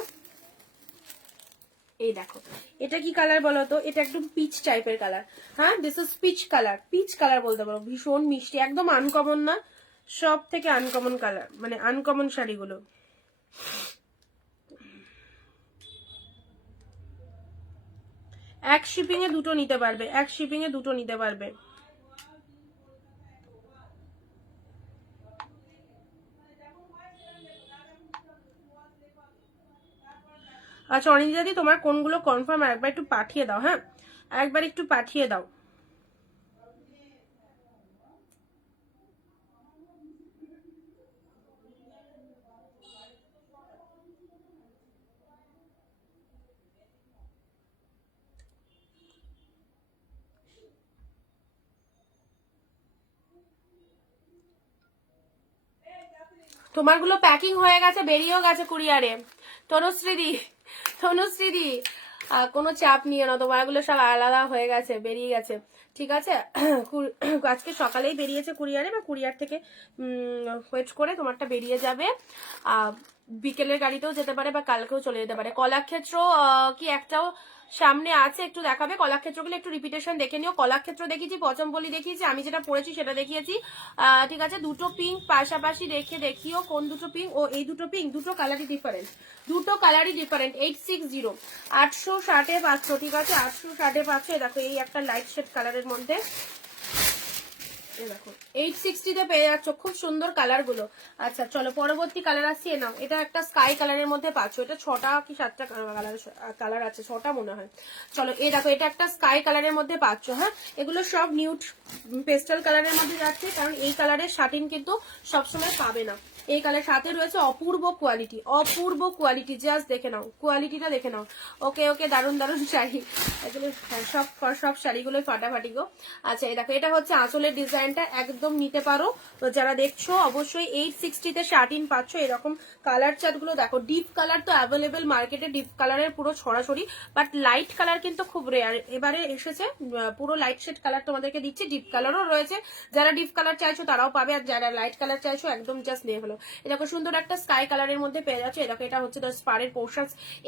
এই দেখো এটা কি কালার বলো তো, এটা একদম পিচ টাইপের কালার। হ্যাঁ, this is peach colour, peach colour বলতে পারো, ভীষণ মিষ্টি, একদম আনকমন না, সব থেকে আনকমন কালার, মানে আনকমন শাড়িগুলো। এক শিপিং এ দুটো নিতে পারবে, এক শিপিং এ দুটো নিতে পারবে। আচ্ছা অনিন্দাদি, তোমার কোনগুলো কনফার্ম একবার একটু পাঠিয়ে দাও, হ্যাঁ একবার একটু পাঠিয়ে দাও। তোমারগুলো প্যাকিং হয়ে গেছে, বেরিয়েও গেছে কুরিয়ারে। তনুশ্রীদি, তনুশ্রীদি কোনো চাপ নিও না, তোমারগুলো সব আলাদা হয়ে গেছে, বেরিয়ে গেছে, ঠিক আছে। আজকে সকালেই বেরিয়েছে কুরিয়ারে, বা কুরিয়ার থেকে ওয়েট করে তোমারটা বেরিয়ে যাবে। বিকেলের গাড়িতেও যেতে পারে, বা কালকেও চলে যেতে পারে। কলাক্ষেত্র কি একটাও সামনে আছে, একটু দেখাবে। কলাক্ষেত্রগুলো একটু রিপিটেশন দেখে নিও। কলাক্ষেত্র দেখিয়েছি, পচমপল্লি দেখিয়েছি, আমি যেটা পড়েছি সেটা দেখিয়েছি, ঠিক আছে। দুটো পিঙ্ক পাশাপাশি রেখে দেখিও, কোন দুটো পিঙ্ক, ও এই দুটো পিঙ্ক, দুটো কালারই ডিফারেন্ট, দুটো কালারই ডিফারেন্ট। 860, 860-এ পাচ্ছ, ঠিক আছে, 860-এ পাচ্ছ। দেখো এই একটা লাইট শেড কালারের মধ্যে, দেখো 860-তে পেয়ে যাচ্ছ, খুব সুন্দর কালার গুলো। আচ্ছা চলো পরবর্তী কালার আসছি, নাও এটা একটা স্কাই কালারের মধ্যে পাচ্ছ, এটা 6টা কি 7টা কালার আছে, 6টা মনে হয়। চলো এই দেখো এটা একটা স্কাই কালারের মধ্যে পাচ্ছ। হ্যাঁ, এগুলো সব নিউড পেস্টাল কালারের মধ্যে যাচ্ছে, কারণ এই কালারের শার্টিন কিন্তু সবসময় পাবে না। এই কালার সাথে রয়েছে অপূর্ব কোয়ালিটি, অপূর্ব কোয়ালিটি, জাস্ট দেখে নাও, কোয়ালিটিটা দেখে নাও। ওকে ওকে, দারুন দারুন শাড়ি এগুলো, সব সব শাড়িগুলোই ফাটাফাটি গো। আচ্ছা এই দেখো এটা হচ্ছে আঁচলের ডিজাইনটা, একদম নিতে পারো। তো যারা দেখছো অবশ্যই 860-তে শার্টিন পাচ্ছ। এরকম কালার চার্ট গুলো দেখো, ডিপ কালার তো অ্যাভেলেবেল মার্কেটে, ডিপ কালারের পুরো ছড়াছড়ি, বাট লাইট কালার কিন্তু খুব রেয়ার। এবারে এসেছে পুরো লাইট শেড কালার তোমাদেরকে দিচ্ছি, ডিপ কালারও রয়েছে, যারা ডিপ কালার চাইছো তারাও পাবে, আর যারা লাইট কালার চাইছো একদম জাস্ট নিয়ে ফেলো। এরকম সুন্দর একটা স্কাই কালারের মধ্যে পেয়ে যাচ্ছে। এরকম এটা হচ্ছে স্পারের পোর্শন,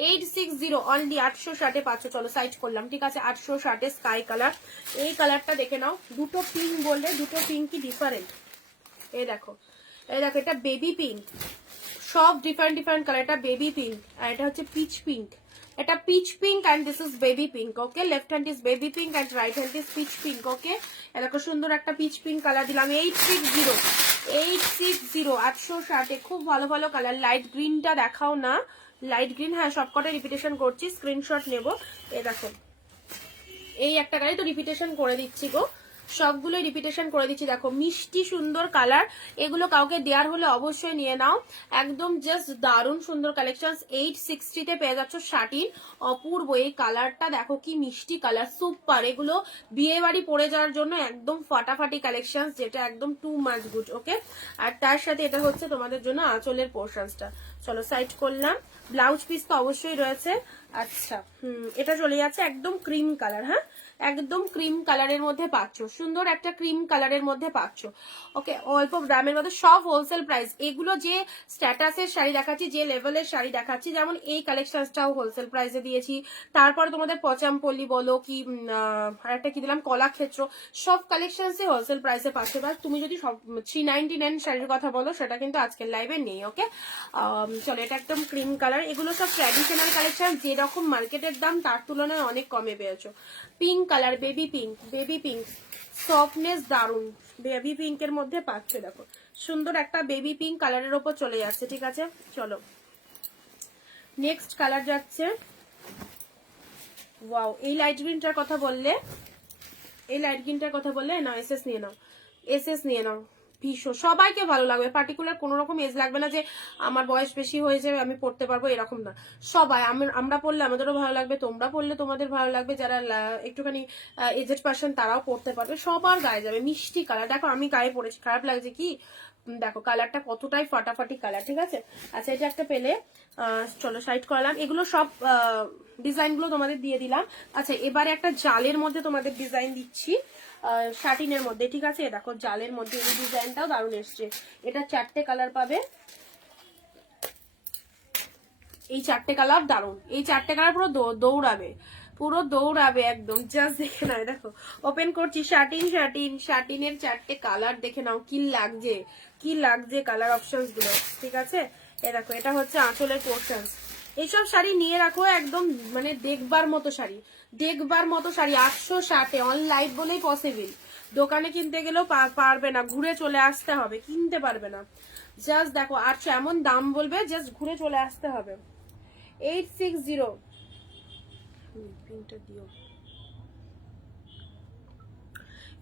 860, অনলি 860-এ পাচ্ছ। চলো সাইড করলাম, ঠিক আছে, 860-এ স্কাই কালার। এই কালারটা দেখে নাও, দুটো পিঙ্ক বললে, দুটো পিঙ্ক কি ডিফারেন্ট। এই দেখো, এই দেখো এটা বেবি পিঙ্ক, সব ডিফারেন্ট ডিফারেন্ট কালার। এটা বেবি পিঙ্ক, আর এটা হচ্ছে পিচ পিঙ্ক। এটা peach pink and this is baby pink. Okay, left hand is baby pink and right hand is peach pink. Okay, এরকম সুন্দর একটা পিচ পিঙ্ক কালার দিলাম। 860, 860, খুব ভালো ভালো কালার। লাইট গ্রিনটা দেখাও না, লাইট গ্রিন, হ্যাঁ সবকটা রিপিটেশন করছি, স্ক্রিনশট নেবো। এ দেখো এই একটা কালার তো রিপিটেশন করে দিচ্ছি গো, সবগুলো রিপিটেশন করে দিচ্ছি। দেখো মিষ্টি সুন্দর কালার, এগুলো কাউকে দেওয়ার হলে অবশ্যই নিয়ে নাও, একদম জাস্ট দারুণ সুন্দর কালেকশন। 860-তে পেয়ে যাচ্ছ শার্টিন, অপূর্ব এই কালারটা দেখো, কি মিষ্টি কালার, সুপার। এগুলো বিয়ে বাড়ি পরে যাওয়ার জন্য একদম ফাটাফাটি কালেকশন, যেটা একদম টু মাচ গুড। ওকে, আর তার সাথে এটা হচ্ছে তোমাদের জন্য আঁচলের পোর্শনসটা। চলো সাইড করলাম, ব্লাউজ পিস তো অবশ্যই রয়েছে। আচ্ছা এটা চলে যাচ্ছে একদম ক্রিম কালার। হ্যাঁ, একদম ক্রিম কালারের মধ্যে পাচ্ছ, সুন্দর একটা ক্রিম কালারের মধ্যে পাচ্ছ। ওকে, অল্প দামের মধ্যে, সব হোলসেল প্রাইস। এগুলো যে স্ট্যাটাসের শাড়ি দেখাচ্ছি, যে লেভেলের শাড়ি দেখাচ্ছি, যেমন এই কালেকশনটাও হোলসেল প্রাইসে দিয়েছি। তারপর তোমাদের পচামপল্লি বলো কি আর একটা কি দিলাম কলাক্ষেত্র, সব কালেকশনসই হোলসেল প্রাইসে পাচ্ছে। বা তুমি যদি সব 399 শাড়ির কথা বলো, সেটা কিন্তু আজকের লাইভে নেই। ওকে, চলো, এটা একদম ক্রিম কালার। এগুলো সব ট্র্যাডিশনাল কালেকশন, যেরকম মার্কেটের দাম তার তুলনায় অনেক কমে পেয়েছো। Pink colour, baby pink, softness দারুন, বেবি পিঙ্কের মধ্যে পাচ্ছ। দেখো সুন্দর একটা বেবি পিঙ্ক কালারের ওপর চলে যাচ্ছে। ঠিক আছে, চলো নেক্সট কালার যাচ্ছে। ওয়াও, এই লাইট গ্রিনটার কথা বললে, নাও এসএস নিয়ে নাও, ভীষণ সবাইকে ভালো লাগবে। পার্টিকুলার কোনো রকম এজ লাগবে না যে আমার বয়স বেশি হয়ে যাবে আমি পড়তে পারবো, এরকম না। সবাই আমরা পড়লে আমাদেরও ভালো লাগবে, তোমরা পড়লে তোমাদের ভালো লাগবে, যারা একটুখানি এজেড পার্সন তারাও পড়তে পারবে, সবার গায়ে যাবে। মিষ্টি কালার, দেখো আমি গায়ে পড়েছি, খারাপ লাগছে কি? দেখো কালারটা কতটাই ফাটাফাটি কালার। ঠিক আছে, আচ্ছা এটা একটা পেলে, চলো সাইড করালাম। এগুলো সব ডিজাইন গুলো তোমাদের দিয়ে দিলাম। আচ্ছা এবারে একটা জালের মধ্যে তোমাদের ডিজাইন দিচ্ছি, শাটিনের মধ্যে। ঠিক আছে, দেখো জালের মধ্যে এই ডিজাইনটাও দারুণ এসছে। এটা 4টে কালার পাবে, এই 4টে কালার দারুণ, এই 4টে কালার পুরো দৌড়াবে একদম। জাস্ট দেখে নাও, দেখো ওপেন করছি, শাটিনের 4টে কালার দেখে নাও, কি লাগছে কালার অপশনস গুলো। ঠিক আছে, এ দেখো এটা হচ্ছে আঁচলের পোর্শনস। এইসব শাড়ি নিয়ে রাখো, একদম মানে দেখবার মতো শাড়ি। 860-এ অনলাইন বলেই পসিবল। দোকানে কিনতে গেলেও পারবে না, ঘুরে চলে আসতে হবে, কিনতে পারবে না। জাস্ট দেখো 800, এমন দাম বলবে, জাস্ট ঘুরে চলে আসতে হবে। 860 প্রিন্টটা দিও।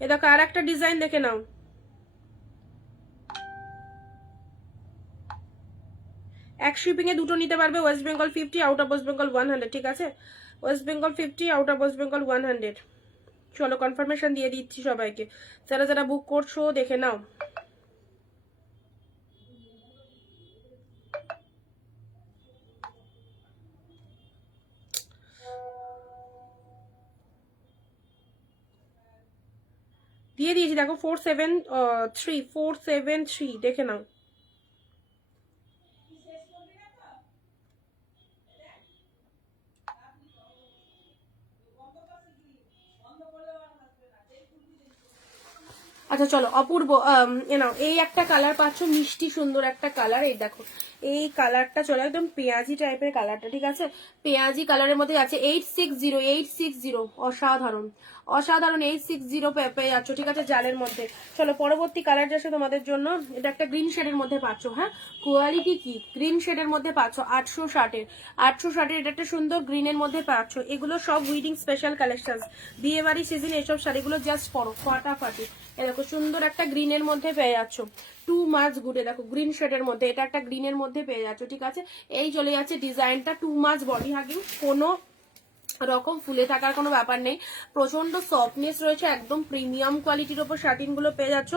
এ দেখো আর একটা ডিজাইন দেখে নাও, এক শিপিং এ দুটো নিতে পারবে। West Bengal 50, out of West Bengal 100। ঠিক আছে, West Bengal 50, out of West Bengal 100। চলো কনফার্মেশন দিয়ে দিচ্ছি সবাইকে, যারা যারা বুক করছো দেখে নাও। দিয়ে দিয়েছি, দেখো 473 দেখে নাও। আচ্ছা চলো অপূর্ব, নাও এই একটা কালার পাচ্ছ, মিষ্টি সুন্দর একটা কালার। এই দেখো এই কালারটা চলে একদম পেঁয়াজি টাইপের কালারটা। ঠিক আছে, পেঁয়াজি কালারের মধ্যে আছে। 860 অসাধারণ 860 পেয়ে যাচ্ছ। ঠিক আছে, জালের মধ্যে। চলো পরবর্তী কালার যাচ্ছে তোমাদের জন্য, এটা একটা গ্রিন শেডের মধ্যে পাচ্ছ। হ্যাঁ, কোয়ালিটি কি, গ্রিন শেডের মধ্যে পাচ্ছ 860-এর এটা একটা সুন্দর গ্রিনের মধ্যে পাচ্ছ। এগুলো সব উইডিং স্পেশাল কালেকশন, বিয়ে বাড়ি সিজন, এসব শাড়িগুলো জাস্ট পরো ফাটাফাটি। দেখো সুন্দর একটা গ্রিনের মধ্যে পেয়ে যাচ্ছ, 2 মাছ ঘুরে। দেখো গ্রিন শেডের মধ্যে, এটা একটা গ্রিনের মধ্যে পেয়ে যাচ্ছ। ঠিক আছে, এই চলে যাচ্ছে ডিজাইনটা, 2 মাছ বডি হাগিং, কোনো রকম ফুলে থাকার কোনো ব্যাপার নেই, প্রচন্ড সফটনেস রয়েছে, একদম প্রিমিয়াম কোয়ালিটির ওপর শার্টিন গুলো পেয়ে যাচ্ছ।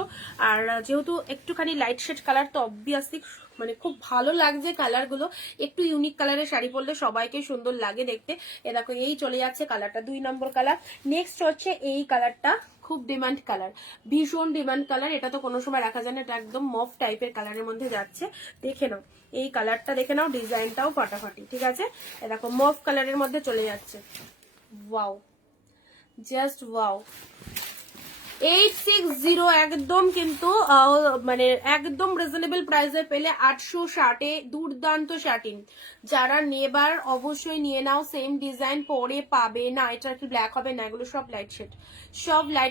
আর যেহেতু একটুখানি লাইট শেড কালার, তো অবভিয়াসলি মানে খুব ভালো লাগছে কালার গুলো। একটু ইউনিক কালারের শাড়ি পরলে সবাইকে সুন্দর লাগে দেখতে। এ দেখো এই চলে যাচ্ছে কালারটা, 2 নম্বর কালার। নেক্সট হচ্ছে এই কালারটা, খুব ডিমান্ড কালার, ভীষণ ডিমান্ড কালার। এটা তো কোনো সময় রাখা যায় না, এটা একদম মফ টাইপের কালারের মধ্যে যাচ্ছে। দেখে নাও এই কালারটা, দেখে নাও, ডিজাইনটাও ফাটাফাটি। ঠিক আছে, দেখো মফ কালারের মধ্যে চলে যাচ্ছে। Wow, just wow. 860 একদম কিন্তু মানে একদম রিজনেবল প্রাইসে পেলে 860-এ দুর্দান্ত শার্টিন। যারা নেবার অবশ্যই নিয়ে নাও, সেম ডিজাইন পরে পাবে না। এটা কি ব্ল্যাক হবে না, এগুলো সব লাইট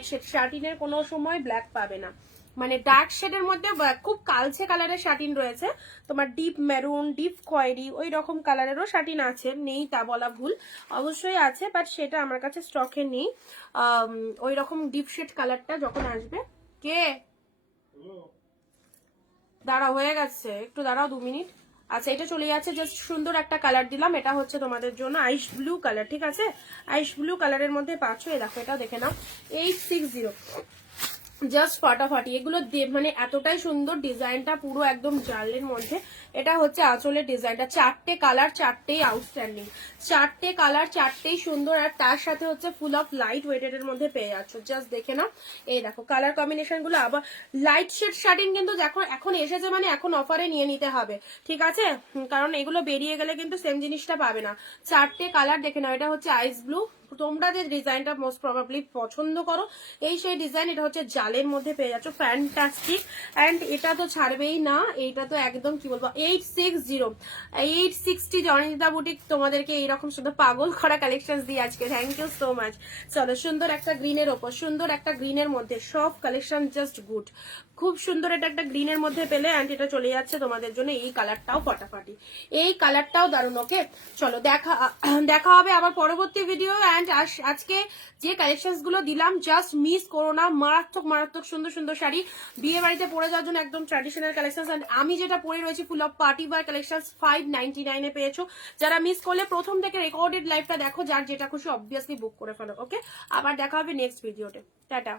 শেড, শার্টিনের কোনো সময় ব্ল্যাক পাবে না। মানে ডার্ক শেডের মধ্যে খুব কালচে কালারের শার্টিন রয়েছে, তোমার ডিপ মেরুন, ডিপ খয়েরি, ওই রকম কালারেরও শার্টিন আছে, নেই তা বলা ভুল, অবশ্যই আছে, বাট সেটা আমার কাছে স্টকে নেই। ওই রকম ডিপ শেড কালারটা যখন আসবে, কে দাঁড়াও, হয়ে গেছে, একটু দাঁড়াও 2 মিনিট। আচ্ছা এটা চলে যাচ্ছে, জাস্ট সুন্দর একটা কালার দিলাম, এটা হচ্ছে তোমাদের জন্য আইস ব্লু কালার। ঠিক আছে, আইস ব্লু কালারের মধ্যে পাচ্ছ। এই দেখো এটা দেখে নাও, 860 জাস্ট ফাটাফাটি এগুলো মানে এতটাই সুন্দর ডিজাইনটা, পুরো একদম জালের মধ্যে। এটা হচ্ছে আঁচলের ডিজাইনটা, 4টে কালার 4টেই আউটস্ট্যান্ডিং, 4টে কালার 4টেই সুন্দর। আর তার সাথে হচ্ছে ফুল অফ লাইট ওয়েটেড এর মধ্যে পেয়ে যাচ্ছ। জাস্ট দেখে নাও, এই দেখো কালার কম্বিনেশন গুলো। আবার লাইট শেড শার্টিং কিন্তু দেখো এখন এসেছে, মানে এখন অফারে নিয়ে নিতে হবে, ঠিক আছে? কারণ এগুলো বেরিয়ে গেলে কিন্তু সেম জিনিসটা পাবে না। 4টে কালার দেখে নাও। এটা হচ্ছে আইস ব্লু, তোমরা যে ডিজাইনটা মোস্ট প্রবাবলি পছন্দ করো এই সেই ডিজাইন। এটা হচ্ছে জালের মধ্যে পেয়ে যাচ্ছ, ফ্যান্টাস্টিক। অ্যান্ড এটা তো ছাড়বেই না, এইটা তো একদম কি বলবো 860 অনিন্দিতা বুটিক তোমাদেরকে এইরকম শুধু পাগল করা কালেকশন দিয়ে আজকে। Thank you so much. চলো, সুন্দর একটা গ্রিনের ওপর, সুন্দর একটা গ্রিনের মধ্যে সব কালেকশন জাস্ট গুড, খুব সুন্দর। এটা একটা গ্রিনের মধ্যে পেলে, অ্যান্ড এটা চলে যাচ্ছে তোমাদের জন্য এই কালারটাও ফাটাফাটি, এই কালারটাও দারুণ। ওকে চলো, দেখা হবে আবার পরবর্তী ভিডিও। অ্যান্ড আজকে যে কালেকশন গুলো দিলাম জাস্ট মিস করো না, মারাত্মক মারাত্মক সুন্দর সুন্দর শাড়ি বিয়ে বাড়িতে পরে যাওয়ার জন্য একদম ট্র্যাডিশনাল কালেকশন। অ্যান্ড আমি যেটা পরে রয়েছি full off party wear collection 599 পেয়েছো। যারা মিস করলে প্রথম থেকে রেকর্ডেড লাইভটা দেখো, যার যেটা খুশি অবভিয়াসলি বুক করে ফেলো। ওকে, আবার দেখা হবে নেক্সট ভিডিওতে। টাটা।